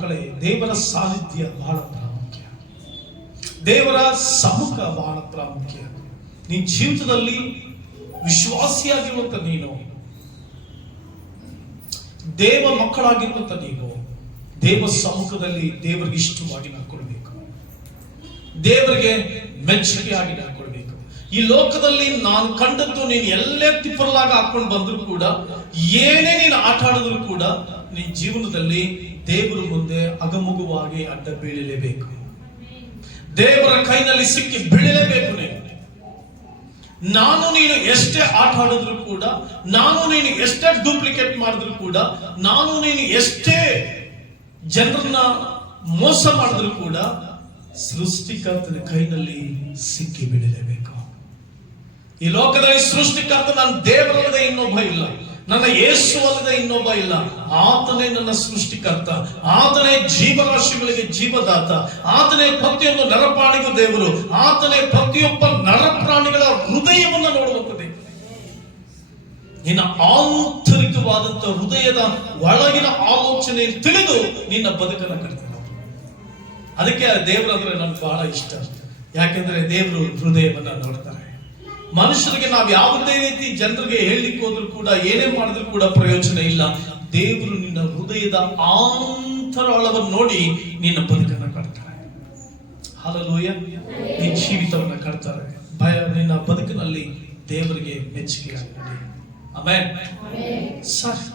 ಮಕ್ಕಳೇ, ದೇವರ ಸಾನ್ನಿಧ್ಯ ಬಹಳ ಪ್ರಾಮುಖ್ಯ. ದೇವರ ಸಮ್ಮುಖ ಬಹಳ ಪ್ರಾಮುಖ್ಯ. ನಿನ್ನ ಜೀವಿತದಲ್ಲಿ ವಿಶ್ವಾಸಿಯಾಗಿರುವಂತ ನೀನು, ದೇವ ಮಕ್ಕಳಾಗಿರುವಂತ ನೀನು, ದೇವ ಸಮ್ಮುಖದಲ್ಲಿ ದೇವರಿಗೆ ಇಷ್ಟವಾಗಿ ನಡ್ಕೊಳ್ಬೇಕು, ದೇವರಿಗೆ ಮೆಚ್ಚುಗೆಯಾಗಿ ನಡ್ಕೊಳ್ಬೇಕು. ಈ ಲೋಕದಲ್ಲಿ ನಾನು ಕಂಡದ್ದು, ನೀನು ಎಲ್ಲೇ ತಿಪ್ಪಲಾಗ ಹಾಕೊಂಡು ಬಂದ್ರು ಕೂಡ, ಏನೇ ನೀನು ಆಟ ಆಡಿದ್ರು ಕೂಡ, ನಿನ್ನ ಜೀವನದಲ್ಲಿ ದೇವರ ಮುಂದೆ ಅಗಮುಗುವಾಗಿ ಅಡ್ಡ ಬೀಳಲೇಬೇಕು. ದೇವರ ಕೈನಲ್ಲಿ ಸಿಕ್ಕಿ ಬೀಳಲೇಬೇಕು. ನಾನು ನೀನು ಎಷ್ಟೇ ಆಟ ಆಡಿದ್ರು ಕೂಡ, ನಾನು ನೀನು ಎಷ್ಟೇ ಡೂಪ್ಲಿಕೇಟ್ ಮಾಡಿದ್ರು ಕೂಡ, ನಾನು ನೀನು ಎಷ್ಟೇ ಜನರನ್ನ ಮೋಸ ಮಾಡಿದ್ರು ಕೂಡ, ಸೃಷ್ಟಿಕರ್ತನ ಕೈನಲ್ಲಿ ಸಿಕ್ಕಿ ಬೀಳಲೇಬೇಕು. ಈ ಲೋಕದಲ್ಲಿ ಸೃಷ್ಟಿಕರ್ತ ನನ್ನ ದೇವರಲ್ಲದೆ ಇನ್ನೊಬ್ಬ ಇಲ್ಲ, ನನ್ನ ಯೇಸು ಅಲ್ಲದೆ ಇನ್ನೊಬ್ಬ ಇಲ್ಲ. ಆತನೇ ನನ್ನ ಸೃಷ್ಟಿಕರ್ತ, ಆತನೇ ಜೀವರಾಶಿಗಳಿಗೆ ಜೀವದಾತ, ಆತನೇ ಪ್ರತಿಯೊಂದು ನರಪ್ರಾಣಿಗೂ ದೇವರು, ಆತನೇ ಪ್ರತಿಯೊಬ್ಬ ನರಪ್ರಾಣಿಗಳ ಹೃದಯವನ್ನು ನೋಡುವಂಥದ್ದೇ. ನಿನ್ನ ಆಂತರಿಕವಾದಂಥ ಹೃದಯದ ಒಳಗಿನ ಆಲೋಚನೆ ತಿಳಿದು ನಿನ್ನ ಬದುಕನ್ನು ಕಟ್ತಾರೆ. ಅದಕ್ಕೆ ದೇವರಂದ್ರೆ ನನ್ಗೆ ಬಹಳ ಇಷ್ಟ. ಯಾಕೆಂದ್ರೆ ದೇವರು ಹೃದಯವನ್ನ ನೋಡ್ತಾರೆ. ಮನುಷ್ಯರಿಗೆ ನಾವು ಯಾವುದೇ ರೀತಿ ಜನರಿಗೆ ಹೇಳಲಿಕ್ಕೆ ಹೋದ್ರು ಕೂಡ, ಏನೇ ಮಾಡಿದ್ರು ಕೂಡ ಪ್ರಯೋಜನ ಇಲ್ಲ. ದೇವರು ನಿನ್ನ ಹೃದಯದ ಆಂತರಾಳವನ್ನು ನೋಡಿ ನಿನ್ನ ಬದುಕನ್ನು ಕಟ್ತಾರೆ. ಹಲ್ಲೆಲೂಯಾ. ನಿನ್ನ ಜೀವಿತವನ್ನ ಕಟ್ತಾರೆ. ನಿನ್ನ ಬದುಕಿನಲ್ಲಿ ದೇವರಿಗೆ ಮೆಚ್ಚುಗೆ ಆಗಿದೆ. ಆಮೆನ್. ಸರ್,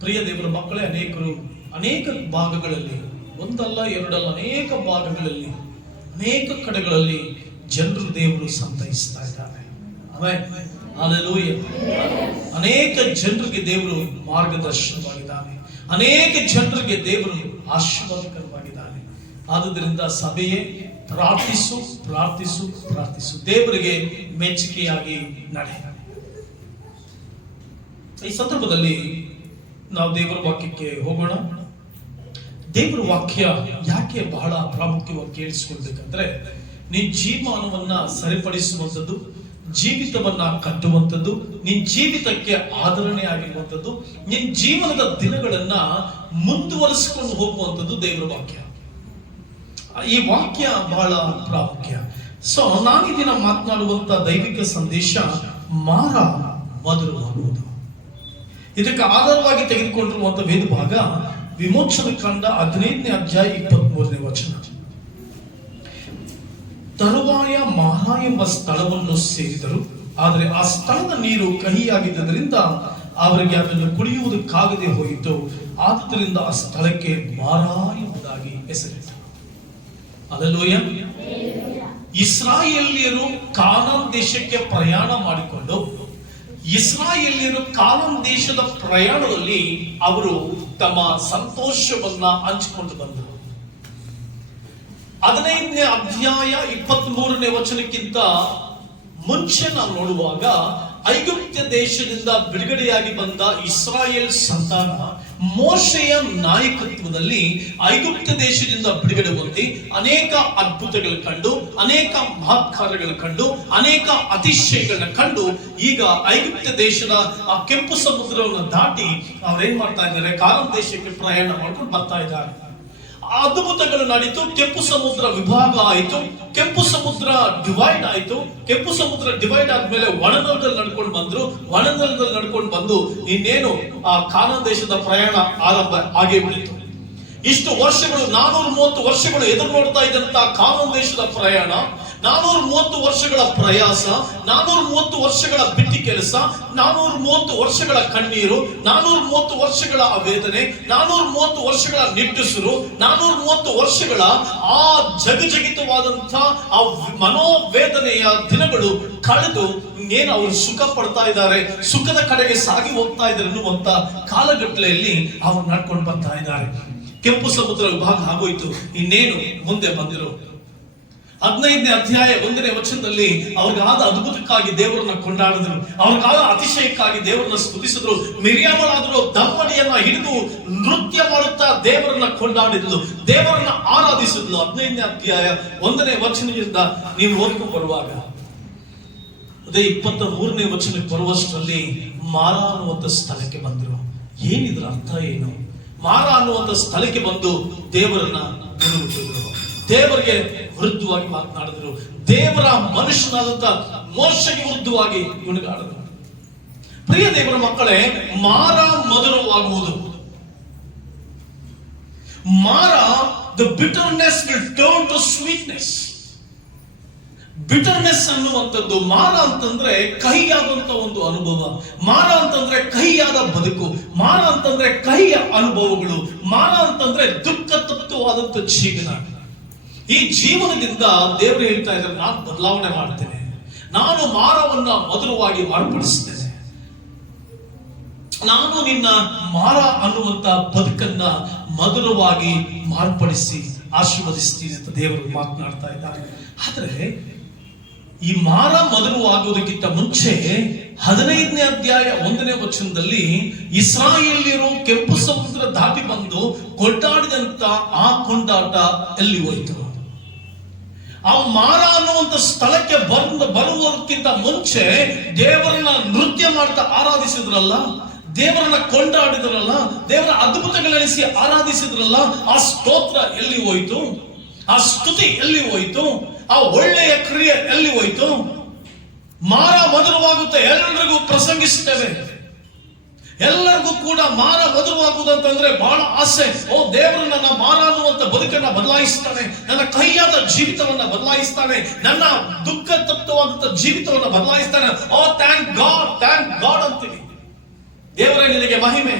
ಪ್ರಿಯ ದೇವರ ಮಕ್ಕಳೇ, ಅನೇಕ ಭಾಗಗಳಲ್ಲಿ, ಒಂದಲ್ಲ ಎರಡಲ್ಲ, ಅನೇಕ ಭಾಗಗಳಲ್ಲಿ, ಅನೇಕ ಕಡೆಗಳಲ್ಲಿ ಜನರು ದೇವರು ಸಂತೈಸ್ತಾ ಇದ್ದಾರೆ. ಆಮೆನ್. ಹಲ್ಲೆಲೂಯಾ. ಅನೇಕ ಜನರಿಗೆ ದೇವರು ಮಾರ್ಗದರ್ಶನವಾಗಿದ್ದಾನೆ. ಅನೇಕ ಜನರಿಗೆ ದೇವರು ಆಶೀರ್ವಾದಕರವಾಗಿದ್ದಾನೆ. ಆದುದರಿಂದ ಸಭೆಯೇ ಪ್ರಾರ್ಥಿಸು, ಪ್ರಾರ್ಥಿಸು, ಪ್ರಾರ್ಥಿಸು. ದೇವರಿಗೆ ಮೆಚ್ಚುಗೆಯಾಗಿ ನಡೆ. ಈ ಸಂದರ್ಭದಲ್ಲಿ ನಾವು ದೇವರ ವಾಕ್ಯಕ್ಕೆ ಹೋಗೋಣ. ದೇವರ ವಾಕ್ಯ ಯಾಕೆ ಬಹಳ ಪ್ರಾಮುಖ್ಯವಾಗಿ ಕೇಳಿಸಿಕೊಳ್ಬೇಕಂದ್ರೆ, ನಿನ್ನ ಜೀವನವನ್ನ ಸರಿಪಡಿಸುವಂಥದ್ದು, ಜೀವಿತವನ್ನ ಕಟ್ಟುವಂಥದ್ದು, ನಿನ್ನ ಜೀವಿತಕ್ಕೆ ಆಧರಣೆ ಆಗಿರುವಂಥದ್ದು, ನಿನ್ನ ಜೀವನದ ದಿನಗಳನ್ನ ಮುಂದುವರಿಸಿಕೊಂಡು ಹೋಗುವಂಥದ್ದು ದೇವರ ವಾಕ್ಯ. ಈ ವಾಕ್ಯ ಬಹಳ ಪ್ರಾಮುಖ್ಯ. ಸೊ ನಾನು ಈ ದಿನ ಮಾತನಾಡುವಂತ ದೈವಿಕ ಸಂದೇಶ ಮಾರ ಮಧುರವಾಗುವುದು. ಇದಕ್ಕೆ ಆಧಾರವಾಗಿ ತೆಗೆದುಕೊಂಡಿರುವಂತ ವೇದ ಭಾಗ ವಿಮೋಚನ ಕಾಂಡ 15ನೇ ಅಧ್ಯಾಯ 23ನೇ ವಚನ. ತರುವಾಯ ಮಾರ ಎಂಬ ಸ್ಥಳವನ್ನು ಸೇರಿದರು, ಆದರೆ ಆ ಸ್ಥಳದ ನೀರು ಕಹಿಯಾಗಿದ್ದರಿಂದ ಅವರಿಗೆ ಅದನ್ನು ಕುಡಿಯುವುದಕ್ಕಾಗದೆ ಹೋಯಿತು. ಆದುದರಿಂದ ಆ ಸ್ಥಳಕ್ಕೆ ಮಾರ ಎಂಬುದಾಗಿ ಹೆಸರಿತು. ಹಲ್ಲೆಲೂಯಾ. ಇಸ್ರಾಯೇಲ್ಯರು ಕಾನಾನ್ ದೇಶಕ್ಕೆ ಪ್ರಯಾಣ ಮಾಡಿಕೊಂಡು, ಇಸ್ರಾಯೇಲ್ಯರು ಕಾನಾನ್ ದೇಶದ ಪ್ರಯಾಣದಲ್ಲಿ ಅವರು ತಮ್ಮ ಸಂತೋಷವನ್ನ ಹಂಚಿಕೊಂಡು ಬಂದರು. 15ನೇ ಅಧ್ಯಾಯ 23ನೇ ವಚನಕ್ಕಿಂತ ಮುಂಚೆ ನಾವು ನೋಡುವಾಗ, ಐಗುಪ್ತ ದೇಶದಿಂದ ಬಿಡುಗಡೆಯಾಗಿ ಬಂದ ಇಸ್ರಾಯೇಲ್ ಸಂತಾನ ಮೋಶೆಯ ನಾಯಕತ್ವದಲ್ಲಿ ಐಗುಪ್ತ ದೇಶದಿಂದ ಬಿಡುಗಡೆ ಹೊಂದಿ ಅನೇಕ ಅದ್ಭುತಗಳು ಕಂಡು, ಅನೇಕ ಮಹತ್ಕಾರ್ಯಗಳು ಕಂಡು, ಅನೇಕ ಅತಿಶಯಗಳನ್ನ ಕಂಡು, ಈಗ ಐಗುಪ್ತ ದೇಶದ ಆ ಕೆಂಪು ಸಮುದ್ರವನ್ನು ದಾಟಿ ಅವ್ರೇನ್ ಮಾಡ್ತಾ ಇದ್ದಾರೆ, ಕಾನಾನ್ ದೇಶಕ್ಕೆ ಪ್ರಯಾಣ ಮಾಡ್ಕೊಂಡು ಬರ್ತಾ ಇದ್ದಾರೆ. ಅದ್ಭುತಗಳು ನಡೀತು. ಕೆಂಪು ಸಮುದ್ರ ವಿಭಾಗ ಆಯಿತು, ಕೆಂಪು ಸಮುದ್ರ ಡಿವೈಡ್ ಆಯಿತು. ಕೆಂಪು ಸಮುದ್ರ ಡಿವೈಡ್ ಆದ್ಮೇಲೆ ಒಣನೆಲದಲ್ಲಿ ನಡ್ಕೊಂಡು ಬಂದ್ರು. ಒಣನೆಲದಲ್ಲಿ ನಡ್ಕೊಂಡು ಬಂದು ಇನ್ನೇನು ಆ ಕಾನಾನ್ ದೇಶದ ಪ್ರಯಾಣ ಆರಂಭ ಆಗೇ ಬಿಡಿತು. ಇಷ್ಟು ವರ್ಷಗಳು, 430 ವರ್ಷಗಳು ಎದುರು ನೋಡ್ತಾ ಇದ್ದಂತ ಕಾನಾನ್ ದೇಶದ ಪ್ರಯಾಣ, 430 ವರ್ಷಗಳ ಪ್ರಯಾಸ, 430 ವರ್ಷಗಳ ಬಿಟ್ಟಿ ಕೆಲಸ, 430 ವರ್ಷಗಳ ಕಣ್ಣೀರು, 430 ವರ್ಷಗಳ ವೇದನೆ, 430 ವರ್ಷಗಳ ನಿಟ್ಟುಸಿರು, 430 ವರ್ಷಗಳ ಆ ಜಗಜಗಿತವಾದಂಥ ಆ ಮನೋವೇದನೆಯ ದಿನಗಳು ಕಳೆದು ಏನು ಅವರು ಸುಖ ಪಡ್ತಾ ಇದ್ದಾರೆ, ಸುಖದ ಕಡೆಗೆ ಸಾಗಿ ಹೋಗ್ತಾ ಇದ್ದಾರೆ ಅನ್ನುವಂತ ಕಾಲಘಟ್ಟದಲ್ಲಿ ಅವರು ನಡ್ಕೊಂಡು ಬರ್ತಾ ಇದ್ದಾರೆ. ಕೆಂಪು ಸಮುದ್ರ ವಿಭಾಗ ಆಗೋಯ್ತು. ಇನ್ನೇನು ಮುಂದೆ ಬಂದಿರೋ 15ನೇ ಅಧ್ಯಾಯ 1ನೇ ವಚನದಲ್ಲಿ ಅವ್ರಿಗಾದ ಅದ್ಭುತಕ್ಕಾಗಿ ದೇವರನ್ನ ಕೊಂಡಾಡಿದ್ರು, ಅವ್ರಿಗಾದ ಅತಿಶಯಕ್ಕಾಗಿ ದೇವರನ್ನ ಸ್ತುತಿಸಿದ್ರು. ಮಿರಿಯಾಮಳಾದರೂ ದಮ್ಮಡಿಯನ್ನ ಹಿಡಿದು ನೃತ್ಯ ಮಾಡುತ್ತಾ ದೇವರನ್ನ ಕೊಂಡಾಡಿದ್ಲು, ದೇವರನ್ನ ಆರಾಧಿಸಿದ್ಲು. 15ನೇ ಅಧ್ಯಾಯ 1ನೇ ವಚನದಿಂದ ನೀವು ಓದ್ಕೊಂಡು ಬರುವಾಗ ಅದೇ 23ನೇ ವಚನಕ್ಕೆ ಬರುವಷ್ಟರಲ್ಲಿ ಮಾರ ಅನ್ನುವಂಥ ಸ್ಥಳಕ್ಕೆ ಬಂದರು. ಏನಿದ್ರ ಅರ್ಥ ಏನು? ಮಾರ ಅನ್ನುವಂತ ಸ್ಥಳಕ್ಕೆ ಬಂದು ದೇವರನ್ನ ಗುಣಗುಟ್ಟಿದ್ರು, ದೇವರಿಗೆ ವಿರುದ್ಧವಾಗಿ ಮಾತನಾಡಿದ್ರು, ದೇವರ ಮನುಷ್ಯನಾದಂತ ಮೋಶೆಗೆ ವಿರುದ್ಧವಾಗಿ ಗುಣಗಾಡಿದ್ರು. ಪ್ರಿಯ ದೇವರ ಮಕ್ಕಳೇ, ಮಾರ ಮಧುರವಾಗುವುದು. ಮಾರ, the bitterness will turn to sweetness. Bitterness ಅನ್ನುವಂಥದ್ದು, ಮಾರ ಅಂತಂದ್ರೆ ಕಹಿಯಾದಂತ ಒಂದು ಅನುಭವ, ಮಾರ ಅಂತಂದ್ರೆ ಕಹಿಯಾದ ಬದುಕು, ಮಾರ ಅಂತಂದ್ರೆ ಕಹಿಯ ಅನುಭವಗಳು, ಮಾರ ಅಂತಂದ್ರೆ ದುಃಖ ತಪ್ತವಾದಂತ ಜೀವನ. ಈ ಜೀವನದಿಂದ ದೇವರು ಹೇಳ್ತಾ ಇದ್ದಾರೆ, ನಾನು ಬದಲಾವಣೆ ಮಾಡ್ತೇನೆ, ನಾನು ಮಾರವನ್ನ ಮಧುರವಾಗಿ ಮಾರ್ಪಡಿಸ್ತೇನೆ, ನಾನು ನಿನ್ನ ಮಾರ ಅನ್ನುವಂತ ಬದುಕನ್ನ ಮಧುರವಾಗಿ ಮಾರ್ಪಡಿಸಿ ಆಶೀರ್ವದಿಸ್ತೀನಿ ಅಂತ ದೇವರು ಮಾತನಾಡ್ತಾ ಇದ್ದಾರೆ. ಆದ್ರೆ ಈ ಮಾರ ಮಧುರವಾಗುವುದಕ್ಕಿಂತ ಮುಂಚೆ 15ನೇ ಅಧ್ಯಾಯ 1ನೇ ವಚನದಲ್ಲಿ ಇಸ್ರಾಯೇಲ್ಯರು ಕೆಂಪು ಸಮುದ್ರ ದಾಟಿ ಬಂದು ಕೊಂಡಾಡಿದಂತ ಆ ಕೊಂಡಾಟ ಎಲ್ಲಿ ಹೋಯಿತು? ಆ ಮಾರ ಅನ್ನುವಂತ ಸ್ಥಳಕ್ಕೆ ಬರುವುದಕ್ಕಿಂತ ಮುಂಚೆ ದೇವರನ್ನ ನೃತ್ಯ ಮಾಡ್ತಾ ಆರಾಧಿಸಿದ್ರಲ್ಲ, ದೇವರನ್ನ ಕೊಂಡಾಡಿದ್ರಲ್ಲ, ದೇವರ ಅದ್ಭುತಗಳೆನಿಸಿ ಆರಾಧಿಸಿದ್ರಲ್ಲ, ಆ ಸ್ತೋತ್ರ ಎಲ್ಲಿ ಹೋಯಿತು? ಆ ಸ್ತುತಿ ಎಲ್ಲಿ ಹೋಯಿತು? ಆ ಒಳ್ಳೆಯ ಕ್ರಿಯೆ ಎಲ್ಲಿ ಹೋಯಿತು? ಮಾರ ಮಧುರವಾಗುತ್ತೆ, ಎಲ್ಲರಿಗೂ ಪ್ರಸಂಗಿಸುತ್ತೇವೆ, ಎಲ್ಲರಿಗೂ ಕೂಡ ಮಾರ ಮಧುರವಾಗುವುದಂತಂದ್ರೆ ಬಹಳ ಆಸೆ. ಓ, ದೇವರು ನನ್ನ ಮಾರ ಅನ್ನುವಂತ ಬದುಕನ್ನ ಬದಲಾಯಿಸ್ತಾನೆ, ನನ್ನ ಕೈಯಾದ ಜೀವಿತವನ್ನ ಬದಲಾಯಿಸ್ತಾನೆ, ನನ್ನ ದುಃಖ ತತ್ವವಾದಂತ ಜೀವಿತವನ್ನ ಬದಲಾಯಿಸ್ತಾನೆ. ಓ, ಥ್ಯಾಂಕ್ ಗಾಡ್ ಅಂತೀವಿ. ದೇವರೇ ನಿನಗೆ ಮಹಿಮೆ,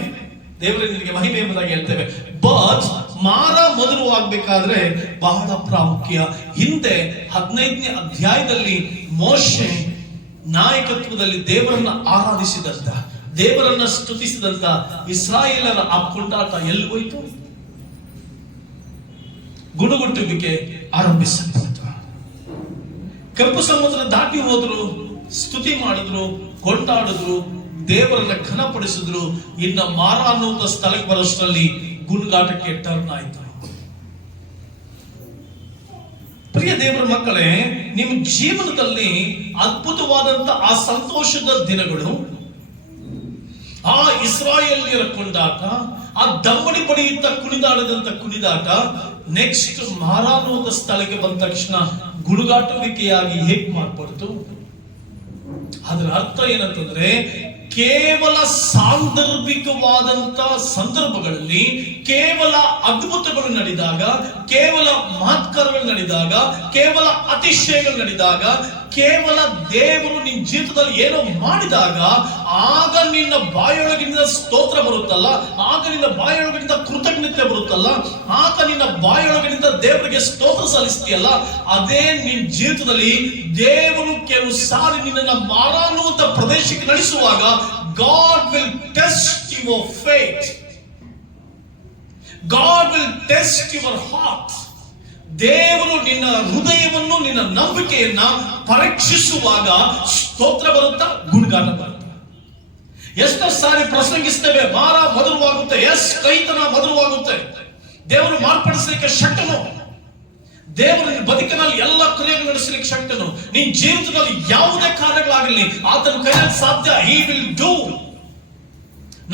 ದೇವರೇ ನಿನಗೆ ಮಹಿಮೆ ಎಂಬುದಾಗಿ ಹೇಳ್ತೇವೆ. ಬಟ್ ಮಾರ ಮಧುರವಾಗಬೇಕಾದ್ರೆ ಬಹಳ ಪ್ರಾಮುಖ್ಯ. ಹಿಂದೆ 15ನೇ ಅಧ್ಯಾಯದಲ್ಲಿ ಮೋಶೆ ನಾಯಕತ್ವದಲ್ಲಿ ದೇವರನ್ನ ಆರಾಧಿಸಿದಂತ, ದೇವರನ್ನ ಸ್ತುತಿಸಿದಂತ ಇಸ್ರಾಯೇಲರ ಆ ಕೊಂಡಾಟ ಎಲ್ಲಿ ಹೋಯಿತು? ಗುಣಗುಟ್ಟುವಿಕೆ ಆರಂಭಿಸಲ್ಪಡ್ತು. ಕೆಂಪು ಸಮುದ್ರ ದಾಟಿ ಹೋದ್ರು, ಸ್ತುತಿ ಮಾಡಿದ್ರು, ಕೊಂಡಾಡಿದ್ರು, ದೇವರನ್ನ ಘನಪಡಿಸಿದ್ರು. ಇನ್ನ ಮಾರ ಅನ್ನುವಂತ ಸ್ಥಳಕ್ಕೆ ಬರೋಷ್ಟರಲ್ಲಿ ಗುಣಗಾಟಕ್ಕೆ ಟರ್ನ್ ಆಯ್ತು. ಪ್ರಿಯ ದೇವರ ಮಕ್ಕಳೇ, ನಿಮ್ಮ ಜೀವನದಲ್ಲಿ ಅದ್ಭುತವಾದಂತ ಆ ಸಂತೋಷದ ದಿನಗಳು, ಆ ಇಸ್ರಾಯೇಲ್ಯರ ಕೊಂಡಾಟ, ಆ ದಮ್ಮಡಿ ಪಡೆಯುತ್ತ ಕುಣಿದಾಡದಂತ ಕುಣಿದಾಟ, ನೆಕ್ಸ್ಟ್ ಮಾರ ಅನ್ನುವಂತ ಸ್ಥಳಕ್ಕೆ ಬಂದ ತಕ್ಷಣ ಗುಣಗಾಟುವಿಕೆಯಾಗಿ ಹೇಗೆ ಮಾರ್ಪಡ್ತು? ಅದರ ಅರ್ಥ ಏನಂತಂದ್ರೆ, ಕೇವಲ ಸಾಂದರ್ಭಿಕವಾದಂತ ಸಂದರ್ಭಗಳಲ್ಲಿ, ಕೇವಲ ಅದ್ಭುತಗಳು ನಡೆದಾಗ, ಕೇವಲ ಮಹತ್ಕಾರಗಳು ನಡೆದಾಗ, ಕೇವಲ ಅತಿಶಯಗಳು ನಡೆದಾಗ, ಕೇವಲ ದೇವರು ನಿನ್ನ ಜೀವಿತದಲ್ಲಿ ಏನೋ ಮಾಡಿದಾಗ ಆಗ ನಿನ್ನ ಬಾಯೊಳಗಿನಿಂದ ಸ್ತೋತ್ರ ಬರುತ್ತಲ್ಲ, ಆಗ ನಿನ್ನ ಬಾಯೊಳಗಿನಿಂದ ಕೃತಜ್ಞತೆ ಬರುತ್ತಲ್ಲ, ಆಗ ನಿನ್ನ ಬಾಯೊಳಗಿನಿಂದ ದೇವರಿಗೆ ಸ್ತೋತ್ರ ಸಲ್ಲಿಸ್ತೀಯಲ್ಲ, ಅದೇ ನಿನ್ನ ಜೀವಿತದಲ್ಲಿ ದೇವರು ಕೆಲವು ಸಾರಿ ನಿನ್ನನ್ನು ಮಾರ ಅನ್ನುವಂತ ಪ್ರದೇಶಕ್ಕೆ ನಡೆಸುವಾಗ God will test your faith. God will test your heart. ದೇವರು ನಿನ್ನ ಹೃದಯವನ್ನು, ನಿನ್ನ ನಂಬಿಕೆಯನ್ನ ಪರೀಕ್ಷಿಸುವಾಗ ಸ್ತೋತ್ರ ಬರುತ್ತಾ, ಗುಣಗಾನ ಬರುತ್ತಾ. ಎಷ್ಟೋ ಸಾರಿ ಪ್ರಸಂಗಿಸ್ತೇವೆ, ಮಾರ ಮಧುರವಾಗುತ್ತೆ, ಎಸ್ ಕೈತನ ಮಧುರವಾಗುತ್ತೆ, ದೇವರು ಮಾರ್ಪಡಿಸಲಿಕ್ಕೆ ಶಕ್ತನು, ದೇವರು ನಿನ್ನ ಬದುಕಿನಲ್ಲಿ ಎಲ್ಲ ಕ್ರಿಯೆಗಳು ನಡೆಸಲಿಕ್ಕೆ ಶಕ್ತನು. ನಿನ್ನ ಜೀವಿತದಲ್ಲಿ ಯಾವುದೇ ಕಾರ್ಯಗಳಾಗಲಿ ಆತನ ಕೈಯಲ್ಲಿ ಸಾಧ್ಯ. He will do.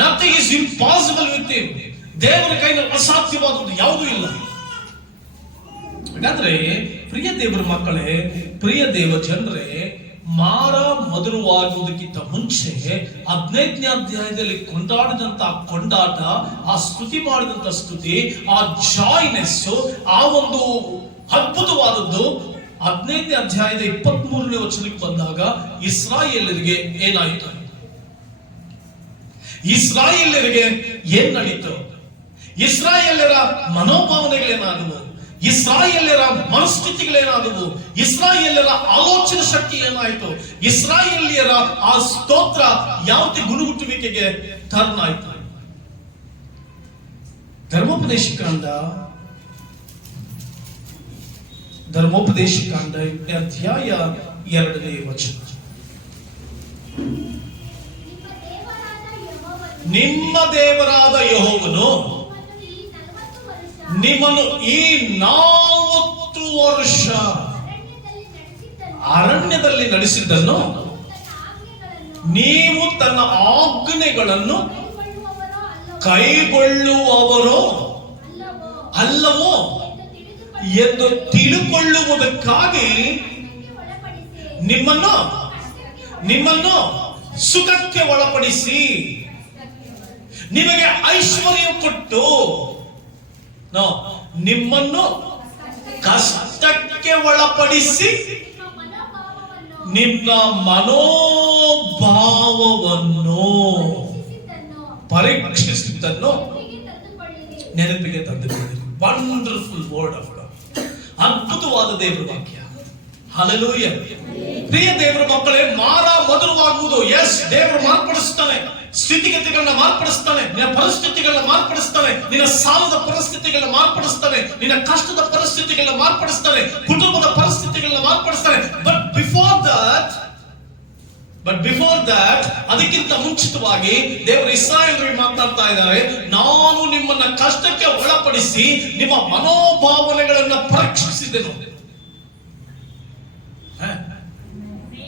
Nothing is impossible with him. ದೇವರ ಕೈಯಲ್ಲಿ ಅಸಾಧ್ಯವಾದದ್ದು ಯಾವುದೂ ಇಲ್ಲ. ಹಾಗಾದ್ರೆ ಪ್ರಿಯ ದೇವರ ಮಕ್ಕಳೇ, ಪ್ರಿಯ ದೇವ ಜನರೇ, ಮಾರ ಮಧುರವಾಗುವುದಕ್ಕಿಂತ ಮುಂಚೆ 15ನೇ ಅಧ್ಯಾಯದಲ್ಲಿ ಕೊಂಡಾಡಿದಂತ ಕೊಂಡಾಟ, ಆ ಸ್ತುತಿ ಮಾಡಿದಂತ ಸ್ತುತಿ, ಆ ಜಾಯ್ನೆಸ್, ಆ ಒಂದು ಅದ್ಭುತವಾದದ್ದು 15ನೇ ಅಧ್ಯಾಯದ 23ನೇ ವಚನಕ್ಕೆ ಬಂದಾಗ ಇಸ್ರಾಯೇಲರಿಗೆ ಏನಾಯಿತು? ಇಸ್ರಾಯೇಲರಿಗೆ ಏನ್ ನಡೀತು? ಇಸ್ರಾಯೇಲರ ಮನೋಭಾವನೆಗಳೇನಾದವು? ಇಸ್ರಾಯೇಲರ ಮನಸ್ಥಿತಿಗಳೇನಾದವು? ಇಸ್ರಾಯೇಲರ ಆಲೋಚನಾ ಶಕ್ತಿ ಏನಾಯಿತು? ಇಸ್ರಾಯೇಲಿಯರ ಆ ಸ್ತೋತ್ರ ಯಾವುದೇ ಗುಣಗುಟ್ಟುವಿಕೆಗೆ ಟರ್ನ್ ಆಯಿತು? ಧರ್ಮೋಪದೇಶ ಕಾಂಡ 8ನೇ ಅಧ್ಯಾಯ 2ನೇ ವಚನ. ನಿಮ್ಮ ದೇವರಾದ ಯೆಹೋವನು ನಿಮ್ಮನ್ನು ಈ 40 ವರ್ಷ ಅರಣ್ಯದಲ್ಲಿ ನಡೆಸಿದ್ದನ್ನು ನೀವು ತನ್ನ ಆಜ್ಞೆಗಳನ್ನು ಕೈಗೊಳ್ಳುವವರೋ ಅಲ್ಲವೋ ಎಂದು ತಿಳುಕೊಳ್ಳುವುದಕ್ಕಾಗಿ ನಿಮ್ಮನ್ನು ಸುಖಕ್ಕೆ ಒಳಪಡಿಸಿ ನಿಮಗೆ ಐಶ್ವರ್ಯ ಕೊಟ್ಟು ನಿಮ್ಮನ್ನು ಕಷ್ಟಕ್ಕೆ ಒಳಪಡಿಸಿ ನಿಮ್ಮ ಮನೋಭಾವವನ್ನು ಪರೀಕ್ಷಿಸಿದ್ದನ್ನು ನೆನಪಿಗೆ ತಂದುಕೊಳ್ಳಿರಿ. Wonderful word of God. ಅದ್ಭುತವಾದ ದೇವರ ವಾಕ್ಯ. ಹಲ್ಲೆಲೂಯ. ಪ್ರಿಯ ದೇವರ ಮಕ್ಕಳೇ, ಮಾರ ಮಧುರವಾಗುವುದು. ಎಸ್, ದೇವರು ಮಾರ್ಪಡಿಸ್ತಾನೆ, ಸ್ಥಿತಿಗತಿಗಳನ್ನ ಮಾರ್ಪಡಿಸ್ತಾನೆ, ನಿನ್ನ ಪರಿಸ್ಥಿತಿಗಳನ್ನ ಮಾರ್ಪಡಿಸ್ತಾನೆ, ನಿನ್ನ ಸಾಲದ ಪರಿಸ್ಥಿತಿಗಳನ್ನ ಮಾರ್ಪಡಿಸ್ತಾನೆ, ನಿನ್ನ ಕಷ್ಟದ ಪರಿಸ್ಥಿತಿಗಳನ್ನ ಮಾರ್ಪಡಿಸ್ತಾನೆ, ಕುಟುಂಬದ ಪರಿಸ್ಥಿತಿಗಳನ್ನ ಮಾರ್ಪಡಿಸ್ತಾನೆ. ಬಟ್ ಬಿಫೋರ್ ದಟ್ ಅದಕ್ಕಿಂತ ಮುಂಚಿತವಾಗಿ ದೇವರು ಇಸ್ರಾಯೇಲರಿಗೆ ಮಾತನಾಡ್ತಾ ಇದ್ದಾರೆ, ನಾನು ನಿಮ್ಮನ್ನ ಕಷ್ಟಕ್ಕೆ ಒಳಪಡಿಸಿ ನಿಮ್ಮ ಮನೋಭಾವನೆಗಳನ್ನ ಪರೀಕ್ಷಿಸಿದೆನು.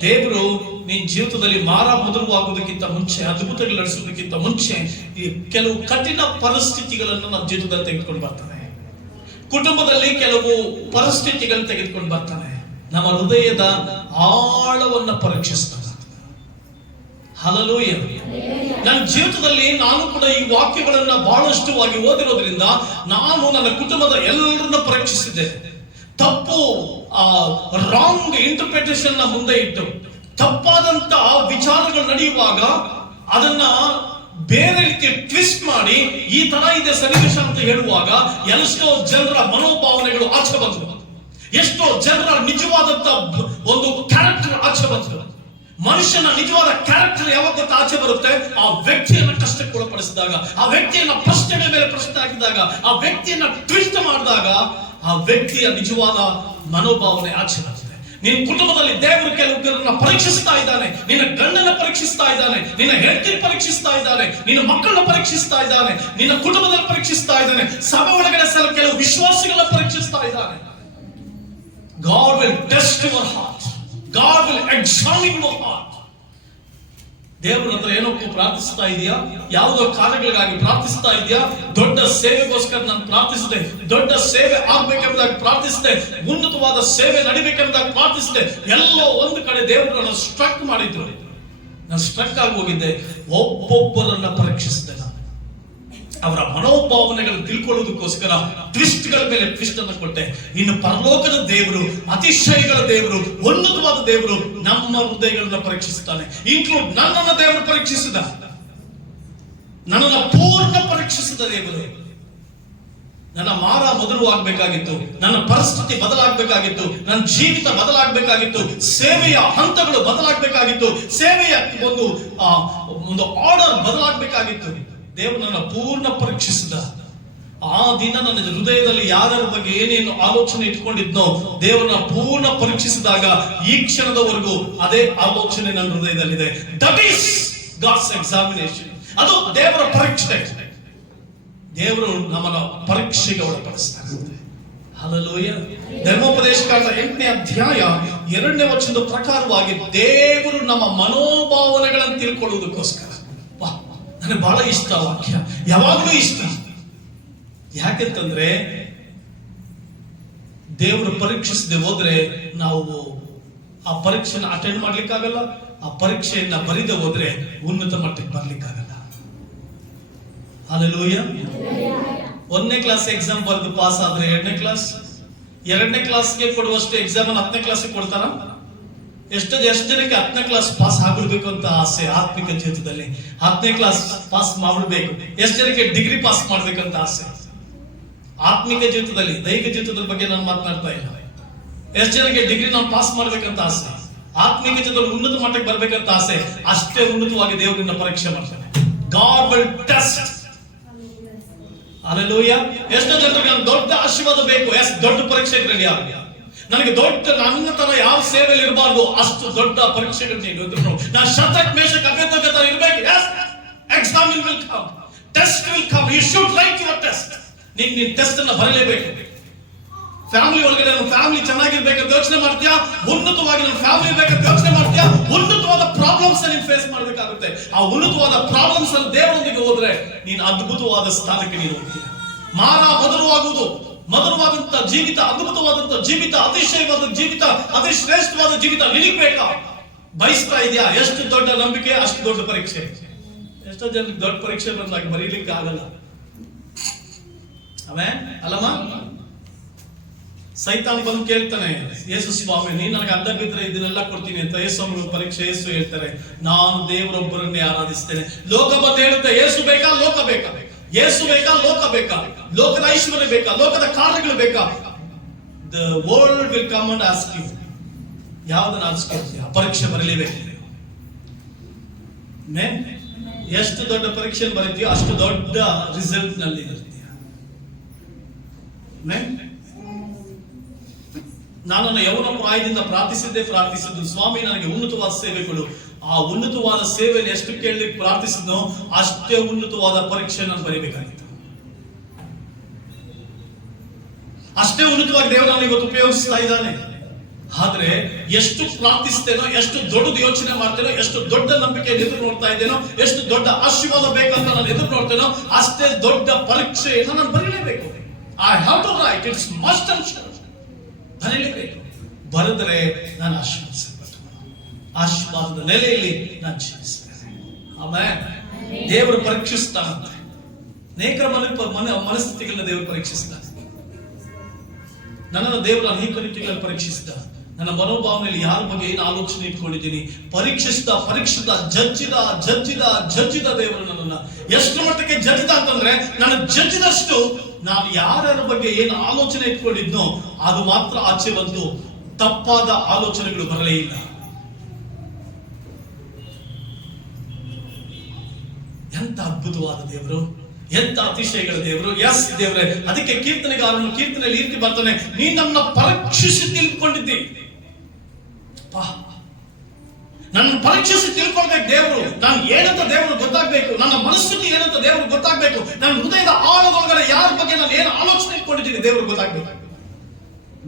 ದೇವರು ನಿನ್ನ ಜೀವಿತದಲ್ಲಿ ಮಾರ ಮಧುರವಾಗುವುದಕ್ಕಿಂತ ಮುಂಚೆ, ಅದ್ಭುತಗಳು ನಡೆಸುವುದಕ್ಕಿಂತ ಮುಂಚೆ ಈ ಕೆಲವು ಕಠಿಣ ಪರಿಸ್ಥಿತಿಗಳನ್ನು ನಮ್ಮ ಜೀವಿತದಲ್ಲಿ ತೆಗೆದುಕೊಂಡು ಬರ್ತಾನೆ. ಕುಟುಂಬದಲ್ಲಿ ಕೆಲವು ಪರಿಸ್ಥಿತಿಗಳನ್ನು ತೆಗೆದುಕೊಂಡು ಬರ್ತಾನೆ. ನಮ್ಮ ಹೃದಯದ ಆಳವನ್ನು ಪರೀಕ್ಷಿಸ್ತಾನೆ. ಹಲ್ಲೆಲೂಯ. ನನ್ನ ಜೀವಿತದಲ್ಲಿ ನಾನು ಕೂಡ ಈ ವಾಕ್ಯಗಳನ್ನ ಬಹಳಷ್ಟುವಾಗಿ ಓದಿರೋದ್ರಿಂದ ನಾನು ನನ್ನ ಕುಟುಂಬದ ಎಲ್ಲರನ್ನ ಪರೀಕ್ಷಿಸಿದ್ದೆ. ತಪ್ಪು ರಾಂಗ್ ಇಂಟರ್ಪ್ರಿಟೇಷನ್ ನ ಮುಂದೆ ಇಟ್ಟು ತಪ್ಪಾದಂತ ವಿಚಾರಗಳು ನಡೆಯುವಾಗ ಅದನ್ನ ಬೇರೆ ರೀತಿ ಟ್ವಿಸ್ಟ್ ಮಾಡಿ ಈ ತರ ಇದೆ ಸನ್ನಿವೇಶ ಅಂತ ಹೇಳುವಾಗ ಎಷ್ಟೋ ಜನರ ಮನೋಭಾವನೆಗಳು ಆಚೆ ಬಂತು. ಎಷ್ಟೋ ಜನರ ನಿಜವಾದಂತ ಒಂದು ಕ್ಯಾರೆಕ್ಟರ್ ಆಚೆ ಬಂತು. ಮನುಷ್ಯನ ನಿಜವಾದ ಕ್ಯಾರೆಕ್ಟರ್ ಯಾವಾಗ ಆಚೆ ಬರುತ್ತೆ? ಆ ವ್ಯಕ್ತಿಯನ್ನ ಕಷ್ಟಕ್ಕೆ ಒಳಪಡಿಸಿದಾಗ, ಆ ವ್ಯಕ್ತಿಯನ್ನ ಪ್ರಶ್ನೆಗಳ ಮೇಲೆ ಪ್ರಶ್ನೆ ಹಾಕಿದಾಗ, ಆ ವ್ಯಕ್ತಿಯನ್ನ ಟ್ವಿಸ್ಟ್ ಮಾಡಿದಾಗ ಆ ವ್ಯಕ್ತಿಯ ನಿಜವಾದ ಮನೋಭಾವನೆ ಆಚೆ ಬರ್ತದೆ. ನಿನ್ನ ಕುಟುಂಬದಲ್ಲಿ ದೇವರು ಕೆಲವರನ್ನ ಪರೀಕ್ಷಿಸ್ತಾ ಇದ್ದಾನೆ. ನಿನ್ನ ಗಂಡನ ಪರೀಕ್ಷಿಸ್ತಾ ಇದ್ದಾನೆ, ನಿನ್ನ ಹೆಂಡತಿ ಪರೀಕ್ಷಿಸ್ತಾ ಇದ್ದಾನೆ, ನಿನ್ನ ಮಕ್ಕಳನ್ನ ಪರೀಕ್ಷಿಸ್ತಾ ಇದ್ದಾನೆ, ನಿನ್ನ ಕುಟುಂಬದಲ್ಲಿ ಪರೀಕ್ಷಿಸ್ತಾ ಇದ್ದಾನೆ, ಸಭೆ ಒಳಗಡೆ ಕೆಲವು ವಿಶ್ವಾಸಿಗಳನ್ನ ಪರೀಕ್ಷಿಸ್ತಾ ಇದ್ದಾನೆ. God will test your heart. God will examine your heart. ದೇವರ ಹತ್ರ ಏನಕ್ಕೂ ಪ್ರಾರ್ಥಿಸ್ತಾ ಇದೆಯಾ? ಯಾವುದೋ ಕಾರ್ಯಗಳಿಗಾಗಿ ಪ್ರಾರ್ಥಿಸ್ತಾ ಇದೆಯಾ? ದೊಡ್ಡ ಸೇವೆಗೋಸ್ಕರ ನಾನು ಪ್ರಾರ್ಥಿಸಿದೆ, ದೊಡ್ಡ ಸೇವೆ ಆಗ್ಬೇಕೆಂಬುದಾಗಿ ಪ್ರಾರ್ಥಿಸಿದೆ, ಉನ್ನತವಾದ ಸೇವೆ ನಡಿಬೇಕೆಂಬುದಾಗಿ ಪ್ರಾರ್ಥಿಸಿದೆ. ಎಲ್ಲೋ ಒಂದು ಕಡೆ ದೇವರು ನನ್ನ ಸ್ಟ್ರಕ್ ಮಾಡಿದ್ರು. ನಾನು ಸ್ಟ್ರಕ್ ಆಗಿ ಹೋಗಿದ್ದೆ. ಒಬ್ಬೊಬ್ಬರನ್ನ ಪರೀಕ್ಷಿಸಿದೆ. ಅವರ ಮನೋಭಾವನೆಗಳನ್ನು ತಿಳ್ಕೊಳ್ಳೋದಕ್ಕೋಸ್ಕರ ಟ್ವಿಸ್ಟ್ಗಳ ಮೇಲೆ ಟ್ವಿಸ್ಟ್ ಅನ್ನು ಕೊಟ್ಟೆ. ಇನ್ನು ಪರಲೋಕದ ದೇವರು, ಅತಿಶಯಗಳ ದೇವರು, ಉನ್ನತವಾದ ದೇವರು ನಮ್ಮ ಹೃದಯಗಳನ್ನ ಪರೀಕ್ಷಿಸುತ್ತಾನೆ. ಇನ್ಕ್ಲೂಡ್ ನನ್ನನ್ನು ದೇವರು ಪರೀಕ್ಷಿಸಿದ, ನನ್ನನ್ನು ಪೂರ್ಣ ಪರೀಕ್ಷಿಸಿದ ದೇವರು. ನನ್ನ ಮಾರ ಮಧುರವಾಗಬೇಕಾಗಿತ್ತು, ನನ್ನ ಪರಿಸ್ಥಿತಿ ಬದಲಾಗಬೇಕಾಗಿತ್ತು, ನನ್ನ ಜೀವಿತ ಬದಲಾಗಬೇಕಾಗಿತ್ತು, ಸೇವೆಯ ಹಂತಗಳು ಬದಲಾಗಬೇಕಾಗಿತ್ತು, ಸೇವೆಯ ಒಂದು ಆರ್ಡರ್ ಬದಲಾಗಬೇಕಾಗಿತ್ತು. ದೇವರು ನನ್ನ ಪೂರ್ಣ ಪರೀಕ್ಷಿಸಿದ. ಆ ದಿನ ನನ್ನ ಹೃದಯದಲ್ಲಿ ಯಾರ್ಯಾರ ಬಗ್ಗೆ ಏನೇನು ಆಲೋಚನೆ ಇಟ್ಕೊಂಡಿದ್ನೋ ದೇವರನ್ನ ಪೂರ್ಣ ಪರೀಕ್ಷಿಸಿದಾಗ ಈ ಕ್ಷಣದವರೆಗೂ ಅದೇ ಆಲೋಚನೆ ನನ್ನ ಹೃದಯದಲ್ಲಿದೆ. That is God's examination. ಅದು ದೇವರ ಪರೀಕ್ಷೆ. ದೇವರು ನಮ್ಮನ್ನ ಪರೀಕ್ಷೆಗೆ ಒಳಪಡಿಸ್ತಾರೆ. ಹಲ್ಲೆಲೂಯಾ. ಧರ್ಮೋಪದೇಶಕಾಂಡ 8ನೇ ಅಧ್ಯಾಯ 2ನೇ ವಚನದ ಪ್ರಕಾರವಾಗಿ ದೇವರು ನಮ್ಮ ಮನೋಭಾವನೆಗಳನ್ನು ತಿಳ್ಕೊಳ್ಳುವುದಕ್ಕೋಸ್ಕರ, ನನಗೆ ಬಹಳ ಇಷ್ಟ ವಾಕ್ಯ, ಯಾವಾಗಲೂ ಇಷ್ಟ. ಯಾಕೆಂತಂದ್ರೆ ದೇವರು ಪರೀಕ್ಷಿಸದೆ ಹೋದ್ರೆ ನಾವು ಆ ಪರೀಕ್ಷೆನ ಅಟೆಂಡ್ ಮಾಡ್ಲಿಕ್ಕಾಗಲ್ಲ. ಆ ಪರೀಕ್ಷೆಯನ್ನ ಬರಿದೆ ಹೋದ್ರೆ ಉನ್ನತ ಮಟ್ಟಕ್ಕೆ ಬರ್ಲಿಕ್ಕಾಗಲ್ಲ. ಹಲ್ಲೆಲೂಯಾ. 1ನೇ ಕ್ಲಾಸ್ ಎಕ್ಸಾಮ್ ಬರೆದು ಪಾಸ್ ಆದ್ರೆ 2ನೇ ಕ್ಲಾಸ್ಗೆ ಕೊಡುವಷ್ಟು ಎಕ್ಸಾಮ್ 10ನೇ ಕ್ಲಾಸ್ಗೆ ಕೊಡ್ತಾರ? ಎಷ್ಟು ಜನಕ್ಕೆ 10ನೇ ಕ್ಲಾಸ್ ಪಾಸ್ ಆಗ್ಬಿಡ್ಬೇಕು ಅಂತ ಆಸೆ ಆತ್ಮಿಕ ಜೀವಿತದಲ್ಲಿ? 10ನೇ ಕ್ಲಾಸ್ ಪಾಸ್ ಮಾಡ್ಬಿಡ್ಬೇಕು. ಎಷ್ಟು ಜನಕ್ಕೆ ಡಿಗ್ರಿ ಪಾಸ್ ಮಾಡ್ಬೇಕಂತ ಆಸೆ ಆತ್ಮಿಕ ಜೀವಿತದಲ್ಲಿ? ದೈಹಿಕ ಜೀವಿತದ ಬಗ್ಗೆ ನಾನು ಮಾತನಾಡ್ತಾ ಇಲ್ಲ. ಎಷ್ಟು ಜನಕ್ಕೆ ಡಿಗ್ರಿ ನಾನು ಪಾಸ್ ಮಾಡ್ಬೇಕಂತ ಆಸೆ, ಆತ್ಮಿಕ ಜೀವಿತದಲ್ಲಿ ಉನ್ನತ ಮಟ್ಟಕ್ಕೆ ಬರ್ಬೇಕಂತ ಆಸೆ? ಅಷ್ಟೇ ಉನ್ನತವಾಗಿ ದೇವರಿಂದ ಪರೀಕ್ಷೆ ಮಾಡ್ತಾನೆ. God will test. ಹಲ್ಲೆಲೂಯಾ. ಎಷ್ಟೋ ಜನರಿಗೆ ದೊಡ್ಡ ಆಶೀರ್ವಾದ ಬೇಕು, ದೊಡ್ಡ ಪರೀಕ್ಷೆಗೆ ರೆಡಿ ಆಗಿ. ನನಗೆ ದೊಡ್ಡ ನನ್ನ ತರ ಯಾವ ಸೇವೆಯಲ್ಲಿ ಇರಬಾರ್ದು, ಅಷ್ಟು ದೊಡ್ಡ ಪರೀಕ್ಷೆಗಳು ನೀಡಿದ್ರು ನಾನು ಶತಕ್ ಮೇಷಕ್ ಅಭೇದ್ನೆಗೋ ತರ ಇರಬೇಕು. Exam will come, test will come, you should write your test. ನೀನ್ ಟೆಸ್ಟ್ ಅನ್ನ ಬರಲೇಬೇಕು. ಫ್ಯಾಮಿಲಿ ಒಳಗಡೆ ನನ್ನ ಫ್ಯಾಮಿಲಿ ಚೆನ್ನಾಗಿರ್ಬೇಕಂತ ಯೋಚನೆ ಮಾಡ್ತೀಯಾ, ಉನ್ನತವಾಗಿ ನನ್ನ ಫ್ಯಾಮಿಲಿ ಬೇಕಂತ ಯೋಚನೆ ಮಾಡ್ತೀಯಾ, ಉನ್ನತವಾದ ಪ್ರಾಬ್ಲಮ್ಸ್ ನೀನು ಫೇಸ್ ಮಾಡಬೇಕಾಗುತ್ತೆ. ಆ ಉನ್ನತವಾದ ಪ್ರಾಬ್ಲಮ್ಸ್ ಅಲ್ಲಿ ದೇವರೊಂದಿಗೆ ಹೋದ್ರೆ ನೀನು ಅದ್ಭುತವಾದ ಸ್ಥಾನಕ್ಕೆ ನೀನು ಹೋಗ್ತೀಯ. ಮಧುರವಾದಂತ ಜೀವಿತ, ಅದ್ಭುತವಾದಂತ ಜೀವಿತ, ಅತಿಶಯವಾದ ಜೀವಿತ, ಅತಿ ಶ್ರೇಷ್ಠವಾದ ಜೀವಿತ ನಿನಗೆ ಬೇಕಾ? ಬಯಸ್ತಾ ಇದೆಯಾ? ಎಷ್ಟು ದೊಡ್ಡ ನಂಬಿಕೆ ಅಷ್ಟು ದೊಡ್ಡ ಪರೀಕ್ಷೆ. ಎಷ್ಟೋ ಜನಕ್ಕೆ ದೊಡ್ಡ ಪರೀಕ್ಷೆ ಬಂದಾಗ ಬರೀಲಿಕ್ಕೆ ಆಗಲ್ಲ. ಆಮೇಲೆ ಅಲ್ಲಮ್ಮ, ಸೈತಾನ್ ಬಂದು ಕೇಳ್ತಾನೆ, ಯೇಸು ಸ್ವಾಮಿ ನೀನ್ ನನಗೆ ಅಡ್ಡ ಬಿದ್ರೆ ಇದನ್ನೆಲ್ಲ ಕೊಡ್ತೀನಿ ಅಂತ. ಯೇಸು ಪರೀಕ್ಷೆ ಯೇಸು ಹೇಳ್ತಾರೆ, ನಾನು ದೇವರೊಬ್ಬರನ್ನೇ ಆರಾಧಿಸ್ತೇನೆ. ಲೋಕ ಬಂದು ಹೇಳುತ್ತೆ, ಯೇಸು ಬೇಕಾ ಲೋಕ ಬೇಕಾ? ಯೇಸು ಬೇಕಾ ಲೋಕ ಬೇಕಾ? ಲೋಕದ ಐಶ್ವರ್ಯ ಬೇಕಾ? ಲೋಕದ ಕಾರ್ಯಗಳು ಬೇಕಾ? The world will come and ask you, ಯಾವ್ದನ್ನ ಆರಿಸ್ಕೊಳ್ತೀಯ? ಪರೀಕ್ಷೆ ಬರಲೇಬೇಕು. ಎಷ್ಟು ದೊಡ್ಡ ಪರೀಕ್ಷೆ ಬರೀತೀಯೋ ಅಷ್ಟು ದೊಡ್ಡ ರಿಸಲ್ಟ್ ನಲ್ಲಿ ಇರ್ತೀಯ. ನಾನು ಯೌವನ ಪ್ರಾಯದಿಂದ ಪ್ರಾರ್ಥಿಸಿದ್ದು ಸ್ವಾಮಿ ನನಗೆ ಉನ್ನತವಾದ ಸೇವೆ ಕೊಡು. ಆ ಉನ್ನತವಾದ ಸೇವೆಯನ್ನು ಎಷ್ಟು ಕೇಳಲಿಕ್ಕೆ ಪ್ರಾರ್ಥಿಸಿದ್ನೋ ಅಷ್ಟೇ ಉನ್ನತವಾದ ಪರೀಕ್ಷೆ ನಾನು ಬರೀಬೇಕಾಗಿತ್ತು. ಅಷ್ಟೇ ಉನ್ನತವಾಗಿ ದೇವರು ನಾನು ಇವತ್ತು ಉಪಯೋಗಿಸ್ತಾ ಇದ್ದಾನೆ. ಆದ್ರೆ ಎಷ್ಟು ಪ್ರಾರ್ಥಿಸ್ತೇನೋ, ಎಷ್ಟು ದೊಡ್ಡದು ಯೋಚನೆ ಮಾಡ್ತೇನೋ, ಎಷ್ಟು ದೊಡ್ಡ ನಂಬಿಕೆಯನ್ನು ಎದುರು ನೋಡ್ತಾ ಇದ್ದೇನೋ, ಎಷ್ಟು ದೊಡ್ಡ ಆಶೀರ್ವಾದ ಬೇಕಂತ ನಾನು ಎದುರು ನೋಡ್ತೇನೋ ಅಷ್ಟೇ ದೊಡ್ಡ ಪರೀಕ್ಷೆಯನ್ನು ನಾನು ಬರೀಲೇಬೇಕು. I have to write, it's must and should. ಬರೀಲೇಬೇಕು. ಬರೆದರೆ ನಾನು ಆಶೀರ್ವಾದದ ನೆಲೆಯಲ್ಲಿ ನಾನು ಜೀವಿಸ್ತೇನೆ. ಆಮೇಲೆ ದೇವರು ಪರೀಕ್ಷಿಸ್ತಾನಂತೆ. ಅನೇಕ ಮನಸ್ಥಿತಿಗಳನ್ನ ದೇವರು ಪರೀಕ್ಷಿಸ್ತಾನೆ. ನನ್ನನ್ನು ದೇವರ ಅನೇಕ ರೀತಿಗಳಲ್ಲಿ ಪರೀಕ್ಷಿಸಿದ. ನನ್ನ ಮನೋಭಾವನೆಯಲ್ಲಿ ಯಾರ ಬಗ್ಗೆ ಏನು ಆಲೋಚನೆ ಇಟ್ಕೊಂಡಿದ್ದೀನಿ ಪರೀಕ್ಷಿಸಿದ ಜಜ್ಜಿದ ದೇವರು ನನ್ನನ್ನ ಎಷ್ಟು ಮಟ್ಟಕ್ಕೆ ಜಜ್ಜಿದ ಅಂತಂದ್ರೆ, ನನ್ನ ಜಜ್ಜಿದಷ್ಟು ನಾನು ಯಾರ್ಯಾರ ಬಗ್ಗೆ ಏನು ಆಲೋಚನೆ ಇಟ್ಕೊಂಡಿದ್ನೋ ಅದು ಮಾತ್ರ ಆಚೆ ಬಂದು ತಪ್ಪಾದ ಆಲೋಚನೆಗಳು ಬರಲೇ ಇಲ್ಲ. ಎಂತ ಅದ್ಭುತವಾದ ದೇವರು, ಎಂತ ಅತಿಶಯಗಳ ದೇವರು. ಎಸ್ ದೇವರೇ, ಅದಕ್ಕೆ ಕೀರ್ತನೆಗಾರನು ಕೀರ್ತನೆಯಲ್ಲಿ ಈ ರೀತಿ ಬರ್ತಾನೆ, ನೀನ್ ನನ್ನ ಪರೀಕ್ಷಿಸಿ ತಿಳ್ಕೊಂಡಿದ್ದಿ. ನನ್ನ ಪರೀಕ್ಷಿಸಿ ತಿಳ್ಕೊಳ್ಬೇಕು ದೇವರು. ನಾನು ಏನಂತ ದೇವರು ಗೊತ್ತಾಗ್ಬೇಕು, ನನ್ನ ಮನಸ್ಥಿತಿ ಏನಂತ ದೇವರು ಗೊತ್ತಾಗ್ಬೇಕು, ನನ್ನ ಹೃದಯದ ಆಳದೊಳಗಡೆ ಯಾರ ಬಗ್ಗೆ ನಾನು ಏನು ಆಲೋಚನೆ ಇಟ್ಕೊಂಡಿದ್ದೀನಿ ದೇವರು ಗೊತ್ತಾಗ್ಬೇಕು.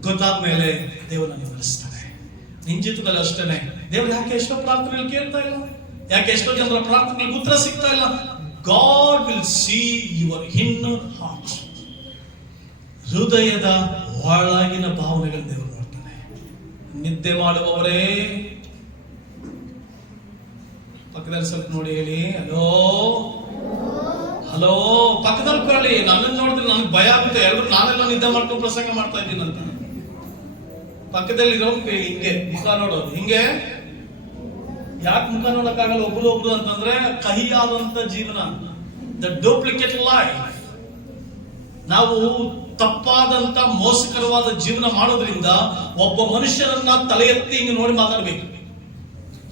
ಗೊತ್ತಾದ್ಮೇಲೆ ದೇವರು ನನಗೆ ಬರೆಸ್ತಾನೆ. ನಿನ್ ಜೀವಿತದಲ್ಲಿ ಅಷ್ಟೇನೆ. ದೇವರು ಯಾಕೆ ಎಷ್ಟೋ ಪ್ರಾರ್ಥನೆಗಳು ಕೇಳ್ತಾ ಇಲ್ಲ? ಯಾಕೆ ಎಷ್ಟೋ ಜನರ ಪ್ರಾರ್ಥನೆಗಳಿಗೆ ಉತ್ತರ ಸಿಗ್ತಾ ಇಲ್ಲ? God will see your inner heart. ಹೃದಯದ ಒಳಗಿನ ಭಾವನೆಗಳು ದೇವರು ನೋಡ್ತಾನೆ. ನಿದ್ದೆ ಮಾಡುವವರೇ ಪಕ್ಕದಲ್ಲಿ ಸ್ವಲ್ಪ ನೋಡಿ ಹೇಳಿ, ಹಲೋ ಹಲೋ ಪಕ್ಕದಲ್ಲಿ ಕೇಳಿ. ನನ್ನನ್ನು ನೋಡಿದ್ರೆ ನನಗೆ ಭಯ ಆಗುತ್ತೆ. ಎಲ್ಲರೂ ನಾನೆಲ್ಲ ನಿದ್ದೆ ಮಾಡ್ಕೊಂಡು ಪ್ರಸಂಗ ಮಾಡ್ತಾ ಇದ್ದೀನಿ ಅಂತ. ಪಕ್ಕದಲ್ಲಿ ಇರೋ ಹಿಂಗೆ ಮುಖ ನೋಡೋದು. ಹಿಂಗೆ ಯಾಕೆ ಮುಖ ನೋಡಕ್ಕಾಗಲ್ಲ ಒಬ್ರು ಅಂತಂದ್ರೆ ಕಹಿಯಾದಂತ ಜೀವನ, ದ ಡೂಪ್ಲಿಕೇಟ್ ಲೈಫ್. ನಾವು ತಪ್ಪಾದಂತ ಮೋಸಕರವಾದ ಜೀವನ ಮಾಡೋದ್ರಿಂದ ಒಬ್ಬ ಮನುಷ್ಯನನ್ನ ತಲೆ ಎತ್ತಿ ಹಿಂಗೆ ನೋಡಿ ಮಾತಾಡ್ಬೇಕು.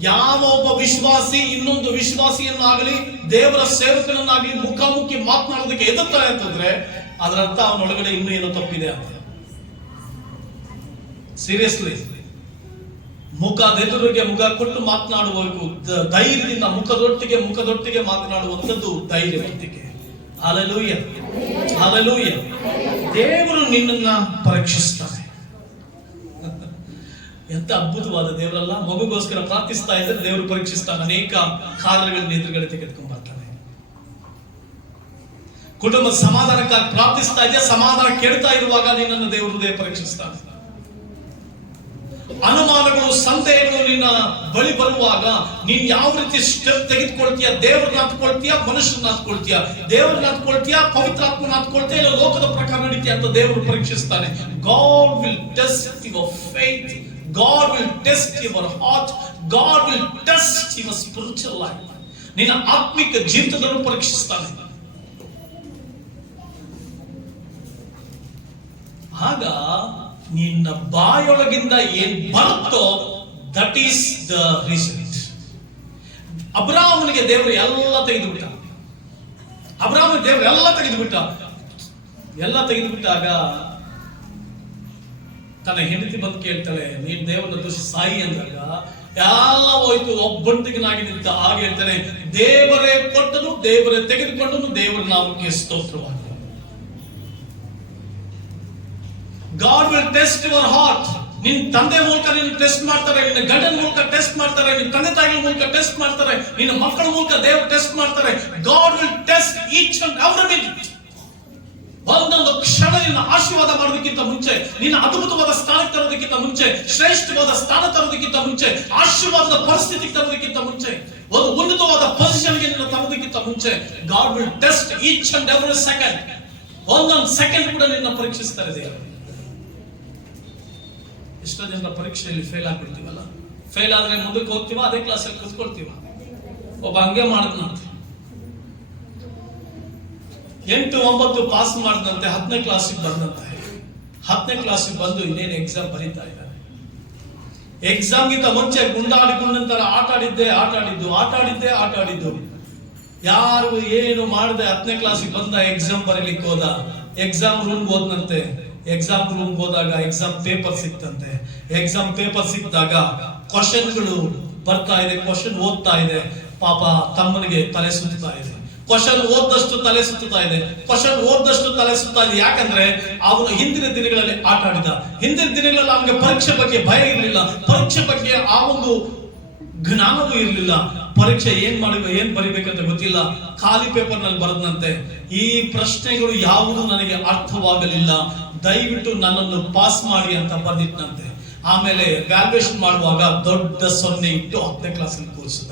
ಯಾವ ಒಬ್ಬ ವಿಶ್ವಾಸಿ ಇನ್ನೊಂದು ವಿಶ್ವಾಸಿಯನ್ನಾಗಲಿ ದೇವರ ಸೇವಕನನ್ನಾಗಲಿ ಮುಖಾಮುಖಿ ಮಾತನಾಡೋದಕ್ಕೆ ಎದುರ್ತಾರೆ ಅಂತಂದ್ರೆ ಅದರರ್ಥ ಅವನೊಳಗಡೆ ಇನ್ನೂ ಏನೋ ತಪ್ಪಿದೆ ಅಂತ. ಸೀರಿಯಸ್ಲಿ, ಮುಖದೆದುರಿಗೆ ಮುಖ ಕೊಟ್ಟು ಮಾತನಾಡುವವರೆಗೂ ಧೈರ್ಯದಿಂದ ಮುಖದೊಟ್ಟಿಗೆ ಮಾತನಾಡುವಂಥದ್ದು ಧೈರ್ಯವಂತಿಕೆ. Hallelujah, hallelujah. ದೇವರು ನಿನ್ನನ್ನ ಪರೀಕ್ಷಿಸ್ತಾನೆ. ಎಂತ ಅದ್ಭುತವಾದ ದೇವರಲ್ಲ. ಮಗುಗೋಸ್ಕರ ಪ್ರಾರ್ಥಿಸ್ತಾ ಇದ್ರೆ ದೇವರು ಪರೀಕ್ಷಿಸ್ತಾನೆ. ಅನೇಕ ಕಾರ್ಯಗಳನ್ನ ಎದುರುಗಡೆ ತೆಗೆದುಕೊಂಡು ಬರ್ತಾನೆ. ಕುಟುಂಬದ ಸಮಾಧಾನಕ್ಕಾಗಿ ಪ್ರಾರ್ಥಿಸ್ತಾ ಇದೆಯಾ, ಸಮಾಧಾನ ಕೆಡ್ತಾ ಇರುವಾಗ ನಿನ್ನನ್ನು ದೇವರು ಹೃದಯ ಪರೀಕ್ಷಿಸ್ತಾನೆ. ಅನುಮಾನಗಳು ಸಂದೇಹಗಳು ನಿನ್ನ ಬಳಿ ಬರುವಾಗ ನೀನ್ ಯಾವ ರೀತಿ ಸ್ಟೆಪ್ ತೆಗೆದುಕೊಳ್ತೀಯ? ದೇವರನ್ನ ಹತ್ಕೊಳ್ತೀಯ, ಮನುಷ್ಯರನ್ನ ಹತ್ಕೊಳ್ತೀಯ? ದೇವರನ್ನ ಹತ್ಕೊಳ್ತೀಯ, ಪವಿತ್ರಾತ್ಮನ ಹತ್ಕೊಳ್ತೀಯ, ಇಲ್ಲ ಲೋಕದ ಪ್ರಕಾರ ನಡೀತೀಯ ಅಂತ ದೇವರು ಪರೀಕ್ಷಿಸ್ತಾನೆ. God will test your faith, God will test your heart, God will test your spiritual life. ನಿನ್ನ ಆತ್ಮಿಕ ಜೀವಿತವನ್ನು ಪರೀಕ್ಷಿಸ್ತಾನೆ. ಆಗ ನಿನ್ನ ಬಾಯೊಳಗಿಂದ ಏನ್ ಬರುತ್ತೋ ದಟ್ ಈಸ್ ದ ರಿಸಲ್ಟ್. ಅಬ್ರಾಹ್ಮನಿಗೆ ದೇವರು ಎಲ್ಲ ತೆಗೆದುಬಿಟ್ಟ. ಎಲ್ಲ ತೆಗೆದುಬಿಟ್ಟಾಗ ತನ್ನ ಹೆಂಡತಿ ಬಂದು ಕೇಳ್ತಾಳೆ, ನೀನ್ ದೇವರನ್ನ ದೂಷಿ ಸಾಯಿ ಅಂದಾಗ ಎಲ್ಲ ಹೋಯ್ತು, ಒಬ್ಬಂಟಿಗನಾಗಿ ನಿಂತ. ಆಗ ಹೇಳ್ತಾನೆ, ದೇವರೇ ಕೊಟ್ಟನು, ದೇವರೇ ತೆಗೆದುಕೊಂಡನು, ದೇವರ ನಾಮಕ್ಕೆ ಸ್ತೋತ್ರವಾಗಲಿ. God will test your heart. ನಿನ್ನ ತಂದೆ ಮೂಲಕ ನಿನ್ನ ಟೆಸ್ಟ್ ಮಾಡ್ತಾರೆ, ನಿನ್ನ ಗಂಡನ ಮೂಲಕ ಟೆಸ್ಟ್ ಮಾಡ್ತಾರೆ, ನಿನ್ನ ತಂದೆ ತಾಯಿಗಳ ಮೂಲಕ ಟೆಸ್ಟ್ ಮಾಡ್ತಾರೆ, ನಿನ್ನ ಮಕ್ಕಳ ಮೂಲಕ ದೇವರು ಟೆಸ್ಟ್ ಮಾಡ್ತಾರೆ. God will test each and every minute. ಒಂದೊಂದು ಕ್ಷಣ ನಿನ್ನ ಆಶೀರ್ವಾದ ಮಾಡೋದಕ್ಕಿಂತ ಮುಂಚೆ, ನಿನ್ನ ಅದ್ಭುತವಾದ ಸ್ಥಾನಕ್ಕೆ ತರೋದಕ್ಕಿಂತ ಮುಂಚೆ, ಶ್ರೇಷ್ಠವಾದ ಸ್ಥಾನ ತರೋದಕ್ಕಿಂತ ಮುಂಚೆ, ಆಶೀರ್ವಾದದ ಪರಿಸ್ಥಿತಿಗೆ ತರೋದಕ್ಕಿಂತ ಮುಂಚೆ, ಒಂದು ಉನ್ನತವಾದ ಪೊಸಿಷನ್ಗೆ ನಿನ್ನ ತರೋದಕ್ಕಿಂತ ಮುಂಚೆ, God will test each and every second. ಒಂದೊಂದು ಸೆಕೆಂಡ್ ಕೂಡ ನಿನ್ನ ಪರೀಕ್ಷಿಸ್ತಾರೆ ದೇವರು. ಎಷ್ಟೋ ಜನ ಪರೀಕ್ಷೆಯಲ್ಲಿ ಫೇಲ್ ಆಗ್ಬಿಡ್ತೀವಲ್ಲ, ಫೇಲ್ ಆದ್ರೆ ಮುಂದಕ್ಕೆ ಹೋಗ್ತೀವ, ಅದೇ ಕ್ಲಾಸಲ್ಲಿ ಕೂತ್ಕೊಳ್ತೀವ. ಒಬ್ಬ ಹಂಗೆ ಮಾಡಿದ್ನಂತೆ, 8-9 ಪಾಸ್ ಮಾಡಿದಂತೆ 10ನೇ ಕ್ಲಾಸಿಗೆ ಬಂದಂತೆ. 10ನೇ ಕ್ಲಾಸಿಗೆ ಬಂದು ಇನ್ನೇನು ಎಕ್ಸಾಮ್ ಬರೀತಾ ಇದ್ದಾರೆ. ಎಕ್ಸಾಮ್ಗಿಂತ ಮುಂಚೆ ಗುಂಡಾಡಿಕೊಂಡಂತರ ಆಟ ಆಡಿದ್ದು ಯಾರು ಏನು ಮಾಡದೆ 10ನೇ ಕ್ಲಾಸಿಗೆ ಬಂದ ಎಕ್ಸಾಮ್ ಬರೀಲಿಕ್ಕೆ ಹೋದ. ಎಕ್ಸಾಮ್ ರೂಮ್ಗೆ ಹೋದ್ನಂತೆ. ಎಕ್ಸಾಮ್ ರೂಮ್ ಹೋದಾಗ ಎಕ್ಸಾಮ್ ಪೇಪರ್ ಸಿಕ್ತಂತೆ. ಎಕ್ಸಾಮ್ ಪೇಪರ್ ಸಿಕ್ಕಿದಾಗ ಕ್ವಶನ್ಗಳು ಬರ್ತಾ ಇದೆ, ಕ್ವಶನ್ ಓದ್ತಾ ಇದೆ. ಪಾಪ ತಮ್ಮನಿಗೆ ತಲೆ ಸುತ್ತಾ ಇದೆ. ಕ್ವಶನ್ ಓದ್ದಷ್ಟು ತಲೆ ಸುತ್ತಾ ಇದೆ. ಯಾಕಂದ್ರೆ ಅವನು ಹಿಂದಿನ ದಿನಗಳಲ್ಲಿ ಆಟ ಆಡಿದ. ಹಿಂದಿನ ದಿನಗಳಲ್ಲಿ ಅವನಿಗೆ ಪರೀಕ್ಷೆ ಬಗ್ಗೆ ಭಯ ಇರಲಿಲ್ಲ, ಪರೀಕ್ಷೆ ಬಗ್ಗೆ ಆ ಒಂದು ಜ್ಞಾನವೂ ಇರಲಿಲ್ಲ. ಪರೀಕ್ಷೆ ಏನ್ ಬರಿಬೇಕಂತ ಗೊತ್ತಿಲ್ಲ. ಖಾಲಿ ಪೇಪರ್ ನಲ್ಲಿ ಬರೆದಂತೆ, ಈ ಪ್ರಶ್ನೆಗಳು ಯಾವುದು ನನಗೆ ಅರ್ಥವಾಗಲಿಲ್ಲ, ದಯವಿಟ್ಟು ನನ್ನನ್ನು ಪಾಸ್ ಮಾಡಿ ಅಂತ ಬರ್ದಿಟ್ಟಂತೆ. ಆಮೇಲೆ ವ್ಯಾಲ್ಯೂಯೇಷನ್ ಮಾಡುವಾಗ ದೊಡ್ಡ 0 ಇಟ್ಟು 10ನೇ ಕ್ಲಾಸಲ್ಲಿ ಕೂರಿಸಿದ.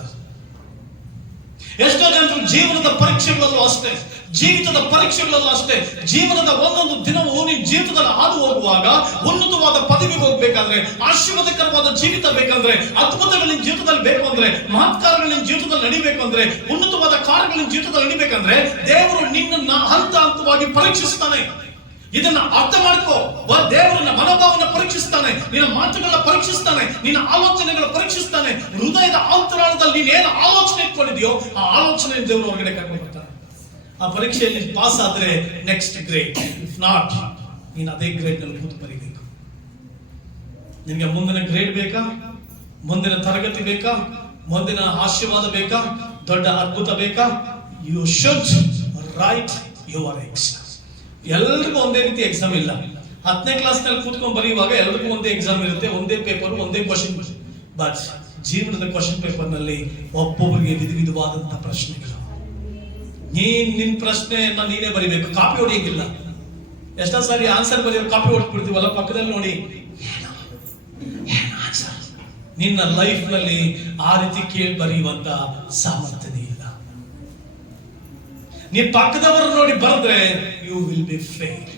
ಎಷ್ಟೋ ಜನರು ಜೀವನದ ಪರೀಕ್ಷೆಗಳಲ್ಲೂ ಅಷ್ಟೇ, ಜೀವಿತದ ಪರೀಕ್ಷೆಗಳಲ್ಲೂ ಅಷ್ಟೇ, ಜೀವನದ ಒಂದೊಂದು ದಿನವೂ ನಿನ್ನ ಜೀವಿತದಲ್ಲಿ ಹಾದು ಹೋಗುವಾಗ, ಉನ್ನತವಾದ ಪದವಿಗೆ ಹೋಗ್ಬೇಕಾದ್ರೆ, ಆಶೀರ್ವಾದಕರವಾದ ಜೀವಿತ ಬೇಕಂದ್ರೆ, ಅದ್ಭುತಗಳ ನಿನ್ನ ಜೀವಿತದಲ್ಲಿ ಬೇಕು ಅಂದ್ರೆ, ಮಹತ್ಕಾರಗಳ ನಿನ್ನ ಜೀವಿತದಲ್ಲಿ ನಡಿಬೇಕು ಅಂದ್ರೆ, ಉನ್ನತವಾದ ಕಾರ್ಯಗಳ ನಿನ್ನ ಜೀವಿತದಲ್ಲಿ ನಡಿಬೇಕಂದ್ರೆ, ದೇವರು ನಿನ್ನನ್ನ ಹಂತ ಹಂತವಾಗಿ ಪರೀಕ್ಷಿಸ್ತಾನೆ. ಇದನ್ನ ಅರ್ಥ ಮಾಡ್ಕೋ. ದೇವರನ್ನ ಮನೋಭಾವನ ಪರೀಕ್ಷಿಸ್ತಾನೆ, ನಿನ್ನ ಮಾತುಗಳನ್ನ ಪರೀಕ್ಷಿಸ್ತಾನೆ, ನಿನ್ನ ಆಲೋಚನೆಗಳ ಪರೀಕ್ಷಿಸ್ತಾನೆ. ಹೃದಯದ ಅಂತರಾಳದಲ್ಲಿ ನೀನ್ ಏನು ಆಲೋಚನೆ ಇಟ್ಕೊಂಡಿದ್ಯೋ ಆ ಆಲೋಚನೆ ದೇವರು ಹೊರಗಡೆ ಕರ್ಕೊಂಡು ಬರ್ತಾನೆ. ಆ ಪರೀಕ್ಷೆಯಲ್ಲಿ ಪಾಸ್ ಆದ್ರೆ ನೆಕ್ಸ್ಟ್ ಗ್ರೇಡ್, ಇಫ್ ನಾಟ್ ನೀನು ಅದೇ ಗ್ರೇಡ್ ನಲ್ಲಿ ಕೂತು ಬರೀಬೇಕು. ನಿನ್ಗೆ ಮುಂದಿನ ಗ್ರೇಡ್ ಬೇಕಾ, ಮುಂದಿನ ತರಗತಿ ಬೇಕಾ, ಮುಂದಿನ ಆಶೀರ್ವಾದ ಬೇಕಾ, ದೊಡ್ಡ ಅದ್ಭುತ ಬೇಕಾ, you should write your exam. ಎಲ್ರಿಗೂ ಒಂದೇ ರೀತಿ ಎಕ್ಸಾಮ್ ಇಲ್ಲ. 10ನೇ ಕ್ಲಾಸ್ ನಲ್ಲಿ ಕೂತ್ಕೊಂಡು ಬರೆಯುವಾಗ ಎಲ್ರಿಗೂ ಒಂದೇ ಎಕ್ಸಾಮ್ ಇರುತ್ತೆ, ಒಂದೇ ಪೇಪರ್, ಒಂದೇ ಕ್ವಶನ್. ಬಟ್ ಜೀವನದ ಕ್ವಶನ್ ಪೇಪರ್ ನಲ್ಲಿ ಒಬ್ಬೊಬ್ಬರಿಗೆ ವಿಧವಾದಂತಹ ಪ್ರಶ್ನೆಗಳು. ನಿನ್ ಪ್ರಶ್ನೆಯನ್ನ ನೀನೇ ಬರಿಬೇಕು, ಕಾಪಿ ಹೊಡೆಯಂಗಿಲ್ಲ. ಎಷ್ಟೋ ಸಾರಿ ಆನ್ಸರ್ ಬರೆಯೋ ಕಾಪಿ ಹೊಡೆದ್ಬಿಡ್ತೀವಲ್ಲ, ಪಕ್ಕದಲ್ಲಿ ನೋಡಿ ನಿನ್ನ ಲೈಫ್ ನಲ್ಲಿ ಆ ರೀತಿ ಕೇಳಿ ಬರೆಯುವಂತ ಸಾಮರ್ಥ್ಯತೆ ಇಲ್ಲ. ನೀನ್ ಪಕ್ಕದವರು ನೋಡಿ ಬರೆದ್ರೆ ಯು ವಿಲ್ ಬಿ ಫೇಲ್.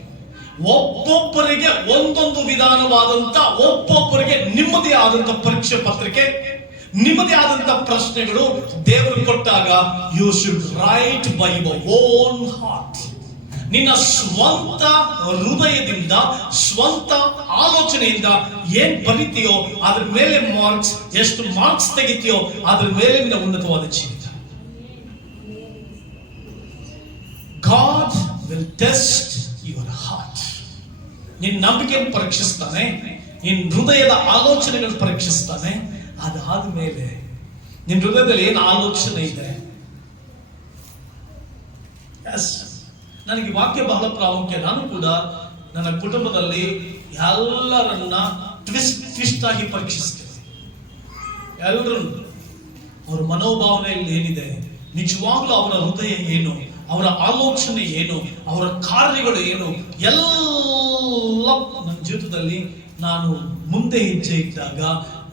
ಒಬ್ಬೊಬ್ಬರಿಗೆ ಒಂದೊಂದು ವಿಧಾನವಾದಂತ, ಒಬ್ಬೊಬ್ಬರಿಗೆ ನಿಮ್ಮದೇ ಆದಂತ ಪರೀಕ್ಷೆ ಪತ್ರಿಕೆ, ನಿಮ್ಮದೇ ಆದಂತ ಪ್ರಶ್ನೆಗಳು ದೇವರು ಕೊಟ್ಟಾಗ you should write by your own heart. ನಿನ್ನ ಸ್ವಂತ ಹೃದಯದಿಂದ, ಸ್ವಂತ ಆಲೋಚನೆಯಿಂದ ಏನ್ ಬರೀತೀಯೋ ಅದ್ರ ಮೇಲೆ ಮಾರ್ಕ್ಸ್, ಎಷ್ಟು ಮಾರ್ಕ್ಸ್ ತೆಗಿತೀಯೋ ಅದ್ರ ಮೇಲೆ ನಿನ್ನ ಉನ್ನತವಾದ ಜೀವಿತ. God will test your heart. ನಿನ್ನ ನಂಬಿಕೆಯನ್ನು ಪರೀಕ್ಷಿಸ್ತಾನೆ, ನಿನ್ನ ಹೃದಯದ ಆಲೋಚನೆಗಳನ್ನು ಪರೀಕ್ಷಿಸ್ತಾನೆ. ಅದಾದ ಮೇಲೆ ನಿನ್ನ ಹೃದಯದಲ್ಲಿ ಏನು ಆಲೋಚನೆ ಇದೆ. ನನಗೆ ವಾಕ್ಯ ಬಹಳ ಪ್ರಾಮುಖ್ಯ. ನಾನು ಕೂಡ ನನ್ನ ಕುಟುಂಬದಲ್ಲಿ ಎಲ್ಲರನ್ನ ಟ್ವಿಸ್ಟ್ ಆಗಿ ಪರೀಕ್ಷಿಸ್ತೇನೆ. ಎಲ್ಲರೂ ಅವರ ಮನೋಭಾವನೆಯಲ್ಲಿ ಏನಿದೆ, ನಿಜವಾಗ್ಲೂ ಅವರ ಹೃದಯ ಏನು, ಅವರ ಆಲೋಚನೆ ಏನು, ಅವರ ಕಾರ್ಯಗಳು ಏನು, ಎಲ್ಲ ನನ್ನ ಜೀವಿತದಲ್ಲಿ ನಾನು ಮುಂದೆ ಹೆಜ್ಜೆ ಇಟ್ಟಾಗ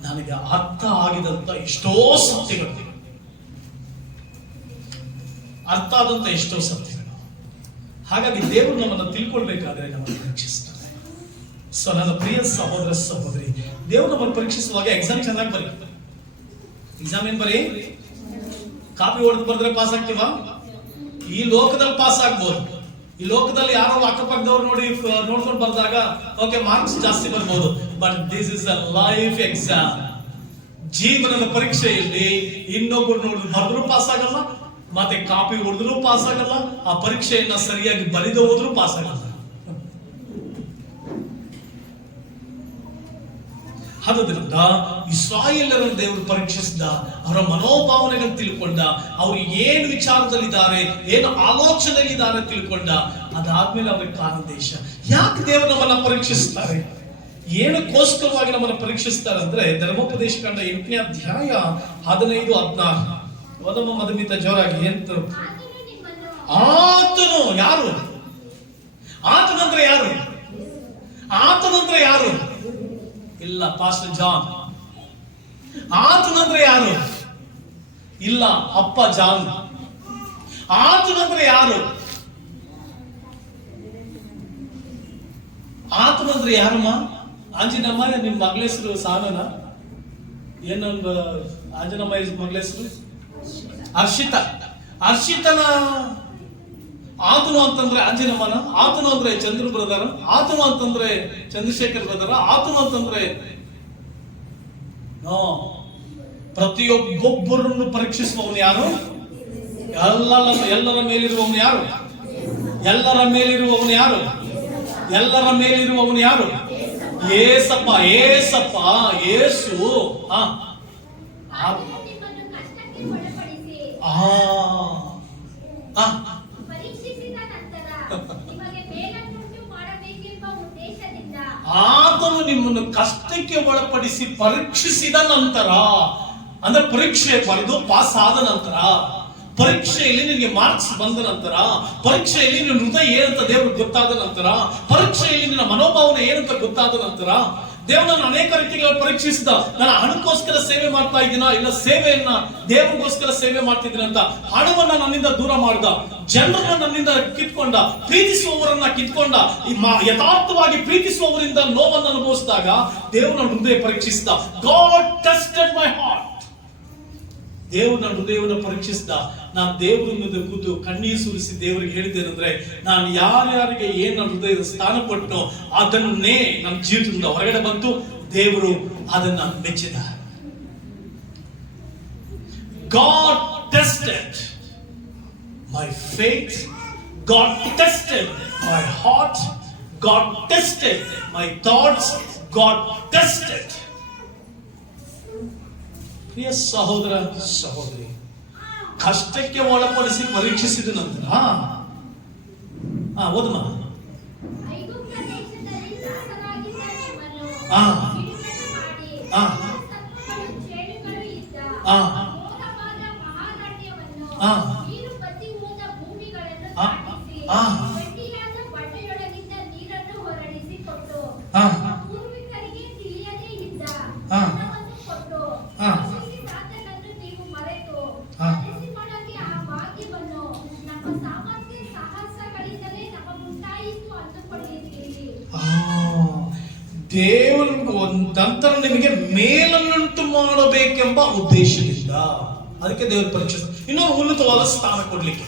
ನನಗೆ ಅರ್ಥ ಆಗಿದಂತ ಎಷ್ಟೋ ಸತ್ಯಗಳು, ಅರ್ಥ ಆದಂತ ಎಷ್ಟೋ ಸತ್ಯಗಳು. ಹಾಗಾಗಿ ದೇವರು ನಮ್ಮನ್ನು ತಿಳ್ಕೊಳ್ಬೇಕಾದ್ರೆ ನಮ್ಮನ್ನು ಪರೀಕ್ಷಿಸ್ತಾರೆ. ಸೊ ನನ್ನ ಪ್ರಿಯ ಸಹೋದರ ಸಹೋದರಿ, ದೇವರು ನಮ್ಮನ್ನು ಪರೀಕ್ಷಿಸುವಾಗ ಎಕ್ಸಾಮ್ ಚೆನ್ನಾಗಿ ಬರೀ. ಎಕ್ಸಾಮ್ ಏನ್ ಬರೀ, ಕಾಪಿ ಹೊಡೆದು ಬರೆದ್ರೆ ಪಾಸ್ ಆಗ್ತೀವ? ಈ ಲೋಕದಲ್ಲಿ ಪಾಸ್ ಆಗ್ಬೋದು. ಈ ಲೋಕದಲ್ಲಿ ಯಾರೋ ಅಕ್ಕಪಕ್ಕದವ್ರು ನೋಡ್ಕೊಂಡು ಬಂದಾಗ ಓಕೆ ಮಾರ್ಕ್ಸ್ ಜಾಸ್ತಿ ಬರ್ಬೋದು. But this is a life exam. ಜೀವನದ ಪರೀಕ್ಷೆಯಲ್ಲಿ ಇನ್ನೊಬ್ಬರು ನೋಡಿದ್ರು ಬರೆದ್ರು ಪಾಸ್ ಆಗಲ್ಲ, ಮತ್ತೆ ಕಾಪಿ ಹೊಡೆದ್ರು ಪಾಸ್ ಆಗಲ್ಲ, ಆ ಪರೀಕ್ಷೆಯನ್ನ ಸರಿಯಾಗಿ ಬರೆದು ಹೋದ್ರು ಪಾಸ್ ಆಗಲ್ಲ. ಆದ್ದರಿಂದ ಇಸ್ರಾಯೇಲರನ್ನು ದೇವರು ಪರೀಕ್ಷಿಸಿದ, ಅವರ ಮನೋಭಾವನೆಗಳನ್ನು ತಿಳ್ಕೊಂಡ, ಅವರು ಏನು ವಿಚಾರದಲ್ಲಿದ್ದಾರೆ, ಏನು ಆಲೋಚನೆಯಲ್ಲಿದ್ದಾರೆ ತಿಳ್ಕೊಂಡ. ಅದಾದ್ಮೇಲೆ ಅವ್ರಿಗೆ ಕಾನಾನ್ ದೇಶ. ಯಾಕೆ ದೇವರು ನಮ್ಮನ್ನ ಪರೀಕ್ಷಿಸ್ತಾರೆ? ಏನಕ್ಕೋಸ್ಕರವಾಗಿ ನಮ್ಮನ್ನು ಪರೀಕ್ಷಿಸ್ತಾರೆ ಅಂದ್ರೆ, ಧರ್ಮೋಪದೇಶ ಕಾಂಡ 8ನೇ ಅಧ್ಯಾಯ 15-16. ಓದಮ್ಮ ಮಧುಮಿತ ಜೋರಾಗಿ. ಎಂತ ಆತನು ಯಾರು? ಆತನಂದ್ರೆ ಯಾರು? ಆತನಂದ್ರೆ ಯಾರು? ಇಲ್ಲ ಪಾಸ್ಟರ್ ಜಾನ್. ಆತನಂದ್ರೆ ಯಾರು? ಇಲ್ಲ ಅಪ್ಪ ಜಾನ್. ಆತನಂದ್ರೆ ಯಾರು? ಆತನಂದ್ರೆ ಯಾರಮ್ಮ? ಆಂಜನಮ್ಮ. ನಿಮ್ ಮಗಳ ಹೆಸರು ಸಾನನ? ಏನೊಂದು ಆಂಜನಮ್ಮ ಮಗಳ ಹೆಸರು ಹರ್ಷಿತಾ. ಹರ್ಷಿತನ ಆತನು ಅಂತಂದ್ರೆ ಆಂಜನಮ್ಮನ, ಆತನು ಅಂದ್ರೆ ಚಂದ್ರ ಬ್ರದರ, ಆತನು ಅಂತಂದ್ರೆ ಚಂದ್ರಶೇಖರ್ ಬ್ರದರ, ಆತನು ಅಂತಂದ್ರೆ ಪ್ರತಿಯೊಬ್ಬೊಬ್ಬರನ್ನು ಪರೀಕ್ಷಿಸುವವನು ಯಾರು? ಎಲ್ಲರ ಮೇಲಿರುವವನು ಯಾರು? ಎಲ್ಲರ ಮೇಲಿರುವವನು ಯಾರು? ಎಲ್ಲರ ಮೇಲಿರುವವನು ಯಾರು? ಏಸಪ್ಪ. ಏಸಪ್ಪ ಏಸು. ಆತನು ನಿಮ್ಮನ್ನು ಕಷ್ಟಕ್ಕೆ ಒಳಪಡಿಸಿ ಪರೀಕ್ಷಿಸಿದ ನಂತರ, ಅಂದ್ರೆ ಪರೀಕ್ಷೆ ಬರೆದು ಪಾಸ್ ಆದ ನಂತರ, ಪರೀಕ್ಷೆಯಲ್ಲಿ ನಿನಗೆ ಮಾರ್ಕ್ಸ್ ಬಂದ ನಂತರ, ಪರೀಕ್ಷೆಯಲ್ಲಿ ನಿನ್ನ ಹೃದಯ ಏನಂತ ದೇವ್ರಿಗೆ ಗೊತ್ತಾದ ನಂತರ, ಪರೀಕ್ಷೆಯಲ್ಲಿ ನಿನ್ನ ಮನೋಭಾವನೆ ಏನಂತ ಗೊತ್ತಾದ ನಂತರ, ದೇವ್ರು ನಾನು ಅನೇಕ ರೀತಿಗಳಲ್ಲಿ ಪರೀಕ್ಷಿಸಿದ. ನಾನು ಹಣಕ್ಕೋಸ್ಕರ ಸೇವೆ ಮಾಡ್ತಾ ಇದ್ದೀನ, ಇಲ್ಲ ಸೇವೆಯನ್ನ ದೇವರಿಗೋಸ್ಕರ ಸೇವೆ ಮಾಡ್ತಿದ್ದೀನಿ ಅಂತ ಹಣವನ್ನ ನನ್ನಿಂದ ದೂರ ಮಾಡ್ದ, ಜನರನ್ನ ನನ್ನಿಂದ ಕಿತ್ಕೊಂಡ, ಪ್ರೀತಿಸುವವರನ್ನ ಕಿತ್ಕೊಂಡ, ಯಥಾರ್ಥವಾಗಿ ಪ್ರೀತಿಸುವವರಿಂದ ನೋವನ್ನು ಅನುಭವಿಸಿದಾಗ ದೇವ್ರು ನನ್ನ ಹೃದಯ ಪರೀಕ್ಷಿಸಿದ. God tested my heart. ದೇವ್ರು ನನ್ನ ಹೃದಯವನ್ನು ಪರೀಕ್ಷಿಸಿದ. ನಾನು ದೇವರ ಕೂತು ಕಣ್ಣೀರು ಸುರಿಸಿ ದೇವರಿಗೆ ಹೇಳಿದ್ದೇನೆಂದ್ರೆ, ನಾನು ಯಾರ್ಯಾರಿಗೆ ಏನ್ ನನ್ನ ಹೃದಯದ ಸ್ಥಾನ ಕೊಟ್ಟನೋ ಅದನ್ನೇ ನನ್ನ ಜೀವಿತದಿಂದ ಹೊರಗಡೆ ಬಂತು. ದೇವರು ಅದನ್ನ ಮೆಚ್ಚಿದ. God tested my faith, God tested my heart, God tested my thoughts, God tested. ಪ್ರಿಯ ಸಹೋದರ ಸಹೋದರಿ, ಕಷ್ಟಕ್ಕೆ ಒಳಪಡಿಸಿ ಪರೀಕ್ಷಿಸಿದ ನಂತರ ಓದಮ್ಮ. ದೇವರು ನಂತರ ನಿಮಗೆ ಮೇಲನ್ನುಂಟು ಮಾಡಬೇಕೆಂಬ ಉದ್ದೇಶದಿಂದ ಅದಕ್ಕೆ ದೇವರು ಪರೀಕ್ಷಿಸ್ತಾರೆ. ಇನ್ನೊಂದು ಉನ್ನತವಾದ ಸ್ಥಾನ ಕೊಡ್ಲಿಕ್ಕೆ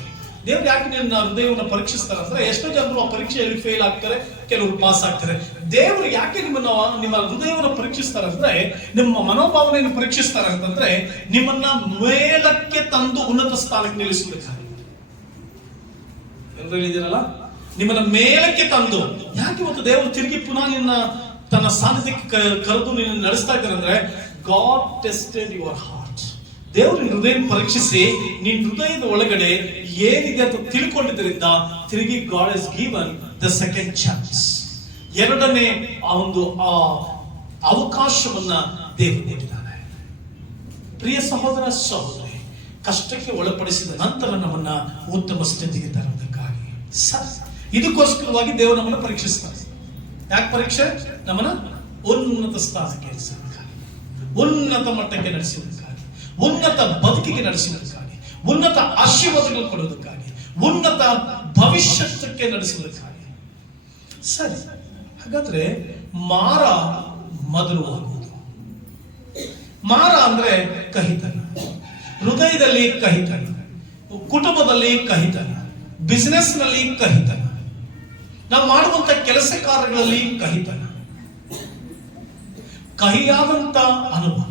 ದೇವ್ರು ಯಾಕೆ ನಿನ್ನ ಹೃದಯವನ್ನು ಪರೀಕ್ಷಿಸ್ತಾರೆ ಅಂದ್ರೆ, ಎಷ್ಟೋ ಜನರು ಆ ಪರೀಕ್ಷೆಯಲ್ಲಿ ಫೇಲ್ ಆಗ್ತಾರೆ, ಕೆಲವರು ಪಾಸ್ ಆಗ್ತಾರೆ. ದೇವರು ಯಾಕೆ ನಿಮ್ಮ ಹೃದಯವನ್ನು ಪರೀಕ್ಷಿಸ್ತಾರೆ ಅಂದ್ರೆ, ನಿಮ್ಮ ಮನೋಭಾವನೆಯನ್ನು ಪರೀಕ್ಷಿಸ್ತಾರೆ ಅಂತಂದ್ರೆ, ನಿಮ್ಮನ್ನ ಮೇಲಕ್ಕೆ ತಂದು ಉನ್ನತ ಸ್ಥಾನಕ್ಕೆ ನಿಲ್ಲಿಸಬೇಕಾಗಿ. ಎಲ್ಲರೂ ಹೇಳಿದಿರಲ್ಲ, ನಿಮ್ಮನ್ನ ಮೇಲಕ್ಕೆ ತಂದು. ಯಾಕೆ ಇವತ್ತು ದೇವರು ತಿರುಗಿ ಪುನಃ ನಿನ್ನ ತನ್ನ ಸಾನ್ನಿಧ್ಯಕ್ಕೆ ಕರೆದು ನಿನ್ನ ನಡೆಸ್ತಾ ಇದ್ದಾರೆ ಅಂದ್ರೆ, ಗಾಡ್ ಟೆಸ್ಟೆಡ್ ಯುವರ್ ಹಾರ್ಟ್. ದೇವರು ನಿನ್ನ ಹೃದಯ ಪರೀಕ್ಷಿಸಿ ನಿನ್ನ ಹೃದಯದ ಒಳಗಡೆ ಏನಿದೆ ಅಂತ ತಿಳ್ಕೊಂಡಿದ್ದರಿಂದ ತಿರುಗಿ ಗಾಡ್ ಹಸ್ ಗಿವನ್ ದ ಸೆಕೆಂಡ್ ಚಾನ್ಸ್. ಎರಡನೇ ಒಂದು ಅವಕಾಶವನ್ನ ದೇವರು ನೀಡಿದ್ದಾನೆ. ಪ್ರಿಯ ಸಹೋದರ ಸಹೋದರಿ, ಕಷ್ಟಕ್ಕೆ ಒಳಪಡಿಸಿದ ನಂತರ ನಮ್ಮನ್ನ ಉತ್ತಮ ಸ್ಥಿತಿಗೆ ತರುವುದಕ್ಕಾಗಿ ಇದಕ್ಕೋಸ್ಕರವಾಗಿ ದೇವರು ನಮ್ಮನ್ನು ಪರೀಕ್ಷಿಸ್ತಾರೆ. ಯಾಕೆ ಪರೀಕ್ಷೆ? ನಮ್ಮನ್ನ ಉನ್ನತ ಸ್ಥಾನಕ್ಕೆ ನಡೆಸಬೇಕಾಗಿ, ಉನ್ನತ ಮಟ್ಟಕ್ಕೆ ನಡೆಸುವುದಕ್ಕಾಗಿ, ಉನ್ನತ ಬದುಕಿಗೆ ನಡೆಸುವುದಕ್ಕಾಗಿ, ಉನ್ನತ ಆಶೀರ್ವಾದಗಳು ಕೊಡುವುದಕ್ಕಾಗಿ, ಉನ್ನತ ಭವಿಷ್ಯಕ್ಕೆ ನಡೆಸುವುದಕ್ಕಾಗಿ. ಸರಿ, ಹಾಗಾದ್ರೆ ಮಾರ ಮಧುರವಾಗುವುದು. ಮಾರ ಅಂದ್ರೆ ಕಹಿತನ, ಹೃದಯದಲ್ಲಿ ಕಹಿತನ, ಕುಟುಂಬದಲ್ಲಿ ಕಹಿತನ, ಬಿಸಿನೆಸ್ ನಲ್ಲಿ ಕಹಿತನ, ನಾವು ಮಾಡುವಂತ ಕೆಲಸ ಕಾರ್ಯಗಳಲ್ಲಿ ಕಹಿತನ, ಕಹಿಯಾದಂತ ಅನುಭವ.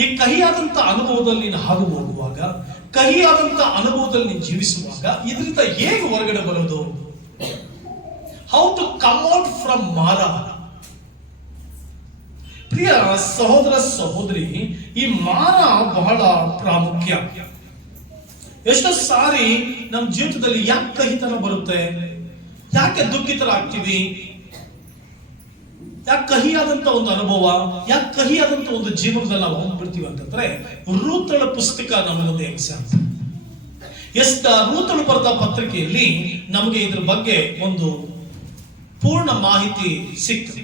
ಈ ಕಹಿಯಾದಂತ ಅನುಭವದಲ್ಲಿ ನೀನು ಹಾದು ಹೋಗುವಾಗ, ಕಹಿಯಾದಂತ ಅನುಭವದಲ್ಲಿ ನೀನು ಜೀವಿಸುವಾಗ ಇದರಿಂದ ಹೇಗೆ ಹೊರಗಡೆ ಬರೋದು? How to come out from ಮಾರ? ಪ್ರಿಯ ಸಹೋದರ ಸಹೋದರಿ, ಈ ಮಾರ ಬಹಳ ಪ್ರಾಮುಖ್ಯ. ಎಷ್ಟೋ ಸಾರಿ ನಮ್ಮ ಜೀವಿತದಲ್ಲಿ ಯಾಕೆ ಕಹಿತನ ಬರುತ್ತೆ? ಯಾಕೆ ದುಃಖಿತರಾಗ್ತೀವಿ? ಯಾಕೆ ಕಹಿಯಾದಂತ ಒಂದು ಅನುಭವ, ಯಾಕೆ ಕಹಿಯಾದಂತ ಒಂದು ಜೀವನದಲ್ಲಿ ನಾವು ಹೋಗ್ಬಿಡ್ತೀವಿ ಅಂತಂದ್ರೆ, ರೂತಳ ಪುಸ್ತಕ ನಮಗೊಂದು ಎಕ್ಸಾಂಪಲ್. ರೂತಳು ಬರೆದ ಪತ್ರಿಕೆಯಲ್ಲಿ ನಮಗೆ ಇದ್ರ ಬಗ್ಗೆ ಒಂದು ಪೂರ್ಣ ಮಾಹಿತಿ ಸಿಕ್ತು.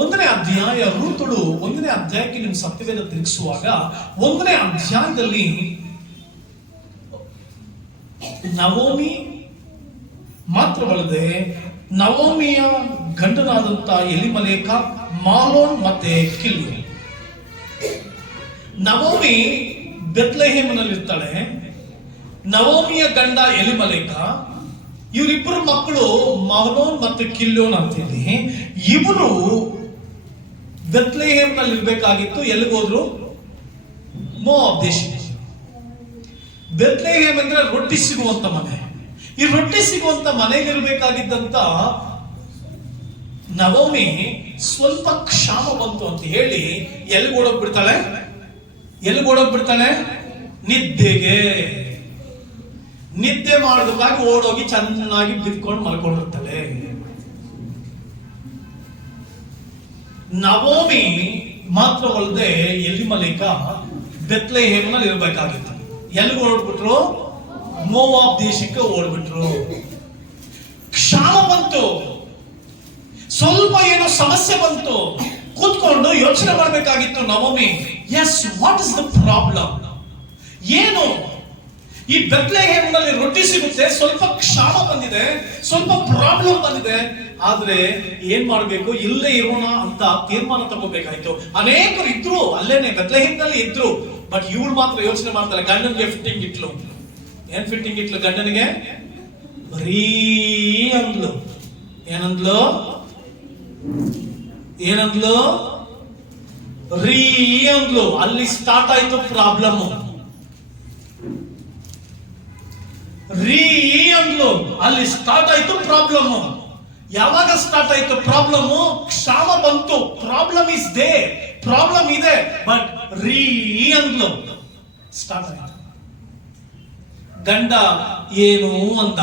1ನೇ ಅಧ್ಯಾಯ, ರೂತಳು 1ನೇ ಅಧ್ಯಾಯಕ್ಕೆ ನಿಮ್ಮ ಸತ್ಯವೇದ ತಿರುಗಿಸುವಾಗ 1ನೇ ಅಧ್ಯಾಯದಲ್ಲಿ ನವೋಮಿ ಮಾತ್ರವಲ್ಲದೆ ನವೋಮಿಯ ಗಂಡನಾದಂತ ಎಲಿಮಲೇಕ, ಮಾಲೋನ್ ಮತ್ತೆ ಕಿಲ್ಯೋನ್. ನವೋಮಿ ಬೆತ್ಲೆಹೇಮನಲ್ಲಿ ಇರ್ತಾಳೆ. ನವೋಮಿಯ ಗಂಡ ಎಲಿಮಲೇಕ, ಇವರಿಬ್ಬರು ಮಕ್ಕಳು ಮಾಲೋನ್ ಮತ್ತೆ ಕಿಲ್ಯೋನ್ ಅಂತಿದೆ. ಇವರು ಬೆತ್ಲೆಹೇಮ್ನಲ್ಲಿ ಇರ್ಬೇಕಾಗಿತ್ತು. ಎಲ್ಲಿಗೋದ್ರು? ಮೋವಾಬ್ ದೇಶ. ಬೆತ್ಲೆಹೇಮ್ ಅಂದ್ರೆ ರೊಟ್ಟಿ ಸಿಗುವಂತ ಮನೆ. ಈ ರೊಟ್ಟಿ ಸಿಗುವಂತ ಮನೆಗಿರ್ಬೇಕಾಗಿದ್ದಂತ ನವೋಮಿ ಸ್ವಲ್ಪ ಕ್ಷಾಮ ಬಂತು ಅಂತ ಹೇಳಿ ಎಲ್ಲಿಗೋಡೋಗ್ಬಿಡ್ತಾಳೆ? ನಿದ್ದೆಗೆ. ನಿದ್ದೆ ಮಾಡೋದಕ್ಕಾಗಿ ಓಡೋಗಿ ಚೆನ್ನಾಗಿ ಬಿದ್ಕೊಂಡು ಮಲ್ಕೊಂಡಿರ್ತಾಳೆ. ನವೋಮಿ ಮಾತ್ರವಲ್ಲದೆ ಎಲಿಮಲೇಕ ಬೆತ್ಲೆಹೇಮ್ನಲ್ಲಿ ಇರ್ಬೇಕಾಗಿತ್ತು. ಎಲ್ಲಿಗೆ ಓಡ್ಬಿಟ್ರು? ಮೋವಾಬ್ ದೇಶಕ್ಕೆ ಓಡ್ಬಿಟ್ರು. ಕ್ಷಾಮ ಬಂತು, ಸ್ವಲ್ಪ ಏನೋ ಸಮಸ್ಯೆ ಬಂತು. ಕೂತ್ಕೊಂಡು ಯೋಚನೆ ಮಾಡಬೇಕಾಗಿತ್ತು Naomi. Yes, what is the problem? ಏನು ಈ ಬೆತ್ಲೆಹೇಮ್ನಲ್ಲಿ ರೊಟ್ಟಿ ಸಿಗುತ್ತೆ, ಸ್ವಲ್ಪ ಕ್ಷಾಮ ಬಂದಿದೆ, ಸ್ವಲ್ಪ ಪ್ರಾಬ್ಲಮ್ ಬಂದಿದೆ, ಆದ್ರೆ ಏನ್ ಮಾಡ್ಬೇಕು? ಇಲ್ಲೇ ಇರೋಣ ಅಂತ ತೀರ್ಮಾನ ತಗೋಬೇಕಾಯ್ತು. ಅನೇಕರು ಇದ್ರು ಅಲ್ಲೇನೆ, ಬೆತ್ಲೆಹೇಮ್ನಲ್ಲಿ ಇದ್ರು. ಬಟ್ ಇವಳು ಮಾತ್ರ ಯೋಚನೆ ಮಾಡ್ತಾರೆ. ಗಂಡನಿಗೆ ಫಿಟ್ಟಿಂಗ್ ಇಟ್ಲು. ಏನ್ ಫಿಟ್ಟಿಂಗ್ ಇಟ್ಲು ಗಂಡನಿಗೆ? ರೀ ಅಂದ್ಲು. ಏನಂದ್ಲು? ರೀ ಅಂದ್ಲು. ಅಲ್ಲಿ ಸ್ಟಾರ್ಟ್ ಆಯ್ತು ಪ್ರಾಬ್ಲಮ್. ರೀ ಅಂದ್ಲು, ಅಲ್ಲಿ ಸ್ಟಾರ್ಟ್ ಆಯ್ತು ಪ್ರಾಬ್ಲಮ್. ಯಾವಾಗ ಸ್ಟಾರ್ಟ್ ಆಯ್ತು ಪ್ರಾಬ್ಲಮ್? ಕ್ಷಾಮ ಬಂತು. ಪ್ರಾಬ್ಲಮ್ ಇಸ್ ದೇ, ಪ್ರಾಬ್ಲಮ್ ಇದೆ, ಬಟ್ ರೀ ಅಂದ್ಲು. ಸ್ಟಾರ್ಟ್ ಆಯ್ತು. ಗಂಡ ಏನು ಅಂದ?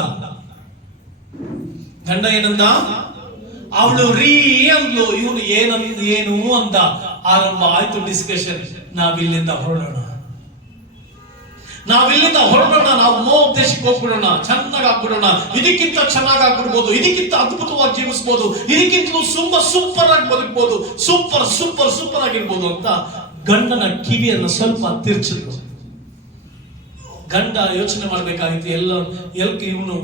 ಅವಳು ರೀ ಅಂದ್ಲು, ಇವನು ಏನು ಅಂದ. ಆರಂಭ ಆಯ್ತು ಡಿಸ್ಕಷನ್. ನಾವಿಲ್ಲಿಂದ ಹೊರಡೋಣ, ನಾವು ಮೋವಾಬ್ ದೇಶಕ್ಕೆ ಹೋಗ್ಬಿಡೋಣ, ಚೆನ್ನಾಗಿ ಆಗ್ಬಿಡೋಣ. ಇದಕ್ಕಿಂತ ಚೆನ್ನಾಗಿ ಆಗ್ಬಿಡ್ಬೋದು, ಇದಕ್ಕಿಂತ ಅದ್ಭುತವಾಗಿ ಜೀವಿಸ್ಬೋದು, ಇದಕ್ಕಿಂತಲೂ ಸೂಪರ್ ಆಗಿ ಬದುಕ್ಬೋದು, ಸೂಪರ್ ಆಗಿರ್ಬೋದು ಅಂತ ಗಂಡನ ಕಿವಿಯನ್ನು ಸ್ವಲ್ಪ ತಿರ್ಚಿದ್ರು. ಗಂಡ ಯೋಚನೆ ಮಾಡ್ಬೇಕಾಗಿತ್ತು. ಇವನು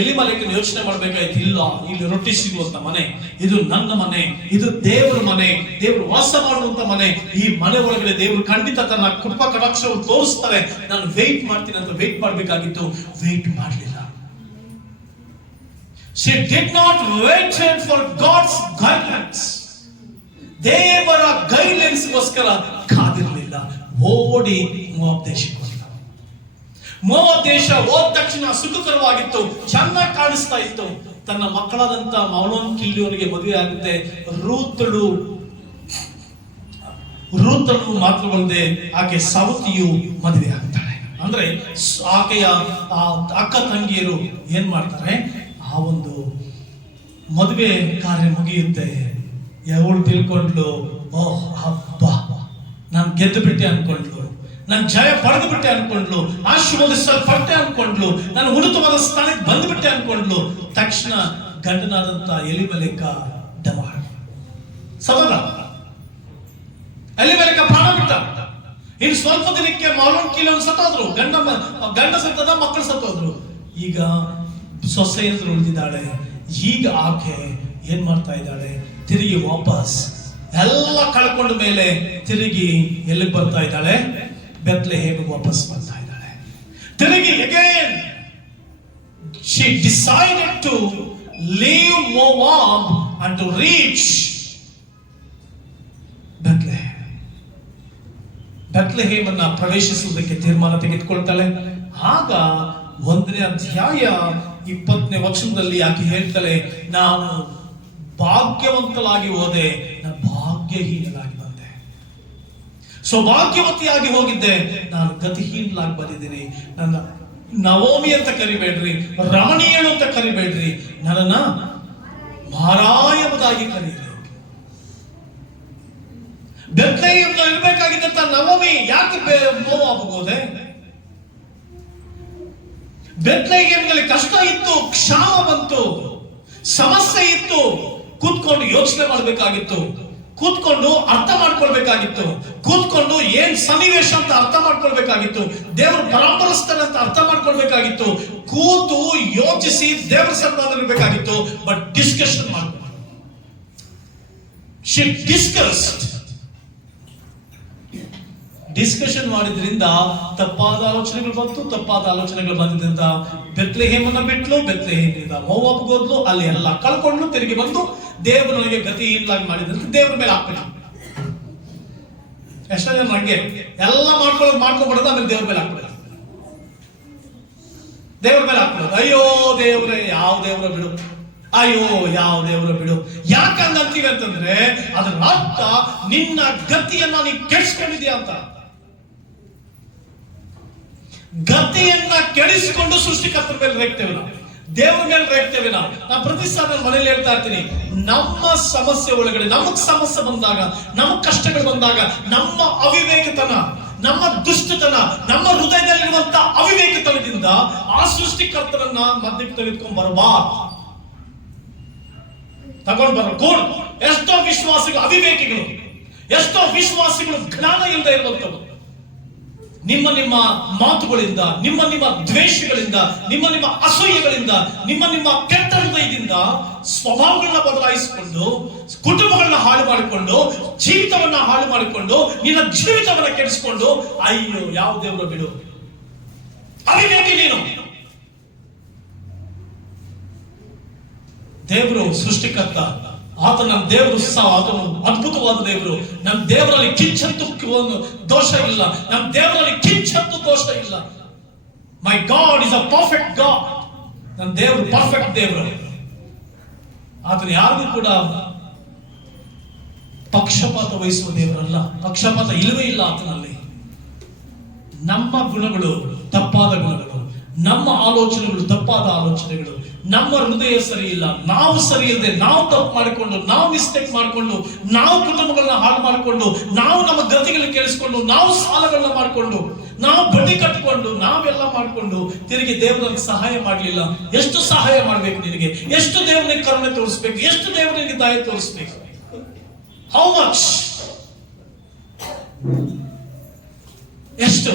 ಎಲಿಮಲೇಕನ ಯೋಚನೆ ಮಾಡ್ಬೇಕಾಯ್ತು. ಇಲ್ಲ, ಇಲ್ಲಿ ರೊಟ್ಟಿ ಸಿಗುವಂತ ಮನೆ, ಇದು ನನ್ನ ಮನೆ, ಇದು ದೇವರ ಮನೆ, ದೇವರು ವಾಸ ಮಾಡುವಂತ ಮನೆ. ಈ ಮನೆ ಒಳಗಡೆ ದೇವರು ಖಂಡಿತ ತನ್ನ ಕೃಪಾ ಕಟಾಕ್ಷವನ್ನು ತೋರಿಸ್ತಾರೆ. ನಾನು ವೇಟ್ ಮಾಡ್ತೀನಿ ಅಂತ ವೇಟ್ ಮಾಡ್ಬೇಕಾಗಿತ್ತು. ವೇಟ್ ಮಾಡಲಿಲ್ಲ. She did not wait for God's guidelines. ದೇವರ ಗೈಡ್ಲೈನ್ಸ್ ಗೋಸ್ಕರ ಕಾದಿರಲಿಲ್ಲ. ಓಡಿ ಮೋವಾಬ್ ದೇಶಕ್ಕೆ. ಮೋವಾಬ್ ದೇಶ ಹೋದ ತಕ್ಷಣ ಸುಖಕರವಾಗಿತ್ತು, ಚೆನ್ನಾಗಿ ಕಾಣಿಸ್ತಾ ಇತ್ತು. ತನ್ನ ಮಕ್ಕಳಾದಂತ ಮಾಲೋನ್ ಕಿಲ್ಯೋನಿಗೆ ಮದುವೆ ಆಗುತ್ತೆ. ರೂತಳು ಮಾತ್ರವಲ್ಲದೆ ಆಕೆ ಸವತಿಯು ಮದುವೆ ಆಗ್ತಾಳೆ. ಅಂದ್ರೆ ಆಕೆಯ ಅಕ್ಕ ತಂಗಿಯರು ಏನ್ ಮಾಡ್ತಾರೆ? ಆ ಒಂದು ಮದುವೆ ಕಾರ್ಯ ಮುಗಿಯುತ್ತೆ. ಅವಳು ತಿಳ್ಕೊಂಡ್ಲು, ಓಹ್ ಹಬ್ಬ, ನಾನು ಗೆದ್ದು ಬಿಟ್ಟೆ ಅನ್ಕೊಂಡ್ಲು, ನಾನು ಜಯ ಪಡೆದು ಬಿಟ್ಟೆ ಅನ್ಕೊಂಡ್ಲು, ಆಶೀರ್ವದಿಸಲ್ಪಟ್ಟೆ ಅನ್ಕೊಂಡ್ಲು, ನಾನು ಉನ್ನತವಾದ ಸ್ಥಾನಕ್ಕೆ ಬಂದ್ಬಿಟ್ಟೆ ಅನ್ಕೊಂಡ್ಲು. ತಕ್ಷಣ ಗಂಡನಾದಂತ ಎಲಿಮಲೇಕ ಸದನ ಎಲಿಮಲೇಕ ಪ್ರಾಣ ಬಿಟ್ಟ. ಇನ್ನು ಸ್ವಲ್ಪ ದಿನಕ್ಕೆ ಮಾಲೋನ್ ಕಿಲ್ಯೋನ್ ಸತ್ತೋದ್ರು. ಗಂಡ ಸತ್ತದ, ಮಕ್ಕಳು ಸತ್ತೋದ್ರು. ಈಗ ಸೊಸೆಯಂದ್ರು ಉಳಿದಿದ್ದಾಳೆ. ಈಗ ಆಕೆ ಏನ್ ಮಾಡ್ತಾ ಇದ್ದಾಳೆ? ತಿರುಗಿ ವಾಪಸ್ ಎಲ್ಲ ಕಳ್ಕೊಂಡ ಮೇಲೆ ತಿರುಗಿ ಎಲ್ಲಿಗೆ ಬರ್ತಾ ಇದ್ದಾಳೆ? ಬೆತ್ಲೆಹೇಮಿಗೆ ವಾಪಸ್ ಬರ್ತಾ ಇದ್ದಾಳೆ. ತಿರುಗಿ again she decided to leave Moab and to reach Bethlehem. ಬೆತ್ಲೆಹೇಮನ್ನ ಪ್ರವೇಶಿಸುವುದಕ್ಕೆ ತೀರ್ಮಾನ ತೆಗೆದುಕೊಳ್ತಾಳೆ. ಆಗ 1ನೇ ಅಧ್ಯಾಯ 20ನೇ ವಚನದಲ್ಲಿ ಆಕೆ ಹೇಳ್ತಾಳೆ, ನಾನು ಭಾಗ್ಯವಂತಲಾಗಿ ಹೋದೆ, ನಾನು ಭಾಗ್ಯಹೀನಲಾಗಿ ಬಂದೆ. ಸೌಭಾಗ್ಯವತಿಯಾಗಿ ಹೋಗಿದ್ದೆ, ನಾನು ಗತಿಹೀನಲಾಗಿ ಬಂದಿದ್ದೀನಿ. ನನ್ನ ನವೋಮಿ ಅಂತ ಕರಿಬೇಡ್ರಿ, ರಮಣೀಯಳು ಅಂತ ಕರಿಬೇಡ್ರಿ, ನನ್ನನ್ನ ಮಾರಾಯ ಎಂಬುದಾಗಿ ಕರೀರಿ. ಬೆತ್ಲೆಹೇಮ್ನಲ್ಲಿ ಇರಬೇಕಾಗಿದ್ದಂತ ನವೋಮಿ ಯಾಕೆ ಮೋವಾಬ್ ಹೋದೆ? ಬೆತ್ಲೆಹೇಮ್ನಲ್ಲಿ ಕಷ್ಟ ಇತ್ತು, ಕ್ಷಾಮ ಬಂತು, ಸಮಸ್ಯೆ ಇತ್ತು. ಕೂತ್ಕೊಂಡು ಯೋಚನೆ ಮಾಡಬೇಕಾಗಿತ್ತು, ಕೂತ್ಕೊಂಡು ಅರ್ಥ ಮಾಡ್ಕೊಳ್ಬೇಕಾಗಿತ್ತು, ಕೂತ್ಕೊಂಡು ಏನ್ ಸನ್ನಿವೇಶ ಅಂತ ಅರ್ಥ ಮಾಡ್ಕೊಳ್ಬೇಕಾಗಿತ್ತು, ದೇವರು ಪರಾಮರಿಸ್ತಾರೆ ಅಂತ ಅರ್ಥ ಮಾಡ್ಕೊಳ್ಬೇಕಾಗಿತ್ತು, ಕೂತು ಯೋಚಿಸಿ ದೇವರ ಸನ್ನಿಧಾನದಲ್ಲಿರಬೇಕಾಗಿತ್ತು. ಬಟ್ ಡಿಸ್ಕಷನ್ ಮಾಡ್ಕೊಂಡು ಡಿಸ್ಕಷನ್ ಮಾಡಿದ್ರಿಂದ ತಪ್ಪಾದ ಆಲೋಚನೆಗಳು ಬಂತು. ತಪ್ಪಾದ ಆಲೋಚನೆಗಳು ಬಂದಿದ್ರಿಂದ ಬೆತ್ಲೆಹೇಮನ್ನ ಬಿಟ್ಲು, ಬೆತ್ಲೆಹೇಮಿನಿಂದ ಮೋವಾಬ್ಗೆ ಹೋದ್ಲು, ಅಲ್ಲಿ ಎಲ್ಲ ಕಳ್ಕೊಂಡು ತಿರುಗಿ ಬಂದು ದೇವರು ನನಗೆ ಗತಿ ಇಲ್ಲಾಗಿ ಮಾಡಿದ್ರಂತ ದೇವ್ರ ಮೇಲೆ ಹಾಕ್ಬೇಕು. ಎಷ್ಟೋ ಜನ ಹಂಗೆ ಎಲ್ಲ ಮಾಡ್ಕೊಂಡ್ಬಿಡೋದು, ಆಮೇಲೆ ದೇವ್ರ ಮೇಲೆ ಹಾಕ್ಬಿಡೋದು, ದೇವ್ರ ಮೇಲೆ ಹಾಕ್ಬಿಡೋದು. ಅಯ್ಯೋ ದೇವ್ರೆ, ಯಾವ ದೇವ್ರ ಬಿಡು, ಅಯ್ಯೋ ಯಾವ ದೇವ್ರ ಬಿಡು. ಯಾಕಂತೀವಿ ಅಂತಂದ್ರೆ ಅದರ ಅರ್ಥ ನಿನ್ನ ಗತಿಯನ್ನ ನೀನು ಕೆಡಿಸ್ಕೊಂಡಿದ್ಯಾ ಅಂತ. ಗತಿಯನ್ನ ಕೆಡಿಸಿಕೊಂಡು ಸೃಷ್ಟಿಕರ್ತರ ಮೇಲೆ ರೇಗ್ತೇವೆ ನಾವು, ದೇವರ ಮೇಲೆ ರೇಗ್ತೇವೆ ನಾವು. ನಾನು ಪ್ರತಿ ಸಾಲ ಮನೇಲಿ ಹೇಳ್ತಾ ಇರ್ತೀನಿ, ನಮ್ಮ ಸಮಸ್ಯೆ ಒಳಗಡೆ ನಮಗ್ ಸಮಸ್ಯೆ ಬಂದಾಗ, ನಮಗ್ ಕಷ್ಟಗಳು ಬಂದಾಗ, ನಮ್ಮ ಅವಿವೇಕತನ, ನಮ್ಮ ದುಷ್ಟತನ, ನಮ್ಮ ಹೃದಯದಲ್ಲಿರುವಂತ ಅವಿವೇಕತನದಿಂದ ಆ ಸೃಷ್ಟಿಕರ್ತರನ್ನ ಮಧ್ಯಕ್ಕೆ ತೆಗೆದುಕೊಂಡು ಬರಬಾರ್ದು, ತಗೊಂಡು ಬರಕೂಡದು. ಎಷ್ಟೋ ವಿಶ್ವಾಸಿಗಳು ಅವಿವೇಕಿಗಳು, ಎಷ್ಟೋ ವಿಶ್ವಾಸಿಗಳು ಜ್ಞಾನ ಇಲ್ಲದೆ ಇರುವಂತವು. ನಿಮ್ಮ ಮಾತುಗಳಿಂದ, ನಿಮ್ಮ ದ್ವೇಷಗಳಿಂದ, ನಿಮ್ಮ ಅಸೂಯೆಗಳಿಂದ, ನಿಮ್ಮ ಕೆಟ್ಟ ಹೃದಯದಿಂದ ಸ್ವಭಾವಗಳನ್ನ ಬದಲಾಯಿಸಿಕೊಂಡು, ಕುಟುಂಬಗಳನ್ನ ಹಾಳು ಮಾಡಿಕೊಂಡು, ಜೀವಿತವನ್ನ ಹಾಳು ಮಾಡಿಕೊಂಡು, ನಿನ್ನ ಜೀವಿತವನ್ನ ಕೆಡಿಸಿಕೊಂಡು, ಅಯ್ಯೋ ಯಾವ ದೇವರು ಬಿಡು, ಅವಿವೇಕಿ ನೀನು. ದೇವರು ಸೃಷ್ಟಿಕರ್ತ, ಆತ ನನ್ನ ದೇವರು ಸಹ ಆತನು ಅದ್ಭುತವಾದ ದೇವರು. ನಮ್ಮ ದೇವರಲ್ಲಿ ಕಿಂಚತ್ತು ದೋಷ ಇಲ್ಲ, ನಮ್ಮ ದೇವರಲ್ಲಿ ಕಿಂಚತ್ತು ದೋಷ ಇಲ್ಲ. My God is a perfect God. ನನ್ನ ದೇವರು ಪರ್ಫೆಕ್ಟ್ ದೇವರು. ಆತನು ಯಾರಿಗೂ ಕೂಡ ಪಕ್ಷಪಾತ ವಹಿಸುವ ದೇವರಲ್ಲ, ಪಕ್ಷಪಾತ ಇಲ್ಲವೇ ಇಲ್ಲ ಆತನಲ್ಲಿ. ನಮ್ಮ ಗುಣಗಳು ತಪ್ಪಾದ ಗುಣಗಳು, ನಮ್ಮ ಆಲೋಚನೆಗಳು ತಪ್ಪಾದ ಆಲೋಚನೆಗಳು, ನಮ್ಮ ಹೃದಯ ಸರಿ ಇಲ್ಲ, ನಾವು ಸರಿ ಇಲ್ಲದೆ, ನಾವು ತಪ್ಪು ಮಾಡಿಕೊಂಡು, ನಾವು ಮಿಸ್ಟೇಕ್ ಮಾಡಿಕೊಂಡು, ನಾವು ಕುಟುಂಬಗಳನ್ನ ಹಾಳು ಮಾಡಿಕೊಂಡು, ನಾವು ನಮ್ಮ ಗತಿಗಳನ್ನ ಕೇಳಿಸ್ಕೊಂಡು, ನಾವು ಸಾಲಗಳನ್ನ ಮಾಡಿಕೊಂಡು, ನಾವು ಬಡ್ಡಿ ಕಟ್ಟಿಕೊಂಡು, ನಾವೆಲ್ಲ ಮಾಡಿಕೊಂಡು ತಿರುಗಿ ದೇವರಿಗೆ ಸಹಾಯ ಮಾಡಲಿಲ್ಲ. ಎಷ್ಟು ಸಹಾಯ ಮಾಡಬೇಕು ನಿನಗೆ? ಎಷ್ಟು ದೇವರಿಗೆ ಕರುಣೆ ತೋರಿಸ್ಬೇಕು? ಎಷ್ಟು ದೇವರಿಗೆ ದಯ ತೋರಿಸ್ಬೇಕು? How much? ಎಷ್ಟು?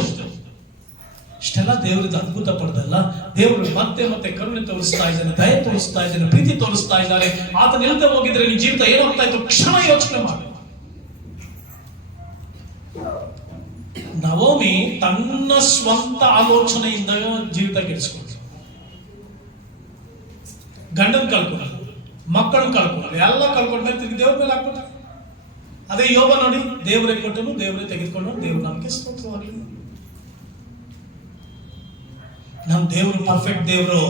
ಇಷ್ಟೆಲ್ಲ ದೇವರಿಂದ ಅದ್ಭುತ ಪಡೆದಲ್ಲ. ದೇವರು ಮತ್ತೆ ಮತ್ತೆ ಕರುಣೆ ತೋರಿಸ್ತಾ ಇದ್ದಾನೆ, ದಯ ತೋರಿಸ್ತಾ ಇದ್ದಾನೆ, ಪ್ರೀತಿ ತೋರಿಸ್ತಾ ಇದ್ದಾರೆ. ಆತನ ಇಲ್ಲದೆ ಹೋಗಿದ್ರೆ ನಿನ್ ಜೀವಿತ ಏನಾಗ್ತಾ ಇತ್ತು? ಕ್ಷಣ ಯೋಚನೆ ಮಾಡಿ. ನವೋಮಿ ತನ್ನ ಸ್ವಂತ ಆಲೋಚನೆಯಿಂದ ಜೀವಿತ ಕೆಡಿಸ್ಕೊಂಡ್ರು. ಗಂಡನ್ ಕಳ್ಕೊಂಡ್ರು, ಮಕ್ಕಳನ್ನ ಕಳ್ಕೊಂಡ್ರು, ಎಲ್ಲ ಕಳ್ಕೊಂಡ್ರೆ ತಿರುಗಿ ದೇವ್ರ ಮೇಲೆ ಹಾಕ್ಬಿಟ್ಟ. ಅದೇ ಯೋಬ ನೋಡಿ, ದೇವರೇ ಕೊಟ್ಟನು, ದೇವರೇ ತೆಗೆದುಕೊಂಡು, ದೇವ್ರ ನಮಗೆ ಸ್ತೋತ್ರವಾಗಲಿ. ನಮ್ಮ ದೇವರು ಪರ್ಫೆಕ್ಟ್ ದೇವರು.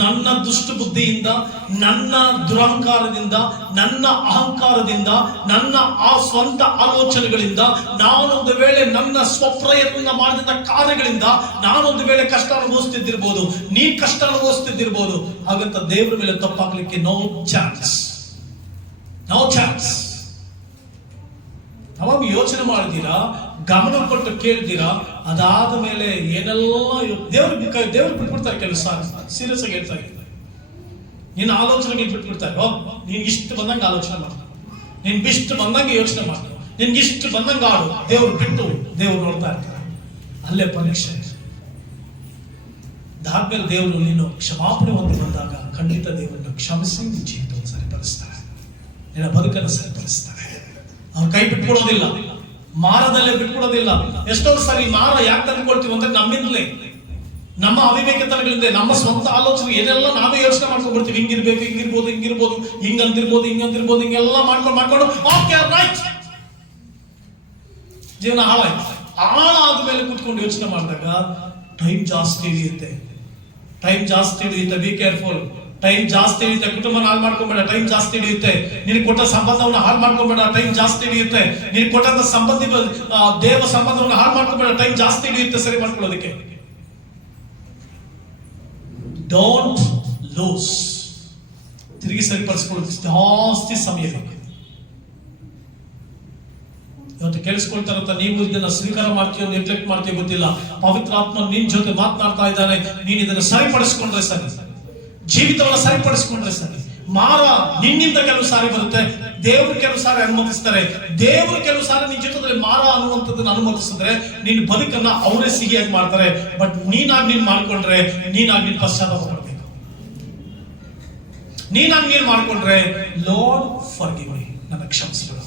ನನ್ನ ದುಷ್ಟ ಬುದ್ಧಿಯಿಂದ, ನನ್ನ ದುರಹಂಕಾರದಿಂದ, ನನ್ನ ಅಹಂಕಾರದಿಂದ, ನನ್ನ ಆ ಸ್ವಂತ ಆಲೋಚನೆಗಳಿಂದ, ನಾನೊಂದು ವೇಳೆ ನನ್ನ ಸ್ವಪ್ರಯತ್ನ ಮಾಡಿದ ಕಾರ್ಯಗಳಿಂದ ನಾನೊಂದು ವೇಳೆ ಕಷ್ಟ ಅನುಭವಿಸ್ತಿದ್ದಿರ್ಬೋದು, ನೀ ಕಷ್ಟ ಅನುಭವಿಸ್ತಿದ್ದಿರ್ಬೋದು. ಹಾಗಂತ ದೇವರ ಮೇಲೆ ತಪ್ಪಾಗ್ಲಿಕ್ಕೆ ನೋ ಚಾನ್ಸ್, ನೋ ಚಾನ್ಸ್. ಅವಾಗ ಯೋಚನೆ ಮಾಡಿದೀರಾ, ಗಮನ ಕೊಟ್ಟು ಕೇಳ್ತೀರಾ, ಅದಾದ ಮೇಲೆ ಏನೆಲ್ಲ ದೇವ್ರು ಬಿಟ್ಬಿಡ್ತಾರೆ. ಕೆಲಸ ಸೀರಿಯಸ್ ಆಗಿ ಹೇಳ್ತಾ ಇರ್ತಾರೆ, ನಿನ್ನ ಆಲೋಚನೆಗಳು ಬಿಟ್ಬಿಡ್ತಾರೆ. ನೀನ್ ಇಷ್ಟು ಬಂದಂಗೆ ಆಲೋಚನೆ ಮಾಡ, ನಿನ್ ಇಷ್ಟು ಬಂದಂಗೆ ಯೋಚನೆ ಮಾಡ, ನಿನ್ಗೆ ಇಷ್ಟು ಬಂದಂಗೆ ಆಡು. ದೇವ್ರು ಬಿಟ್ಟು ದೇವ್ರು ನೋಡ್ತಾ ಇರ್ತಾರೆ. ಅಲ್ಲೇ ಪರೀಕ್ಷೆ. ಅದಾದ್ಮೇಲೆ ದೇವರು ನೀನು ಕ್ಷಮಾಪಣೆ ಹೊಂದಿ ಬಂದಾಗ ಖಂಡಿತ ದೇವರನ್ನು ಕ್ಷಮಿಸಿ ನಿನ್ನ ಜೀವಿತವನ್ನು ಸರಿಪಡಿಸ್ತಾರೆ, ನಿನ್ನ ಬದುಕನ್ನು ಸರಿಪಡಿಸ್ತಾರೆ. ಅವ್ರು ಕೈ ಬಿಟ್ಕೊಡೋದಿಲ್ಲ, ಮಾರದಲ್ಲೇ ಬಿಟ್ಕೊಡೋದಿಲ್ಲ. ಎಷ್ಟೊಂದು ಸರಿ ಮಾರ ಯಾಕೆ ತಂದ್ಕೊಳ್ತೀವಿ ಅಂದ್ರೆ ನಮ್ಮಿಂದಲೇ, ನಮ್ಮ ಅವಿವೇಕತನಗಳಿಂದ, ನಮ್ಮ ಸ್ವಂತ ಆಲೋಚನೆ ಏನೆಲ್ಲ ನಾವೇ ಯೋಚನೆ ಮಾಡ್ಕೊಂಡ್ಬಿಡ್ತೀವಿ. ಹಿಂಗಿರ್ಬೇಕು, ಹಿಂಗಿರ್ಬೋದು, ಹಿಂಗಂತಿರ್ಬೋದು, ಹಿಂಗೆಲ್ಲ ಮಾಡ್ಕೊಂಡು ಓಕೆ ರೈಟ್, ಜೀವನ ಹಾಳಾಯ್ತು. ಹಾಳಾದ್ಮೇಲೆ ಕೂತ್ಕೊಂಡು ಯೋಚನೆ ಮಾಡಿದಾಗ ಟೈಮ್ ಜಾಸ್ತಿ ಹಿಡಿಯುತ್ತೆ. Be careful. ಟೈಮ್ ಜಾಸ್ತಿ ಹಿಡಿಯುತ್ತೆ. ಕುಟುಂಬನ ಹಾಳು ಮಾಡ್ಕೊಂಬೇಡ, ಟೈಮ್ ಜಾಸ್ತಿ ಹಿಡಿಯುತ್ತೆ. ನಿನಗೆ ಕೊಟ್ಟ ಸಂಬಂಧವನ್ನು ಹಾಳು ಮಾಡ್ಕೊಂಬೇಡ, ಟೈಮ್ ಜಾಸ್ತಿ ಹಿಡಿಯುತ್ತೆ. ನಿನಗೆ ಕೊಟ್ಟಂತ ದೇವ ಸಂಬಂಧವನ್ನು ಹಾಳು ಮಾಡ್ಕೊಂಬೇಡ, ಟೈಮ್ ಜಾಸ್ತಿ ಹಿಡಿಯುತ್ತೆ ಸರಿ ಮಾಡ್ಕೊಳ್ಳೋದಕ್ಕೆ. Don't lose. ತಿರುಗಿ ಸರಿಪಡಿಸ್ಕೊಳ್ಳೋದು ಜಾಸ್ತಿ ಸಮಯ ಬೇಕು. ಇವತ್ತು ಕೇಳಿಸ್ಕೊಳ್ತಾರಂತ ನೀವು ಇದನ್ನ ಸ್ವೀಕಾರ ಮಾಡ್ತೀಯೋ ನೆಗ್ಲೆಕ್ಟ್ ಮಾಡ್ತೀಯೋ ಗೊತ್ತಿಲ್ಲ. ಪವಿತ್ರ ಆತ್ಮ ನಿನ್ ಜೊತೆ ಮಾತನಾಡ್ತಾ ಇದ್ದಾನೆ. ನೀನ್ ಇದನ್ನ ಸರಿಪಡಿಸ್ಕೊಂಡ್ರೆ ಸರಿ, ಜೀವಿತವನ್ನ ಸರಿಪಡಿಸ್ಕೊಂಡ್ರೆ ಸರಿ. ಮಾರ ನಿನ್ನಿಂದ ಕೆಲವು ಸಾರಿ ಬರುತ್ತೆ, ದೇವರು ಕೆಲವು ಸಾರಿ ಅನುಮತಿಸ್ತಾರೆ. ದೇವರು ಕೆಲವು ಸಾರಿ ನಿನ್ ಜೊತೆದಲ್ಲಿ ಮಾರ ಅನ್ನುವಂಥದ್ದನ್ನ ಅನುಮತಿಸಿದ್ರೆ ನಿನ್ನ ಬದುಕನ್ನ ಅವರೇ ಸಿಹಿಯಾಗಿ ಮಾಡ್ತಾರೆ. ಬಟ್ ನೀನಾಗಿ ನೀನ್ ಮಾಡ್ಕೊಂಡ್ರೆ, ನೀನಾಗಿ ನೀನ್ ಪಶ್ಚಾತ್ತಾಪ ಪಡಬೇಕು. ನೀನಾಗಿ ನೀನ್ ಮಾಡ್ಕೊಂಡ್ರೆ ಲಾರ್ಡ್ ಫಾರ್ಗಿವ್ ಮೀ, ನನ್ನ ಕ್ಷಮಿಸ್ಬಿಡು.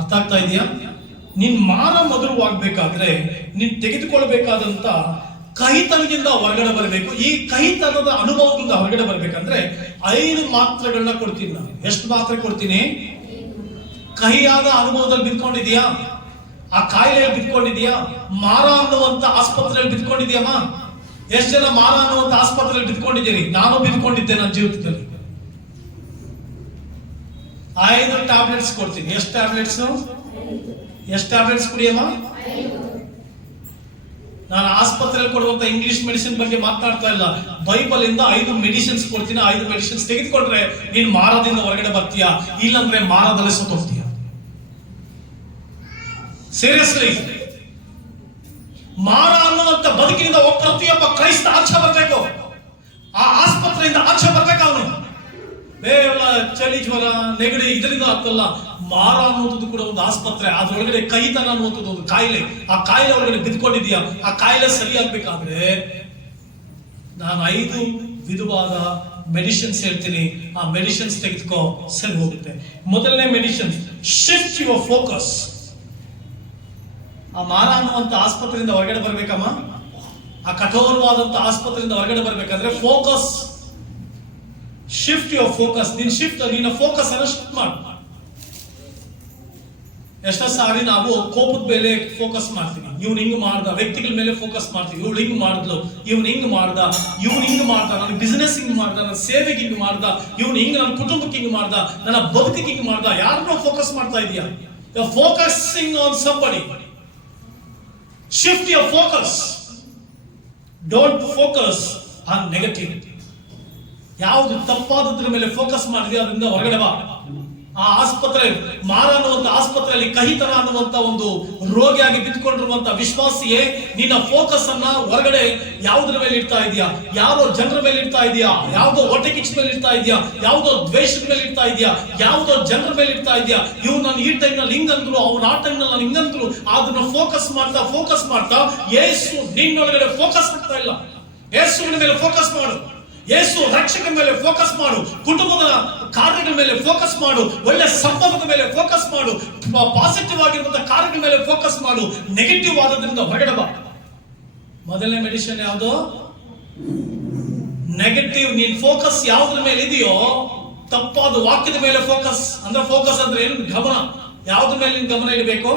ಅರ್ಥ ಆಗ್ತಾ ಇದೆಯಾ? ನಿನ್ ಮಾನ ಮಧುರವಾಗಬೇಕಾದ್ರೆ ನೀನ್ ತೆಗೆದುಕೊಳ್ಬೇಕಾದಂತ ಕಹಿತನದಿಂದ ಹೊರಗಡೆ ಬರಬೇಕು. ಈ ಕಹಿತನದ ಅನುಭವದಿಂದ ಹೊರಗಡೆ ಬರ್ಬೇಕಂದ್ರೆ 5 ಮಾತ್ರೆಗಳನ್ನ ಕೊಡ್ತೀನಿ ನಾನು. ಎಷ್ಟು ಮಾತ್ರೆ ಕೊಡ್ತೀನಿ? ಕಹಿಯಾದ ಅನುಭವದಲ್ಲಿ ಬಿದ್ಕೊಂಡಿದ್ಯಾ? ಆ ಕಾಯಿಲೆಯಲ್ಲಿ ಬಿದ್ಕೊಂಡಿದ್ಯಾ? ಮಾರ ಅನ್ನುವಂತ ಆಸ್ಪತ್ರೆಯಲ್ಲಿ ಬಿದ್ಕೊಂಡಿದ್ಯಮ್ಮ? ಎಷ್ಟು ಜನ ಮಾರ ಅನ್ನುವಂತ ಆಸ್ಪತ್ರೆಯಲ್ಲಿ ಬಿದ್ಕೊಂಡಿದ್ದೀರಿ? ನಾನು ಬಿದ್ಕೊಂಡಿದ್ದೆ ನನ್ನ ಜೀವಿತದಲ್ಲಿ. 5 ಟ್ಯಾಬ್ಲೆಟ್ಸ್ ಕೊಡ್ತೀನಿ. ಎಷ್ಟು ಟ್ಯಾಬ್ಲೆಟ್ಸ್ ಕುಡಿಯಮ್ಮ? ನಾನು ಆಸ್ಪತ್ರೆಯಲ್ಲಿ ಕೊಡುವಂತ ಇಂಗ್ಲಿಷ್ ಮೆಡಿಸಿನ್ ಬಗ್ಗೆ ಮಾತನಾಡ್ತಾ ಇಲ್ಲ. ಬೈಬಲ್ ಇಂದ 5 ಮೆಡಿಸಿನ್ಸ್ ಕೊಡ್ತೀನಿ. 5 ಮೆಡಿಸಿನ್ಸ್ ತೆಗೆದುಕೊಂಡ್ರೆ ನೀನ್ ಮಾರದಿಂದ ಹೊರಗಡೆ ಬರ್ತೀಯಾ, ಇಲ್ಲಾಂದ್ರೆ ಮಾರದಲ್ಲೇ ಸತ್ತೋಗ್ತೀಯ. ಸೀರಿಯಸ್ಲಿ, ಮಾರ ಅನ್ನುವಂತ ಬದುಕಿನಿಂದ ಪ್ರತಿಯೊಬ್ಬ ಕ್ರೈಸ್ತ ಆಚೆ ಬರ್ಬೇಕು. ಆ ಆಸ್ಪತ್ರೆಯಿಂದ ಆಚೆ ಬರ್ಬೇಕು ಅವನು. ಬೇಡ ಚಳಿ, ಜ್ವರ, ನೆಗಡಿ ಇದರಿಂದ ಆಗ್ತಲ್ಲ. ಮಾರ ಅನ್ನುವಂಥದ್ದು ಕೂಡ ಒಂದು ಆಸ್ಪತ್ರೆ. ಅದ್ರೊಳಗಡೆ ಕಹಿತನ ಅನ್ನುವಂಥದ್ದು ಒಂದು ಕಾಯಿಲೆ. ಆ ಕಾಯಿಲೆ ಒಳಗಡೆ ಬಿದ್ಕೊಂಡಿದ್ಯಾ? ಆ ಕಾಯಿಲೆ ಸರಿಯಾಗಬೇಕಾದ್ರೆ ನಾನು 5 ವಿಧವಾದ ಮೆಡಿಸಿನ್ಸ್ ಹೇಳ್ತೀನಿ. ಆ ಮೆಡಿಸಿನ್ಸ್ ತೆಗೆದುಕೋ, ಸರಿ ಹೋಗುತ್ತೆ. ಮೊದಲನೇ ಮೆಡಿಸಿನ್, ಶಿಫ್ಟ್ ಯುವರ್ ಫೋಕಸ್. ಆ ಮಾರ ಅನ್ನುವಂತ ಆಸ್ಪತ್ರೆಯಿಂದ ಹೊರಗಡೆ ಬರ್ಬೇಕಮ್ಮ. ಆ ಕಠೋರವಾದಂತ ಆಸ್ಪತ್ರೆಯಿಂದ ಹೊರಗಡೆ ಬರ್ಬೇಕಂದ್ರೆ ಫೋಕಸ್, ಶಿಫ್ಟ್ ಯುವರ್ ಫೋಕಸ್. ನಿನ್ನ ಫೋಕಸ್ ಅನ್ನ ಶಿಫ್ಟ್ ಮಾಡು. ಎಷ್ಟೋ ಸಾರಿ ನಾವು ಕೋಪದ ಮೇಲೆ ಫೋಕಸ್ ಮಾಡ್ತೀವಿ. ಇವ್ನು ಹಿಂಗ್ ಮಾಡ್ದ, ವ್ಯಕ್ತಿಗಳ ಮೇಲೆ ಫೋಕಸ್ ಮಾಡ್ತೀವಿ. ಇವಳು ಹಿಂಗ್ ಮಾಡಿದ್ಲು, ಇವ್ನು ಹಿಂಗ್ ಮಾಡ್ದ, ನನ್ನ ಬಿಸಿನೆಸ್ ಹಿಂಗ್ ಮಾಡ್ದ, ನನ್ನ ಸೇವೆಗೆ ಹಿಂಗ್ ಮಾಡ್ದ, ಇವ್ನು ಹಿಂಗ್ ನನ್ನ ಕುಟುಂಬಕ್ಕೆ ಹಿಂಗ್ ಮಾಡ್ದ, ನನ್ನ ಬದುಕಿಗೆ ಹಿಂಗ್ ಮಾಡ್ದ. ಯಾರನ್ನೋ ಫೋಕಸ್ ಮಾಡ್ತಾ ಇದೀಯಾ? You are focusing on somebody. Shift your focus. Don't focus on negative. ಯಾವುದು ತಪ್ಪಾದದ್ರ ಮೇಲೆ ಫೋಕಸ್ ಮಾಡಿದ್ಯೋ ಅದರಿಂದ ಹೊರಗಡೆ ಬಾ. ಆ ಆಸ್ಪತ್ರೆ, ಮಾರ ಅನ್ನುವಂತ ಆಸ್ಪತ್ರೆಯಲ್ಲಿ ಕಹಿತನ ಅನ್ನುವಂತ ಒಂದು ರೋಗಿಯಾಗಿ ಬಿದ್ದುಕೊಂಡಿರುವಂತ ವಿಶ್ವಾಸಿಯೇ, ನಿನ್ನ ಫೋಕಸ್ ಅನ್ನ ಹೊರಗಡೆ ಯಾವುದ್ರ ಮೇಲೆ ಇಡ್ತಾ ಇದೆಯಾ? ಯಾವ್ದೋ ಜನರ ಮೇಲೆ ಇಡ್ತಾ ಇದೆಯಾ? ಯಾವ್ದೋ ಹೊಟ್ಟೆ ಕಿಚ್ಚ ಮೇಲೆ ಇಡ್ತಾ ಇದೆಯಾ? ಯಾವ್ದೋ ದ್ವೇಷದ ಮೇಲೆ ಇಡ್ತಾ ಇದೆಯಾ? ಯಾವ್ದೋ ಜನರ ಮೇಲೆ ಇಡ್ತಾ ಇದೆಯಾ? ಇವ್ ನಾನು ಈ ಟೈಮ್ ನಲ್ಲಿ ಹಿಂಗಂದ್ರು, ಅವ್ನ ಆ ಟೈಮ್ ನಲ್ಲಿ ನಾನು ಹಿಂಗಂದ್ರು. ಅದನ್ನ ಫೋಕಸ್ ಮಾಡ್ತಾ ಯೇಸು ನಿನ್ನೊಳಗಡೆ ಫೋಕಸ್ ಆಗ್ತಾ ಇಲ್ಲ. ಯೇಸುವಿನ ಮೇಲೆ ಫೋಕಸ್ ಮಾಡು. ಯೇಸು ರಕ್ಷಕ ಮೇಲೆ ಫೋಕಸ್ ಮಾಡು. ಕುಟುಂಬದ ಕಾರ್ಯಗಳ ಮೇಲೆ ಫೋಕಸ್ ಮಾಡು. ಒಳ್ಳೆ ಸಂಬಂಧದ ಮೇಲೆ ಫೋಕಸ್ ಮಾಡು. ಪಾಸಿಟಿವ್ ಆಗಿರುವಂತಹ ಕಾರ್ಯಗಳ ಮೇಲೆ ಫೋಕಸ್ ಮಾಡು. ನೆಗೆಟಿವ್ ಆದದ್ರಿಂದ ಹೊರಗಡೆ ಬಾ. ಮೊದಲನೇ ಮೆಡಿಸಿನ್ ಯಾವುದು? ನೆಗೆಟಿವ್. ನೀನ್ ಫೋಕಸ್ ಯಾವ್ದ್ರ ಮೇಲೆ ಇದೆಯೋ, ತಪ್ಪಾದ ವಾಕ್ಯದ ಮೇಲೆ ಫೋಕಸ್. ಫೋಕಸ್ ಅಂದ್ರೆ ಏನು? ಗಮನ. ಯಾವ್ದ್ರ ಮೇಲೆ ನೀನ್ ಗಮನ ಇಡಬೇಕು?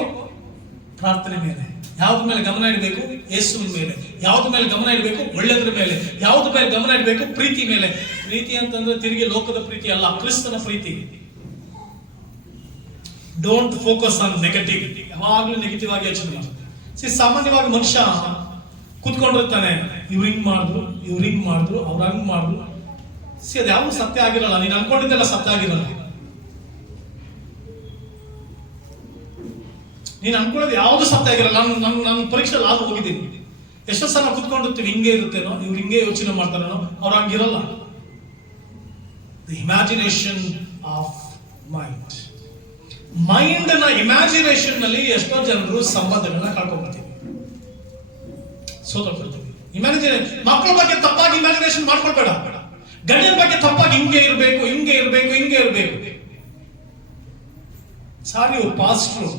ಪ್ರಾರ್ಥನೆ ಮೇಲೆ. ಯಾವ್ದ್ರ ಮೇಲೆ ಗಮನ ಇಡಬೇಕು? ಯೇಸುವಿನ ಮೇಲೆ. ಯಾವ್ದ್ರ ಮೇಲೆ ಗಮನ ಇಡಬೇಕು? ಒಳ್ಳೆದ್ರ ಮೇಲೆ. ಯಾವ್ದ್ರ ಮೇಲೆ ಗಮನ ಇಡಬೇಕು? ಪ್ರೀತಿ ಮೇಲೆ. ಪ್ರೀತಿ ಅಂತಂದ್ರೆ ತಿರುಗಿ ಲೋಕದ ಪ್ರೀತಿ ಅಲ್ಲ, ಕ್ರಿಸ್ತನ ಪ್ರೀತಿ. Don't focus on negative. ಯಾವಾಗ್ಲೂ ನೆಗೆಟಿವ್ ಆಗಿ ಯೋಚನೆ ಮಾಡಿ. ಸಾಮಾನ್ಯವಾಗಿ ಮನುಷ್ಯ ಕೂತ್ಕೊಂಡಿರ್ತಾನೆ, ಇವ್ರು ಹಿಂಗ್ ಮಾಡಿದ್ರು, ಅವ್ರು ಹಂಗ್ ಮಾಡಿದ್ರು. ಅದು ಯಾವ್ದು ಸತ್ಯ ಆಗಿರಲ್ಲ. ನೀನ್ ಅನ್ಕೊಂಡಿದ್ದೆಲ್ಲ ಸತ್ಯ ಆಗಿರಲ್ಲ. ನೀನ್ ಅನ್ಕೊಳ್ಳೋದು ಯಾವ್ದು ಸತ್ಯ ಆಗಿರಲ್ಲ. ನಾನು ಪರೀಕ್ಷೆ ಆಗ ಹೋಗಿದ್ದೀನಿ. ಎಷ್ಟೋ ಸಲ ನಾವು ಕುತ್ಕೊಂಡಿರ್ತೀವಿ, ಹಿಂಗೆ ಇರುತ್ತೇನೋ, ಇವ್ರು ಹಿಂಗೆ ಯೋಚನೆ ಮಾಡ್ತಾರೇನೋ, ಅವ್ರು ಹಂಗಿರಲ್ಲ. ದ ಇಮ್ಯಾಜಿನೇಷನ್ ಆಫ್ ಮೈಂಡ್ ನ ಇಮ್ಯಾಜಿನೇಷನ್ ನಲ್ಲಿ ಎಷ್ಟೋ ಜನರು ಸಂಬಂಧಗಳನ್ನ ಕಳ್ಕೊಂಡ್ಬಿಡ್ತೀವಿ, ಸೋತೋಗ್ಬಿಡ್ತೀವಿ. ಮಕ್ಕಳ ಬಗ್ಗೆ ತಪ್ಪಾಗಿ ಇಮ್ಯಾಜಿನೇಷನ್ ಮಾಡ್ಕೊಳ್ಬೇಡ. ಗಂಡಿನ ಬಗ್ಗೆ ತಪ್ಪಾಗಿ ಹಿಂಗೆ ಇರಬೇಕು. ಸಾರಿ, ಪಾಸ್ಟ್ರು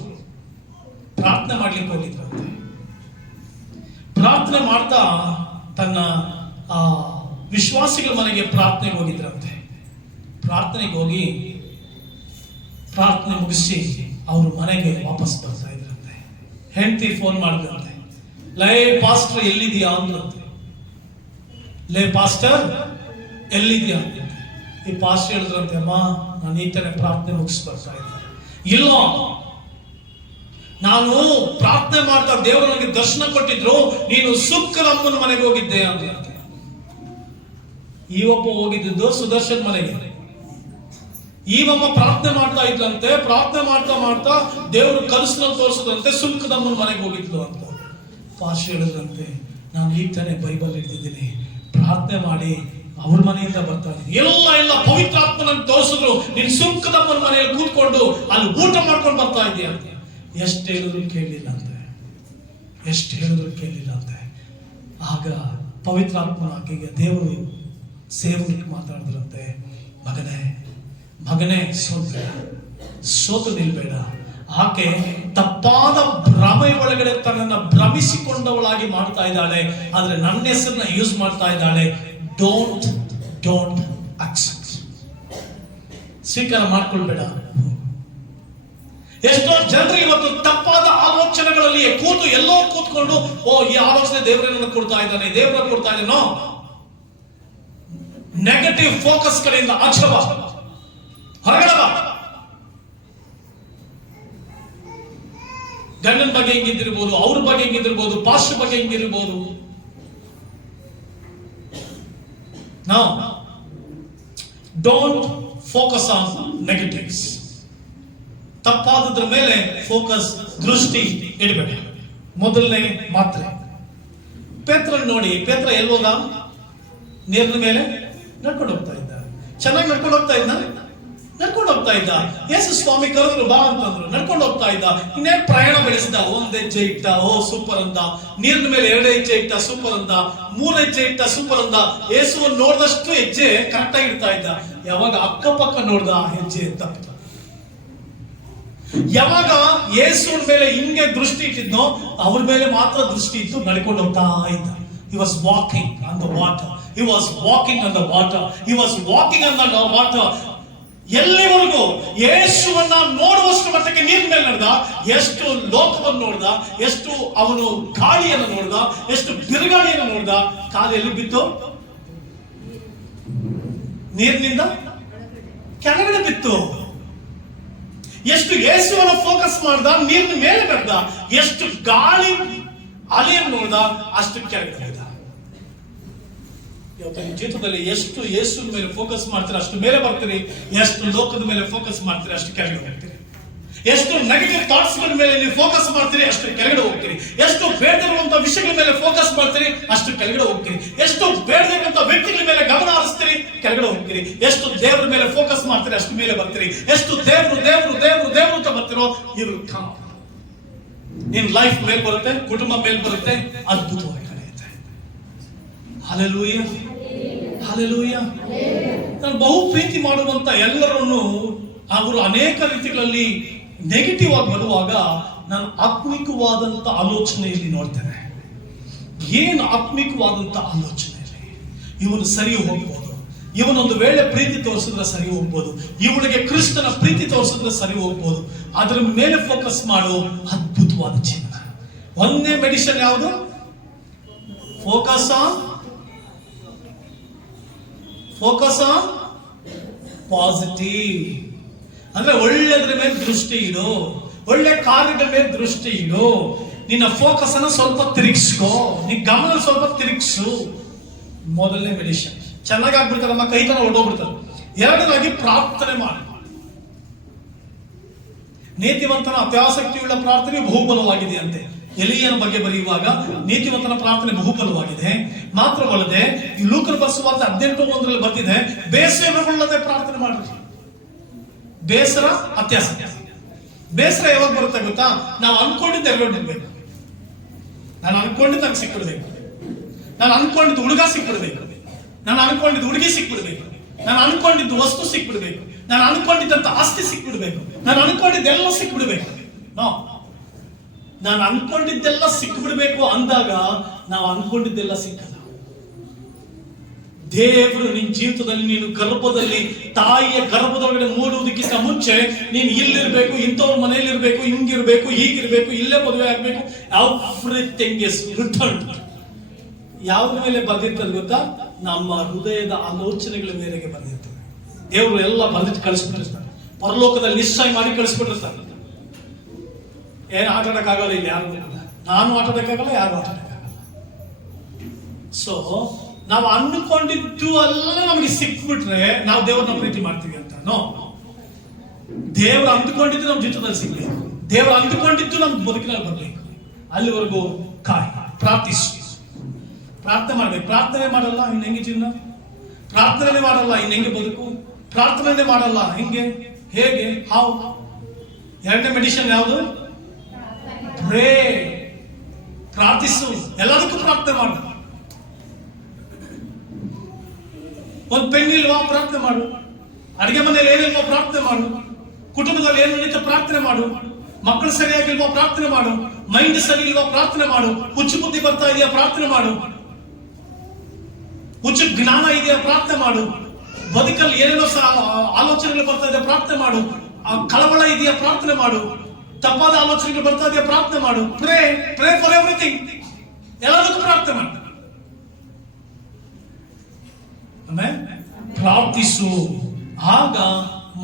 ಪ್ರಾರ್ಥನೆ ಮಾಡ್ಲಿಕ್ಕೆ ಹೋಗಿದ್ರಂತೆ. ಪ್ರಾರ್ಥನೆ ಮಾಡ್ತಾ ತನ್ನ ವಿಶ್ವಾಸಿಗಳ ಮನೆಗೆ ಪ್ರಾರ್ಥನೆಗೆ ಹೋಗಿದ್ರಂತೆ. ಪ್ರಾರ್ಥನೆಗೆ ಹೋಗಿ ಪ್ರಾರ್ಥನೆ ಮುಗಿಸಿ ಅವರು ಮನೆಗೆ ವಾಪಸ್ ಬರ್ತಾ ಇದ್ರಂತೆ. ಹೆಂಡತಿ ಫೋನ್ ಮಾಡಿದ್ರಂತೆ, ಲೇ ಪಾಸ್ಟರ್ ಎಲ್ಲಿದೆಯಾ ಅಂದ್ರಂತೆ. ಲೇ ಪಾಸ್ಟರ್ ಎಲ್ಲಿದೆಯಾ ಅಂತ. ಈ ಪಾಸ್ಟರ್ ಹೇಳಿದ್ರಂತೆ, ಅಮ್ಮ ನಾನು ಈ ತರ ಪ್ರಾರ್ಥನೆ ಮುಗಿಸ್ಬರ್ತಾ ಇದ್ದೆ. ಇಲ್ಲ, ನಾನು ಪ್ರಾರ್ಥನೆ ಮಾಡ್ತಾ ದೇವರು ನನಗೆ ದರ್ಶನ ಕೊಟ್ಟಿದ್ರು, ನೀನು ಸುಕ್ಕರಮ್ಮನ ಮನೆಗೆ ಹೋಗಿದ್ದೆ ಅಂದ್ರಂತೆ. ಈ ಒಬ್ಬ ಹೋಗಿದ್ದು ಸುದರ್ಶನ್ ಮನೆಗೆ. ಈವಮ್ಮ ಪ್ರಾರ್ಥನೆ ಮಾಡ್ತಾ ಇದ್ಲಂತೆ. ಪ್ರಾರ್ಥನೆ ಮಾಡ್ತಾ ಮಾಡ್ತಾ ದೇವರು ಕನಸಿನಲ್ಲಿ ತೋರಿಸದಂತೆ ಸುಂಕದಮ್ಮನ ಮನೆಗೆ ಹೋಗಿದ್ಲು ಅಂತ. ಪಾಸ್ಟರ್ ಹೇಳಿದ್ರಂತೆ, ನಾನು ಈಗ ತಾನೇ ಬೈಬಲ್ ಹಿಡಿದಿದ್ದೀನಿ, ಪ್ರಾರ್ಥನೆ ಮಾಡಿ ಅವ್ರ ಮನೆಯಿಂದ ಬರ್ತಾ ಇದ್ದೀನಿ. ಎಲ್ಲ ಪವಿತ್ರಾತ್ಮನನ್ನು ತೋರಿಸಿದ್ರು, ನೀನ್ ಸುಂಕದಮ್ಮನ ಮನೆಯಲ್ಲಿ ಕೂತ್ಕೊಂಡು ಅಲ್ಲಿ ಊಟ ಮಾಡ್ಕೊಂಡು ಬರ್ತಾ ಇದೀಯ ಅಂತ. ಎಷ್ಟು ಹೇಳಿದ್ರು ಕೇಳಲಿಲ್ಲ ಅಂತೆ, ಎಷ್ಟು ಹೇಳಿದ್ರು ಕೇಳಲಿಲ್ಲ ಅಂತೆ. ಆಗ ಪವಿತ್ರಾತ್ಮನ ಆಕೆಗೆ ದೇವರು ಸೇವಕರಿಗೆ ಮಾತಾಡಿದ್ರಂತೆ, ಮಗನೇ ಸೋತು ನಿಲ್ಬೇಡ. ಆಕೆ ತಪ್ಪಾದ ಭ್ರಮೆ ಒಳಗಡೆ ತನ್ನನ್ನು ಭ್ರಮಿಸಿಕೊಂಡವಳಾಗಿ ಮಾಡ್ತಾ ಇದ್ದಾಳೆ, ಆದ್ರೆ ನನ್ನ ಹೆಸರನ್ನ ಯೂಸ್ ಮಾಡ್ತಾ ಇದ್ದಾಳೆ. ಡೋಂಟ್ ಅಕ್ಸೆಪ್ಟ್, ಸ್ವೀಕಾರ ಮಾಡ್ಕೊಳ್ಬೇಡ. ಎಷ್ಟೋ ಜನರು ಇವತ್ತು ತಪ್ಪಾದ ಆಲೋಚನೆಗಳಲ್ಲಿ ಎಲ್ಲೋ ಕೂತ್ಕೊಂಡು, ಈ ಆಲೋಚನೆ ದೇವರನ್ನ ಕೊಡ್ತಾ ಇದ್ದಾನೆ, ದೇವರ ಕೊಡ್ತಾ ಇದ್ದಾನೋ, ನೆಗೆಟಿವ್ ಫೋಕಸ್ ಕಡೆಯಿಂದ ಆಚರವ, ಹೊರಗಡವ. ಗಂಡನ ಬಗ್ಗೆ ಹೆಂಗಿದ್ದಿರ್ಬೋದು, ಅವ್ರ ಬಗ್ಗೆ ಹೆಂಗಿದ್ದಿರ್ಬೋದು, ಪಾಸ್ಟರ್ ಬಗ್ಗೆ ಹೆಂಗಿರ್ಬೋದು. Now, don't focus on negatives. ತಪ್ಪಾದದ್ರ ಮೇಲೆ ಫೋಕಸ್, ದೃಷ್ಟಿ ಇಡಬೇಡ. ಮೊದಲನೇ ಮಾತ್ರೆ. ಪೇತ್ರನ್ ನೋಡಿ, ಪೇತ್ರ ಎಲ್ಲಿ ಹೋದ? ನೀರಿನ ಮೇಲೆ ನಡ್ಕೊಂಡು ಹೋಗ್ತಾ ಇದ್ದ. ಚೆನ್ನಾಗಿ ನಡ್ಕೊಂಡು ಹೋಗ್ತಾ ಇದ್ದ. ಯೇಸು ಸ್ವಾಮಿ ಕರೆದ್ರು, ಬಾ ಅಂತಂದ್ರು, ನಡ್ಕೊಂಡು ಹೋಗ್ತಾ ಇದ್ದ. ಇನ್ನೇನ್ ಪ್ರಯಾಣ ಬೆಳೆಸಿದ. 1 ಹೆಜ್ಜೆ ಇಟ್ಟ, ಸೂಪರ್ ಅಂದ. ನೀರಿನ ಮೇಲೆ 2 ಹೆಜ್ಜೆ ಇಟ್ಟ, ಸೂಪರ್ ಅಂದ. 3 ಹೆಜ್ಜೆ ಇಟ್ಟ, ಸೂಪರ್ ಅಂದ. ಯೇಸುವನ್ನು ನೋಡಿದಷ್ಟು ಹೆಜ್ಜೆ ಕರೆಕ್ಟ್ ಆಗಿ ಇಡ್ತಾ ಇದ್ದ. ಯಾವಾಗ ಅಕ್ಕಪಕ್ಕ ನೋಡ್ದ, ಹೆಜ್ಜೆ ತಪ್ಪಿತು. ಯಾವಾಗ ಯೇಸುವಿನ ಮೇಲೆ ಹಿಂಗೆ ದೃಷ್ಟಿ ಇಟ್ಟಿದ್ನೋ ಅವ್ರ ಮೇಲೆ ಮಾತ್ರ ದೃಷ್ಟಿ ಇತ್ತು, ನಡ್ಕೊಂಡು ಹೋಗ್ತಾ ಇದ್ದ. He was walking on the water. He was walking on the water. He was walking on the water. ಎಲ್ಲಿವರೆಗೂ ಯೇಸುವನ್ನ ನೋಡುವಷ್ಟು ಮಟ್ಟಕ್ಕೆ ನೀರಿನ ಮೇಲೆ ನಡೆದ. ಎಷ್ಟು ಲೋಕವನ್ನು ನೋಡ್ದ, ಎಷ್ಟು ಅವನು ಗಾಳಿಯನ್ನು ನೋಡ್ದ, ಎಷ್ಟು ಬಿರುಗಾಳಿಯನ್ನು ನೋಡ್ದ. ಕಾಲು ಎಲ್ಲಿ ಬಿತ್ತು? ನೀರಿನಿಂದ ಕೆಳಗಡೆ ಬಿತ್ತು. ಎಷ್ಟು ಯೇಸುವನ್ನ ಫೋಕಸ್ ಮಾಡ್ದ, ನೀರಿನ ಮೇಲೆ ನಡೆದ. ಎಷ್ಟು ಗಾಳಿ ಅಲೆಯನ್ನು ನೋಡ್ದ, ಅಷ್ಟು ಕೆಳಗಡೆ ಬಿದ್ದ. ಇವತ್ತು ನಿಮ್ಮ ಜೀವಿತದಲ್ಲಿ ಎಷ್ಟು ಯೇಸುವಿನ ಮೇಲೆ ಫೋಕಸ್ ಮಾಡ್ತೀರಿ ಅಷ್ಟು ಮೇಲೆ ಬರ್ತೀರಿ, ಎಷ್ಟು ಲೋಕದ ಮೇಲೆ ಫೋಕಸ್ ಮಾಡ್ತೀರಿ ಅಷ್ಟು ಕೆಳಗಡೆ ಹೋಗ್ತೀರಿ. ಎಷ್ಟು ನೆಗೆಟಿವ್ ಥಾಟ್ಸ್ ಗಳ ಮೇಲೆ ನೀವು ಫೋಕಸ್ ಮಾಡ್ತೀರಿ ಅಷ್ಟು ಕೆಳಗಡೆ ಹೋಗ್ತೀರಿ. ಎಷ್ಟು ಬೇಡದಿರುವಂತ ವಿಷಯಗಳ ಮೇಲೆ ಫೋಕಸ್ ಮಾಡ್ತೀರಿ ಅಷ್ಟು ಕೆಳಗಡೆ ಹೋಗ್ತೀರಿ. ಎಷ್ಟು ಬೇಡದಿರುವಂತ ವ್ಯಕ್ತಿಗಳ ಮೇಲೆ ಗಮನ ಹರಿಸ್ತೀರಿ, ಕೆಳಗಡೆ ಹೋಗ್ತೀರಿ. ಎಷ್ಟು ದೇವರ ಮೇಲೆ ಫೋಕಸ್ ಮಾಡ್ತೀರಿ ಅಷ್ಟು ಮೇಲೆ ಬರ್ತೀರಿ. ಎಷ್ಟು ದೇವರು ಅಂತ ಬರ್ತಿರೋ ಇವರು ನಿನ್ ಲೈಫ್ ಮೇಲ್ ಬರುತ್ತೆ, ಕುಟುಂಬ ಮೇಲ್ ಬರುತ್ತೆ, ಅದ್ಭುತವಾಗಿ ನಡೆಯುತ್ತೆ. ಹಲ್ಲೆಲೂಯಾ. ನಾನು ಬಹು ಪ್ರೀತಿ ಮಾಡುವಂತ ಎಲ್ಲರನ್ನು ಅವರು ಅನೇಕ ರೀತಿಗಳಲ್ಲಿ ನೆಗೆಟಿವ್ ಆಗಿ ಬರುವಾಗ ನಾನು ಆತ್ಮಿಕವಾದಂತ ಆಲೋಚನೆಯಲ್ಲಿ ನೋಡ್ತೇನೆ. ಏನು ಆತ್ಮಿಕವಾದಂತ ಆಲೋಚನೆಯಲ್ಲಿ ಇವನು ಸರಿ ಹೋಗ್ಬೋದು, ಇವನೊಂದು ವೇಳೆ ಪ್ರೀತಿ ತೋರಿಸಿದ್ರೆ ಸರಿ ಹೋಗ್ಬೋದು, ಇವಳಿಗೆ ಕ್ರಿಸ್ತನ ಪ್ರೀತಿ ತೋರಿಸಿದ್ರೆ ಸರಿ ಹೋಗ್ಬೋದು. ಅದರ ಮೇಲೆ ಫೋಕಸ್ ಮಾಡು, ಅದ್ಭುತವಾದ ಜೀವನ. ಒಂದೇ ಮೆಡಿಸಿನ್ ಯಾವುದು? Focus on positive. ಅಂದ್ರೆ ಒಳ್ಳೆದ್ರ ಮೇಲೆ ದೃಷ್ಟಿ ಇಡು, ಒಳ್ಳೆ ಕಾರ್ಯಗಳ ಮೇಲೆ ದೃಷ್ಟಿ ಇಡು. ನಿನ್ನ ಫೋಕಸ್ ಅನ್ನ ಸ್ವಲ್ಪ ತಿರುಗಿಸ್ಕೋ, ನಿನ್ನ ಗಮನ ಸ್ವಲ್ಪ ತಿರುಗಿಸು. ಮೊದಲನೇ ಮೆಡಿಷನ್ ಚೆನ್ನಾಗಿ ಆಗ್ಬಿಡ್ತಾರೆ, ನಮ್ಮ ಕೈತನ ಹೊರಡೋಗ್ಬಿಡ್ತಾರೆ. ಎರಡನೇದಾಗಿ ಪ್ರಾರ್ಥನೆ ಮಾಡಿ. ನೀತಿವಂತನ ಅತ್ಯಾಸಕ್ತಿಯುಳ್ಳ ಪ್ರಾರ್ಥನೆ ಬಹುಬಲವಾಗಿದೆ ಅಂತೆ. ಎಲಿಯನ ಬಗ್ಗೆ ಬರೆಯುವಾಗ ನೀತಿವಂತನ ಪ್ರಾರ್ಥನೆ ಬಹುಬಲವಾಗಿದೆ. ಮಾತ್ರವಲ್ಲದೆ ಲೂಕನ ಬರೆಸುವಾರ್ತೆ 18:1 ಬರ್ತಿದೆ, ಬೇಸರಗೊಳ್ಳದೆ ಪ್ರಾರ್ಥನೆ ಮಾಡಿದ್ರು. ಬೇಸರ, ಅತ್ಯಾಸಕ್ತಿ. ಬೇಸರ ಯಾವಾಗ ಬರುತ್ತೆ ಗೊತ್ತಾ? ನಾವು ಅನ್ಕೊಂಡಿದ್ದು ಎರಡಬೇಕು. ನಾನು ಅನ್ಕೊಂಡಿದ್ದು ನಂಗೆ ಸಿಕ್ಬಿಡ್ಬೇಕು, ನಾನು ಅನ್ಕೊಂಡಿದ್ದು ಹುಡುಗ ಸಿಕ್ಬಿಡ್ಬೇಕು, ನಾನು ಅನ್ಕೊಂಡಿದ್ದು ಹುಡುಗಿ ಸಿಕ್ಬಿಡ್ಬೇಕು, ನಾನು ಅನ್ಕೊಂಡಿದ್ದು ವಸ್ತು ಸಿಕ್ಬಿಡ್ಬೇಕು, ನಾನು ಅನ್ಕೊಂಡಿದ್ದಂತ ಆಸ್ತಿ ಸಿಕ್ಬಿಡ್ಬೇಕು, ನಾನು ಅನ್ಕೊಂಡಿದ್ದೆಲ್ಲ ಸಿಕ್ಬಿಡ್ಬೇಕು. ನಾನು ಅನ್ಕೊಂಡಿದ್ದೆಲ್ಲ ಸಿಕ್ಬಿಡ್ಬೇಕು ಅಂದಾಗ ನಾವು ಅನ್ಕೊಂಡಿದ್ದೆಲ್ಲ ಸಿಕ್ಕಲ್ಲ. ದೇವರು ನಿನ್ನ ಜೀವಿತದಲ್ಲಿ ನೀನು ಗರ್ಭದಲ್ಲಿ ತಾಯಿಯ ಗರ್ಭದೊಳಗಡೆ ಮೂಡುವುದಕ್ಕಿಂತ ಮುಂಚೆ ನೀನು ಇಲ್ಲಿರ್ಬೇಕು, ಇಂಥವ್ರ ಮನೆಯಲ್ಲಿ ಇರಬೇಕು, ಹಿಂಗಿರ್ಬೇಕು, ಹೀಗಿರ್ಬೇಕು, ಇಲ್ಲೇ ಮದುವೆ ಆಗ್ಬೇಕು. Everything is written. ಯಾವ್ದ್ರ ಮೇಲೆ ಬಂದಿರ್ತದೆ ಗೊತ್ತಾ? ನಮ್ಮ ಹೃದಯದ ಆಲೋಚನೆಗಳ ಮೇರೆಗೆ ಬಂದಿರ್ತದೆ. ದೇವರು ಎಲ್ಲ ಬಂದಿಟ್ಟು ಕಳಿಸ್ಬಿಟ್ಟಿರ್ತಾರೆ. ಪರಲೋಕದಲ್ಲಿ ನಿಶ್ಚಯ ಮಾಡಿ ಕಳಿಸ್ಬಿಟ್ಟಿರ್ತಾರೆ. ಏನು ಆಟ ಆಡಕ್ಕಾಗಲ್ಲ, ಇಲ್ಲಿ ಯಾರು ನಾನು ಆಟ ಆಡಕ್ಕಾಗಲ್ಲ, ಯಾರು ಆಟ ಆಡಕ್ಕಾಗಲ್ಲ. ಸೊ ನಾವು ಅಂದುಕೊಂಡಿದ್ದು ಎಲ್ಲ ನಮಗೆ ಸಿಕ್ಬಿಟ್ರೆ ನಾವು ದೇವ್ರನ್ನ ಪ್ರೀತಿ ಮಾಡ್ತೀವಿ ಅಂತ? ನೋ. ದೇವರು ಅಂದುಕೊಂಡಿದ್ದು ನಮ್ಮ ಜೀವಿತದಲ್ಲಿ ಸಿಗ್ಬೇಕು. ದೇವರು ಅಂದುಕೊಂಡಿದ್ದು ನಮ್ಮ ಬದುಕಿನಲ್ಲಿ ಬರ್ಬೇಕು. ಅಲ್ಲಿವರೆಗೂ ಕಾಯಿ, ಪ್ರಾರ್ಥಿಸು, ಪ್ರಾರ್ಥನೆ ಮಾಡ್ಬೇಕು. ಪ್ರಾರ್ಥನೆ ಮಾಡಲ್ಲ ಇನ್ನು ಹೆಂಗೆ ಜೀವನ? ಪ್ರಾರ್ಥನೆ ಮಾಡಲ್ಲ ಇನ್ನು ಹೆಂಗೆ ಬದುಕು? ಪ್ರಾರ್ಥನೆ ಮಾಡಲ್ಲ ಹಿಂಗೆ ಹೇಗೆ? ಹೌ? ಎರಡನೇ ಮೆಡಿಸಿನ್ ಯಾವುದು? ಪ್ರೇ. ಪ್ರಾರ್ಥಿಸು, ಎಲ್ಲದಕ್ಕೂ ಪ್ರಾರ್ಥನೆ ಮಾಡು. ಒಂದು ಪೆನ್ ಇಲ್ವಾ? ಪ್ರಾರ್ಥನೆ ಮಾಡು. ಅಡಿಗೆ ಮನೆಯಲ್ಲಿ ಏನಿಲ್ವಾ? ಪ್ರಾರ್ಥನೆ ಮಾಡು. ಕುಟುಂಬದಲ್ಲಿ ಏನು ನಡೀತಾ? ಪ್ರಾರ್ಥನೆ ಮಾಡು. ಮಕ್ಕಳು ಸರಿಯಾಗಿಲ್ವಾ? ಪ್ರಾರ್ಥನೆ ಮಾಡು. ಮೈಂಡ್ ಸರಿ ಇಲ್ವಾ? ಪ್ರಾರ್ಥನೆ ಮಾಡು. ಹುಚ್ಚು ಬುದ್ಧಿ ಬರ್ತಾ ಇದೆಯಾ? ಪ್ರಾರ್ಥನೆ ಮಾಡು. ಹುಚ್ಚು ಜ್ಞಾನ ಇದೆಯಾ? ಪ್ರಾರ್ಥನೆ ಮಾಡು. ಬದುಕಲ್ಲಿ ಏನೇನೋ ಆಲೋಚನೆಗಳು ಬರ್ತಾ ಇದೆ? ಪ್ರಾರ್ಥನೆ ಮಾಡು. ಕಳವಳ ಇದೆಯಾ? ಪ್ರಾರ್ಥನೆ ಮಾಡು. ತಪ್ಪಾದ ಆಲೋಚನೆಗಳು ಬರ್ತಾ ಇದೆಯಾ? ಪ್ರಾರ್ಥನೆ ಮಾಡು. Pray, pray for everything. ಎಲ್ಲದಕ್ಕೂ ಪ್ರಾರ್ಥನೆ ಮಾಡು. ಪ್ರಾರ್ಥಿಸು, ಆಗ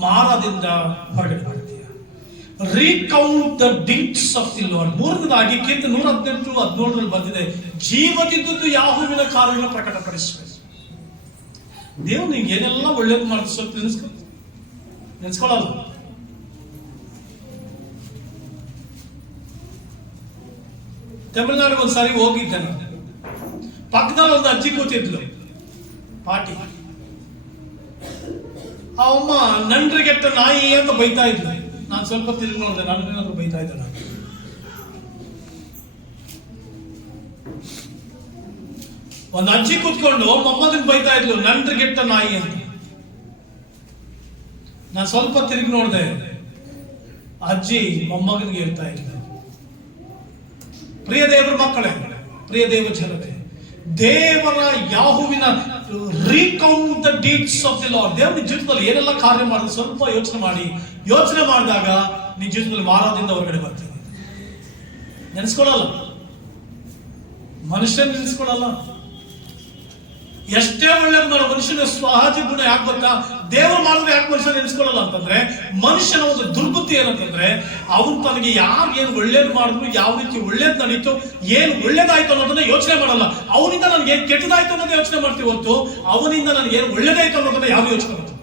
ಮಾರದಿಂದ ಹೊರಗಡೆ ಬರ್ತೀಯ. Recount the deeds of the Lord. ಮೂರನೇದಾಗಿ ಕೀರ್ತನೆ 118:17 ಬಂದಿದೆ, ಜೀವದಿದ್ದುದು ಯೆಹೋವನ ಕಾರ್ಯಗಳನ್ನು ಪ್ರಕಟಪಡಿಸಬೇಕು. ದೇವ್ರು ನಿಂಗೆ ಏನೆಲ್ಲ ಒಳ್ಳೇದು ಮಾಡಿದ ಸ್ವಲ್ಪ ನೆನೆಸ್ಕೊಳ್ಳಲ್ಲ. ತಮಿಳುನಾಡಿಗೆ ಒಂದ್ಸಾರಿ ಹೋಗಿದ್ದೆ ನಾನು. ಪಕ್ಕದಲ್ಲಿ ಒಂದು ಅಜ್ಜಿ ಕೂತಿದ್ಲು, ಪಾಟಿ. ಆ ಅಮ್ಮ ನಂಡ್ರಿಗೆಟ್ಟ ನಾಯಿ ಅಂತ ಬೈತಾ ಇದ್ಲು. ನಾನು ಸ್ವಲ್ಪ ತಿರುಗಿ ನೋಡಿದೆ, ನನಗೇನಾದ್ರು ಬೈತಾ ಇದ್ದ. ಒಂದು ಅಜ್ಜಿ ಕೂತ್ಕೊಂಡು ಮೊಮ್ಮಗನ್ ಬೈತಾ ಇದ್ಲು, ನಂಡ್ರಿಗೆಟ್ಟ ನಾಯಿ ಅಂತ. ನಾನು ಸ್ವಲ್ಪ ತಿರುಗಿ ನೋಡಿದೆ, ಅಜ್ಜಿ ಮೊಮ್ಮಗನಿಗೆ ಹೇಳ್ತಾ ಇದ್ಲು. ಪ್ರಿಯ ದೇವರ ಮಕ್ಕಳೇ, ಪ್ರಿಯ ದೇವ ಜನತೆ, ದೇವರ ಯೆಹೋವನ recount the deeds of the Lord. ದೇವರ ಜೀವಿತದಲ್ಲಿ ಏನೆಲ್ಲ ಕಾರ್ಯ ಮಾಡಿದ್ರೆ ಸ್ವಲ್ಪ ಯೋಚನೆ ಮಾಡಿ. ಯೋಚನೆ ಮಾಡಿದಾಗ ನಿನ್ನ ಜೀವಿತದಲ್ಲಿ ಮಾರದಿಂದ ಹೊರಗಡೆ ಬರ್ತೀನಿ. ನೆನೆಸ್ಕೊಳ್ಳಲ್ಲ, ಮನುಷ್ಯನ ನೆನೆಸ್ಕೊಳ್ಳಲ್ಲ. ಎಷ್ಟೇ ಒಳ್ಳೇದು ಮಾಡೋ ಮನುಷ್ಯನ ಸಹಜ ಗುಣ ಯಾಕೆ ಗೊತ್ತಾ? ದೇವರು ಮಾಡಿದ್ರೆ ಯಾಕೆ ಮನುಷ್ಯ ನೆನೆಸ್ಕೊಳ್ಳಲ್ಲ ಅಂತಂದ್ರೆ, ಮನುಷ್ಯನ ಒಂದು ದುರ್ಬುದ್ಧಿ ಏನಂತಂದ್ರೆ, ಅವನು ತನಗೆ ಯಾರು ಏನು ಒಳ್ಳೇದು ಮಾಡಿದ್ರು, ಯಾವ ರೀತಿ ಒಳ್ಳೇದು ನಡೀತು, ಏನು ಒಳ್ಳೇದಾಯ್ತು ಅನ್ನೋದನ್ನ ಯೋಚನೆ ಮಾಡಲ್ಲ. ಅವನಿಂದ ನನಗೆ ಏನು ಕೆಟ್ಟದಾಯ್ತು ಅನ್ನೋದೇ ಯೋಚನೆ ಮಾಡ್ತೀವಿ ಹೊತ್ತು, ಅವನಿಂದ ನನಗೆ ಏನು ಒಳ್ಳೇದಾಯ್ತು ಅನ್ನೋದನ್ನ ಯಾವ ಯೋಚನೆ ಮಾಡ್ತೀವಿ.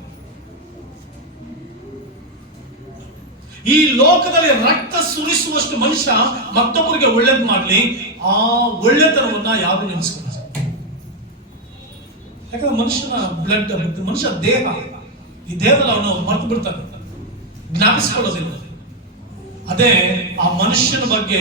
ಈ ಲೋಕದಲ್ಲಿ ರಕ್ತ ಸುರಿಸುವಷ್ಟು ಮನುಷ್ಯ ಮತ್ತೊಬ್ಬರಿಗೆ ಒಳ್ಳೇದು ಮಾಡ್ಲಿ, ಆ ಒಳ್ಳೆತನವನ್ನ ಯಾರು ನೆನೆಸ್ಕೊಳ್ಳಲ್ಲ. ಯಾಕಂದ್ರೆ ಮನುಷ್ಯನ ಬ್ಲಡ್, ಮನುಷ್ಯ ದೇಹ, ಈ ದೇಹದಲ್ಲಿ ಅವನು ಮರ್ತು ಬಿಡ್ತಾನೆ, ಜ್ಞಾಪಿಸಿಕೊಳ್ಳೋದಿಲ್ಲ. ಅದೇ ಆ ಮನುಷ್ಯನ ಬಗ್ಗೆ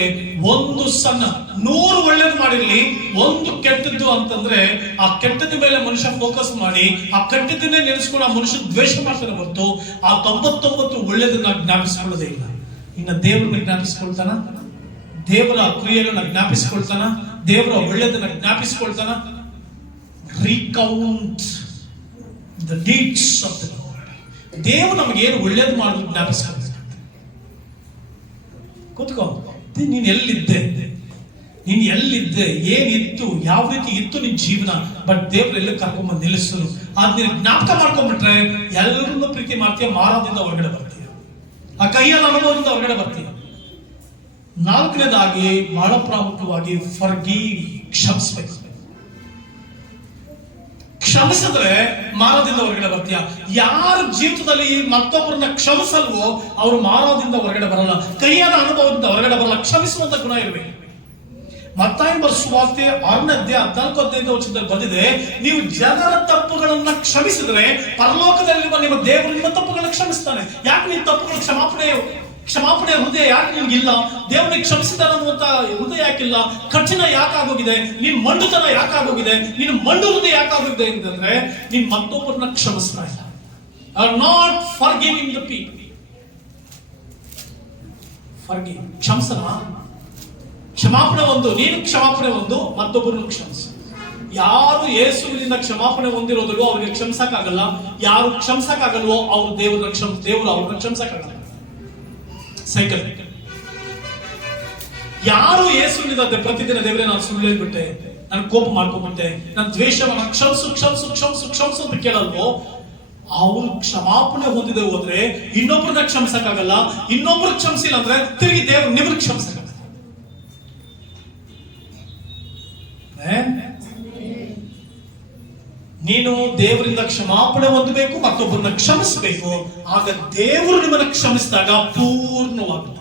ಒಂದು ಸಣ್ಣ 100 ಒಳ್ಳೇದು ಮಾಡಿರ್ಲಿ, ಒಂದು ಕೆಟ್ಟದ್ದು ಅಂತಂದ್ರೆ ಆ ಕೆಟ್ಟದ ಮೇಲೆ ಮನುಷ್ಯ ಫೋಕಸ್ ಮಾಡಿ ಆ ಕೆಟ್ಟದನ್ನೇ ನೆನೆಸ್ಕೊಂಡು ಆ ಮನುಷ್ಯ ದ್ವೇಷ ಮಾಡ್ತಾನೆ ಹೊರತು ಆ 99 ಒಳ್ಳೇದನ್ನ ಜ್ಞಾಪಿಸಿಕೊಳ್ಳೋದೇ ಇಲ್ಲ. ಇನ್ನು ದೇವರನ್ನ ಜ್ಞಾಪಿಸಿಕೊಳ್ತಾನ, ದೇವರ ಕ್ರಿಯೆಗಳನ್ನ ಜ್ಞಾಪಿಸಿಕೊಳ್ತಾನ, ದೇವರ ಒಳ್ಳೇದನ್ನ ಜ್ಞಾಪಿಸಿಕೊಳ್ತಾನ. Recount the deeds of the Lord. ದೇವರು ನಮಗೆ ಏನು ಒಳ್ಳೇದು ಮಾಡಿದ್ರು ಜ್ಞಾಪಿಸ್ಕೊಳ್ಬೇಕು. ಕೂತ್ಕೋ, ನೀನ್ ಎಲ್ಲಿದ್ದೆ, ನೀನ್ ಎಲ್ಲಿದ್ದೆ, ಏನಿತ್ತು, ಯಾವ ರೀತಿ ಇತ್ತು ನಿನ್ ಜೀವನ, ಬಟ್ ದೇವ್ರು ಎಲ್ಲ ಕರ್ಕೊಂಡ್ಬಂದು ನಿಲ್ಲಿಸಲು ಅದ್ ನೀನು ಜ್ಞಾಪಕ ಮಾಡ್ಕೊಂಡ್ಬಿಟ್ರೆ ಎಲ್ಲರನ್ನೂ ಪ್ರೀತಿ ಮಾಡ್ತೀಯ, ಮಾರದಿಂದ ಹೊರಗಡೆ ಬರ್ತೀಯ, ಆ ಕೈಯಲ್ಲಿ ಅನುಭವದಿಂದ ಹೊರಗಡೆ ಬರ್ತೀಯ. 4ನೇದಾಗಿ ಬಹಳ ಪ್ರಾಮುಖ್ಯವಾಗಿ ಫರ್ಗಿವ್, ಕ್ಷಮಿಸ್ಬೇಕು. ಕ್ಷಮಿಸಿದ್ರೆ ಮಾರದಿಂದ ಹೊರಗಡೆ ಬರ್ತೀಯ. ಯಾರ ಜೀವಿತದಲ್ಲಿ ಮತ್ತೊಬ್ಬರನ್ನ ಕ್ಷಮಿಸಲ್ವೋ ಅವರು ಮಾರದಿಂದ ಹೊರಗಡೆ ಬರಲ್ಲ, ಕೈಯಾದ ಅನುಭವದಿಂದ ಹೊರಗಡೆ ಬರಲ್ಲ. ಕ್ಷಮಿಸುವಂತ ಗುಣ ಇರಬೇಕು. ಮತ್ತಾಯ ಸುವಾರ್ತೆ 6ನೇ ಅಧ್ಯಾಯ 14-15 ವಚನದಲ್ಲಿ ಬಂದಿದೆ, ನೀವು ಜನರ ತಪ್ಪುಗಳನ್ನ ಕ್ಷಮಿಸಿದ್ರೆ ಪರಲೋಕದಲ್ಲಿರುವ ನಿಮ್ಮ ದೇವರು ನಿಮ್ಮ ತಪ್ಪುಗಳನ್ನ ಕ್ಷಮಿಸ್ತಾನೆ. ಯಾಕೆ ನಿಮ್ಮ ತಪ್ಪುಗಳ ಕ್ಷಮಾಪಣೆ ಹೃದಯ ಯಾಕೆ ನಿನ್ಗಿಲ್ಲ? ದೇವರಿಗೆ ಕ್ಷಮಿಸಿದಾರ ಅನ್ನುವಂತ ಹೃದಯ ಯಾಕಿಲ್ಲ? ಕಠಿಣ ಯಾಕಾಗೋಗಿದೆ? ನಿನ್ ಮಂಡುತನ ಯಾಕಾಗೋಗಿದೆ? ನಿನ್ನ ಮಂಡು ಹೃದಯ ಯಾಕಾಗೋಗಿದೆ ಅಂತಂದ್ರೆ ನೀನ್ ಮತ್ತೊಬ್ಬರನ್ನ ಕ್ಷಮಿಸ್ತಾ ಇಲ್ಲ. Are not forgiving the people. Forgive, ಕ್ಷಮಿಸನ. ಕ್ಷಮಾಪಣೆ ಒಂದು, ನೀನು ಕ್ಷಮಾಪಣೆ ಒಂದು, ಮತ್ತೊಬ್ಬರನ್ನು ಕ್ಷಮಿಸ. ಯಾರು ಯೇಸುವಿನಿಂದ ಕ್ಷಮಾಪಣೆ ಹೊಂದಿರೋದಿಲ್ವೋ ಅವರಿಗೆ ಕ್ಷಮಿಸಕ್ಕಾಗಲ್ಲ. ಯಾರು ಕ್ಷಮಿಸಕ್ಕಾಗಲ್ವೋ ಅವ್ರು ದೇವರು ಅವ್ರನ್ನ ಕ್ಷಮಿಸಕ್ಕಾಗಲ್ಲ. ಸೈಕಲ್. ಯಾರು ಯೇಸುವಿನಿಂದ ಪ್ರತಿದಿನ ದೇವರೇ ನಾನು ಸುಳ್ಳು ಹೇಳ್ಬಿಟ್ಟೆ, ನಾನು ಕೋಪ ಮಾಡ್ಕೊಂಡ್ಬಿಟ್ಟೆ, ನನ್ನ ದ್ವೇಷವನ್ನ ಕ್ಷಮಿಸು ಅಂತ ಕೇಳಲ್ವೋ ಅವ್ರು ಕ್ಷಮಾಪಣೆ ಹೊಂದಿದೆ ಹೋದ್ರೆ ಇನ್ನೊಬ್ರನ್ನ ಕ್ಷಮಿಸಕ್ಕಾಗಲ್ಲ. ಇನ್ನೊಬ್ರು ಕ್ಷಮಿಸಿಲ್ಲ ಅಂದ್ರೆ ತಿರುಗಿ ದೇವರು ನಿಮ್ಗೆ ಕ್ಷಮಿಸಕ್ಕಾಗಲ್ಲ. ನೀನು ದೇವರಿಂದ ಕ್ಷಮಾಪಣೆ ಹೊಂದಬೇಕು, ಮತ್ತೊಬ್ಬರನ್ನ ಕ್ಷಮಿಸಬೇಕು. ಆಗ ದೇವರು ನಿಮ್ಮನ್ನ ಕ್ಷಮಿಸಿದಾಗ ಪೂರ್ಣವಾಗುತ್ತೆ.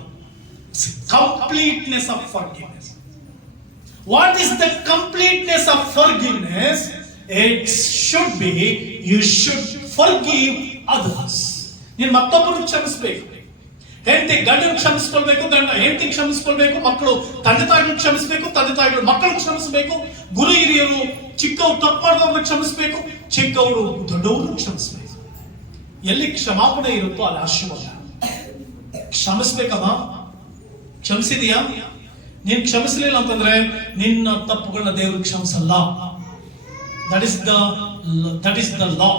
Completeness of forgiveness. What is the completeness of forgiveness? It should be you should forgive others. ನೀನು ಮತ್ತೊಬ್ಬರನ್ನು ಕ್ಷಮಿಸಬೇಕು. ಹೆಂಡತಿ ಗಂಡನ ಕ್ಷಮಿಸ್ಕೊಳ್ಬೇಕು, ಗಂಡ ಹೆಂಡತಿ ಕ್ಷಮಿಸ್ಕೊಳ್ಬೇಕು, ಮಕ್ಕಳು ತಂದೆ ತಾಯಿಗಳು ಕ್ಷಮಿಸಬೇಕು, ತಂದೆ ತಾಯಿಗಳು ಮಕ್ಕಳು ಕ್ಷಮಿಸಬೇಕು, ಗುರು ಹಿರಿಯರು ಚಿಕ್ಕವರು ತಪ್ಪು ಮಾಡಿದವ್ರನ್ನ ಕ್ಷಮಿಸಬೇಕು, ಚಿಕ್ಕವರು ದೊಡ್ಡವರು ಕ್ಷಮಿಸಬೇಕು. ಎಲ್ಲಿ ಕ್ಷಮಾಪಣೆ ಇರುತ್ತೋ ಅಲ್ಲಿ ಆಶೀರ್ವಾದ. ಕ್ಷಮಿಸ್ಬೇಕಮ್ಮ, ಕ್ಷಮಿಸಿದೀಯಾ? ನೀನ್ ಕ್ಷಮಿಸಲಿಲ್ಲ ಅಂತಂದ್ರೆ ನಿನ್ನ ತಪ್ಪುಗಳನ್ನ ದೇವರು ಕ್ಷಮಿಸಲ್ಲ. That is the law.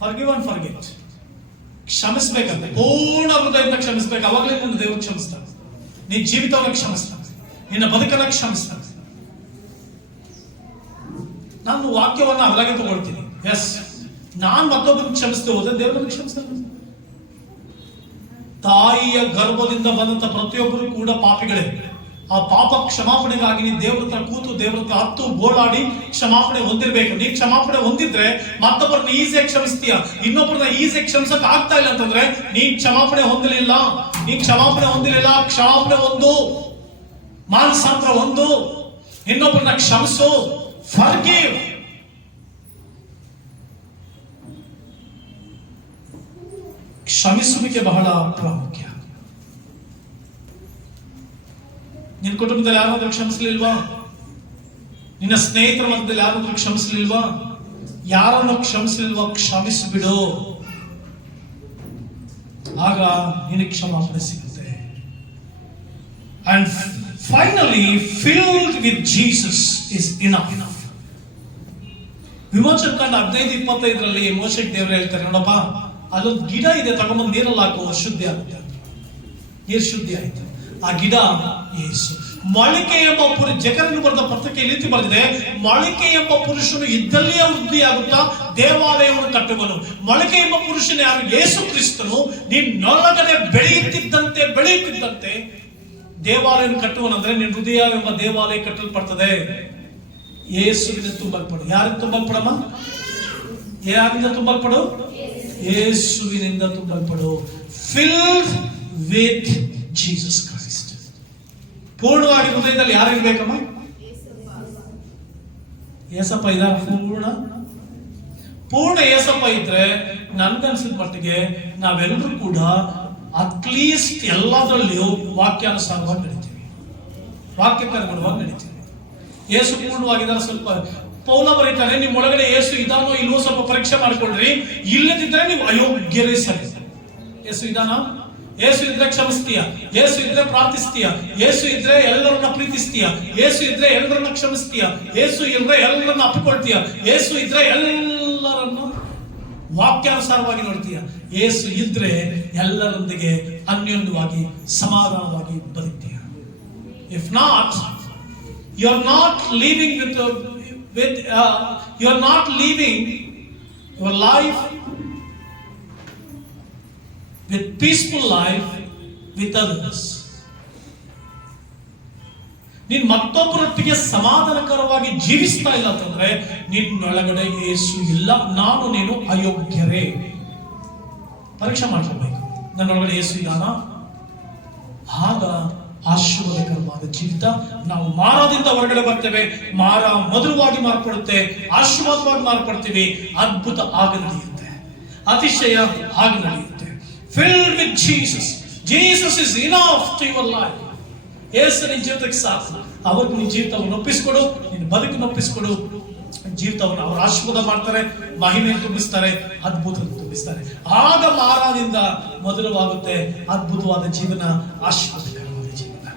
Forgive and forget. ಕ್ಷಮಿಸ್ಬೇಕಂತೆ, ಪೂರ್ಣ ಹೃದಯದಿಂದ ಕ್ಷಮಿಸ್ಬೇಕು. ಅವಾಗಲೇ ನಿನ್ನ ದೇವರು ಕ್ಷಮಿಸ್ತಾನೆ. ನಿನ್ನ ಜೀವಿತವನ್ನು ಕ್ಷಮಿಸ್ತಾನೆ, ನಿನ್ನ ಬದುಕನ್ನ ಕ್ಷಮಿಸ್ತಾನೆ. ನಾನು ವಾಕ್ಯವನ್ನ ಅವಲಾಗೆ ತಗೊಳ್ತೀನಿ. ಎಸ್, ನಾನ್ ಮತ್ತೊಬ್ಬರಿಗೆ ಕ್ಷಮಿಸ್ತೇ ಹೋದ್ರೆ ದೇವರನ್ನು ಕ್ಷಮಿಸ್ತಾನೆ. ತಾಯಿಯ ಗರ್ಭದಿಂದ ಬಂದಂತ ಪ್ರತಿಯೊಬ್ಬರು ಕೂಡ ಪಾಪಿಗಳೇ. ಆ ಪಾಪ ಕ್ಷಮಾಪಣೆಗಾಗಿ ನೀನು ದೇವ್ರ ಹತ್ರ ಕೂತು ದೇವ್ರ ಹತ್ರ ಹತ್ತು ಗೋಳಾಡಿ ಕ್ಷಮಾಪಣೆ ಹೊಂದಿರ್ಬೇಕು. ನೀನ್ ಕ್ಷಮಾಪಣೆ ಹೊಂದಿದ್ರೆ ಮತ್ತೊಬ್ಬರನ್ನ ಈಸಿಯಾಗಿ ಕ್ಷಮಿಸ್ತೀಯ. ಇನ್ನೊಬ್ಬರನ್ನ ಈಸಿಯಾಗಿ ಕ್ಷಮಿಸಕ್ ಆಗ್ತಾ ಇಲ್ಲ ಅಂತಂದ್ರೆ ನೀನ್ ಕ್ಷಮಾಪಣೆ ಹೊಂದಲಿಲ್ಲ. ಕ್ಷಮಾಪಣೆ ಹೊಂದು, ಮಾನಸಾಂತರ ಹೊಂದು, ಇನ್ನೊಬ್ಬರನ್ನ ಕ್ಷಮಿಸು. ಫರ್ಗಿವ್. ಕ್ಷಮಿಸುವಿಕೆ ಬಹಳ ಪ್ರಾಮುಖ್ಯ. ನಿನ್ನ ಕುಟುಂಬದಲ್ಲಿ ಯಾರಾದ್ರೂ ಕ್ಷಮಿಸಲಿಲ್ವಾ? ನಿನ್ನ ಸ್ನೇಹಿತರ ಮಧ್ಯದಲ್ಲಿ ಯಾರಾದ್ರೂ ಕ್ಷಮಿಸಲಿಲ್ವಾ? ಯಾರನ್ನು ಕ್ಷಮಿಸಲಿಲ್ವಾ? ಕ್ಷಮಿಸಿಬಿಡು. ಆಗ ನಿನಗೆ ಕ್ಷಮಾಪಣೆ ಸಿಗುತ್ತೆ. And finally filled with Jesus is enough. ವಿಮೋಚನ ಕಾಂಡ 15:25 ಮೋಶೆಗೆ ದೇವರು ಹೇಳ್ತಾರೆ, ನೋಡಪ್ಪ ಅಲ್ಲೊಂದು ಗಿಡ ಇದೆ, ತಗೊಂಬಂದು ನೀರಲ್ಲಿ ಹಾಕುವ ಶುದ್ಧಿ ಆಗುತ್ತೆ. ನೀರು ಶುದ್ಧಿ ಆಯ್ತು. ಆ ಗಿಡ ಯೇಸು. ಮೊಳಿಕೆ ಎಂಬ ಜಕರನ್ನು ಬರೆದ ಪತ್ರಿಕೆಯಲ್ಲಿ ರೀತಿ ಬರೆದಿದೆ, ಮೊಳಿಕೆ ಎಂಬ ಪುರುಷನು ಇದ್ದಲ್ಲಿಯೇ ವೃದ್ಧಿಯಾಗುತ್ತಾ ದೇವಾಲಯವನ್ನು ಕಟ್ಟುವನು. ಮೊಳಿಕೆ ಎಂಬ ಪುರುಷನ ಯಾರು? ಯೇಸು ಕ್ರಿಸ್ತನು. ನಿನ್ನೊಳಗಡೆ ಬೆಳೆಯುತ್ತಿದ್ದಂತೆ ದೇವಾಲಯವನ್ನು ಕಟ್ಟುವನಂದ್ರೆ ನಿನ್ನ ಹೃದಯ ಎಂಬ ದೇವಾಲಯ ಕಟ್ಟಲ್ಪಡ್ತದೆ. ಯೇಸುವಿನ ತುಂಬಲ್ಪಡು. ಯಾರಿಂದ ತುಂಬಲ್ಪಡಮ್ಮ? ಯಾರಿಂದ ತುಂಬಲ್ಪಡು? ಯೇಸುವಿನಿಂದ ತುಂಬಲ್ಪಡು. Filled with Jesus Christ. ಪೂರ್ಣವಾಗಿ ಹೃದಯದಲ್ಲಿ ಯಾರು ಇರ್ಬೇಕಮ್ಮ? ಏಸಪ್ಪ ಇದಾರ? ಪೂರ್ಣ ಏಸಪ್ಪ ಇದ್ರೆ ನನ್ಗನ್ಸಿದ ಮಟ್ಟಿಗೆ ನಾವೆಲ್ಲರೂ ಕೂಡ ಅಟ್ಲೀಸ್ಟ್ ಎಲ್ಲದರಲ್ಲಿಯೂ ವಾಕ್ಯಾನುಸಾರವಾಗಿ ನಡೀತೀವಿ, ವಾಕ್ಯಕ್ಕನುಗುಣವಾಗಿ ನಡೀತೀವಿ. ಯೇಸು ಪೂರ್ಣವಾಗಿದ್ದಾರೆ. ಸ್ವಲ್ಪ ಪೌಲ ಬರೀತಾರೆ, ನಿಮ್ ಒಳಗಡೆ ಯೇಸು ಇದಾನೋ ಇಲ್ವೋ ಸ್ವಲ್ಪ ಪರೀಕ್ಷೆ ಮಾಡ್ಕೊಳ್ರಿ. ಇಲ್ಲದಿದ್ರೆ ನೀವು ಅಯೋಗ್ಯರೇ ಸರಿ. ಯೇಸು ಇದಾನ? ಯೇಸು ಇದ್ರೆ ಕ್ಷಮಿಸ್ತೀಯ, ಯೇಸು ಇದ್ರೆ ಪ್ರಾರ್ಥಿಸ್ತೀಯ, ಯೇಸು ಇದ್ರೆ ಎಲ್ಲರನ್ನ ಪ್ರೀತಿಸ್ತೀಯ, ಯೇಸು ಇದ್ರೆ ಎಲ್ಲರನ್ನ ಕ್ಷಮಿಸ್ತೀಯ, ಯೇಸು ಇದ್ರೆ ಎಲ್ಲರನ್ನ ಅಪ್ಪಿಕೊಳ್ತೀಯ, ಯೇಸು ಇದ್ರೆ ಎಲ್ಲರನ್ನು ವಾಕ್ಯಾನುಸಾರವಾಗಿ ನೋಡ್ತೀಯ, ಯೇಸು ಇದ್ರೆ ಎಲ್ಲರೊಂದಿಗೆ ಅನ್ಯೋನ್ಯವಾಗಿ ಸಮಾಧಾನವಾಗಿ ಬದುಕ್ತೀಯ. If not, you are not living you are not living your life with peaceful life with others. ನೀನ್ ಮತ್ತೊಬ್ಬರೊಟ್ಟಿಗೆ ಸಮಾಧಾನಕರವಾಗಿ ಜೀವಿಸ್ತಾ ಇಲ್ಲ ಅಂತಂದ್ರೆ ನಿನ್ನೊಳಗಡೆ ಯೇಸು ಇಲ್ಲ. ನಾನು ನೀನು ಅಯೋಗ್ಯರೇ. ಪರೀಕ್ಷೆ ಮಾಡ್ಕೋಬೇಕು, ನನ್ನೊಳಗಡೆ ಯೇಸು ಇದ್ದಾನ? ಆಗ ಆಶೀರ್ವಾದಕರವಾದ ಜೀವಿತ. ನಾವು ಮಾರದಿಂದ ಹೊರಗಡೆ ಬರ್ತೇವೆ, ಮಾರ ಮಧುರವಾಗಿ ಮಾರ್ಪಡುತ್ತೆ, ಆಶೀರ್ವಾದವಾಗಿ ಮಾರ್ಪಡ್ತೀವಿ. ಅದ್ಭುತ ಆಗ ನಡೆಯುತ್ತೆ, ಅತಿಶಯ ಆಗ ನಡೆಯುತ್ತೆ. Filled with Jesus. Jesus is enough to your life. ಯೇಸು ನಿನ್ನ ಜೀವಿತಕ್ಕೆ ಸಾಕು. ಅವ್ರಿಗೆ ನಿನ್ನ ಜೀವಿತವನ್ನು ಒಪ್ಪಿಸ್ಕೊಡು, ನಿನ್ನ ಬದುಕನ್ನು ಒಪ್ಪಿಸ್ಕೊಡು. ಜೀವಿತವನ್ನು ಅವರು ಆಶೀರ್ವಾದ ಮಾಡ್ತಾರೆ, ಮಹಿಮೆಯನ್ನು ತುಂಬಿಸ್ತಾರೆ, ಅದ್ಭುತ ತುಂಬಿಸ್ತಾರೆ. ಆಗ ಮಾರದಿಂದ ಮಧುರವಾಗುತ್ತೆ, ಅದ್ಭುತವಾದ ಜೀವನ, ಆಶೀರ್ವಾದಕರವಾದ ಜೀವನ.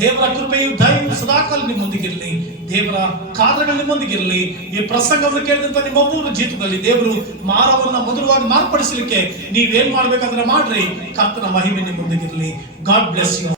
ದೇವರ ಕೃಪೆಯು ದಯವು ಸದಾಕಾಲ ನಿಮ್ಮೊಂದಿಗಿರಲಿ. ದೇವರ ಕಾರ್ಯಗಳು ನಿಮ್ಮೊಂದಿಗಿರಲಿ. ಈ ಪ್ರಸಂಗವನ್ನು ಕೇಳಿದಂತ ನಿಮ್ಮೊಬ್ಬರ ಜೀವಿತದಲ್ಲಿ ದೇವರು ಮಾರವನ್ನ ಮಧುರವಾಗಿ ಮಾರ್ಪಡಿಸಲಿಕ್ಕೆ ನೀವೇನ್ ಮಾಡ್ಬೇಕಾದ್ರೆ ಮಾಡ್ರಿ. ಕರ್ತನ ಮಹಿಮೆ ನಿಮ್ಮೊಂದಿಗಿರಲಿ. God bless you.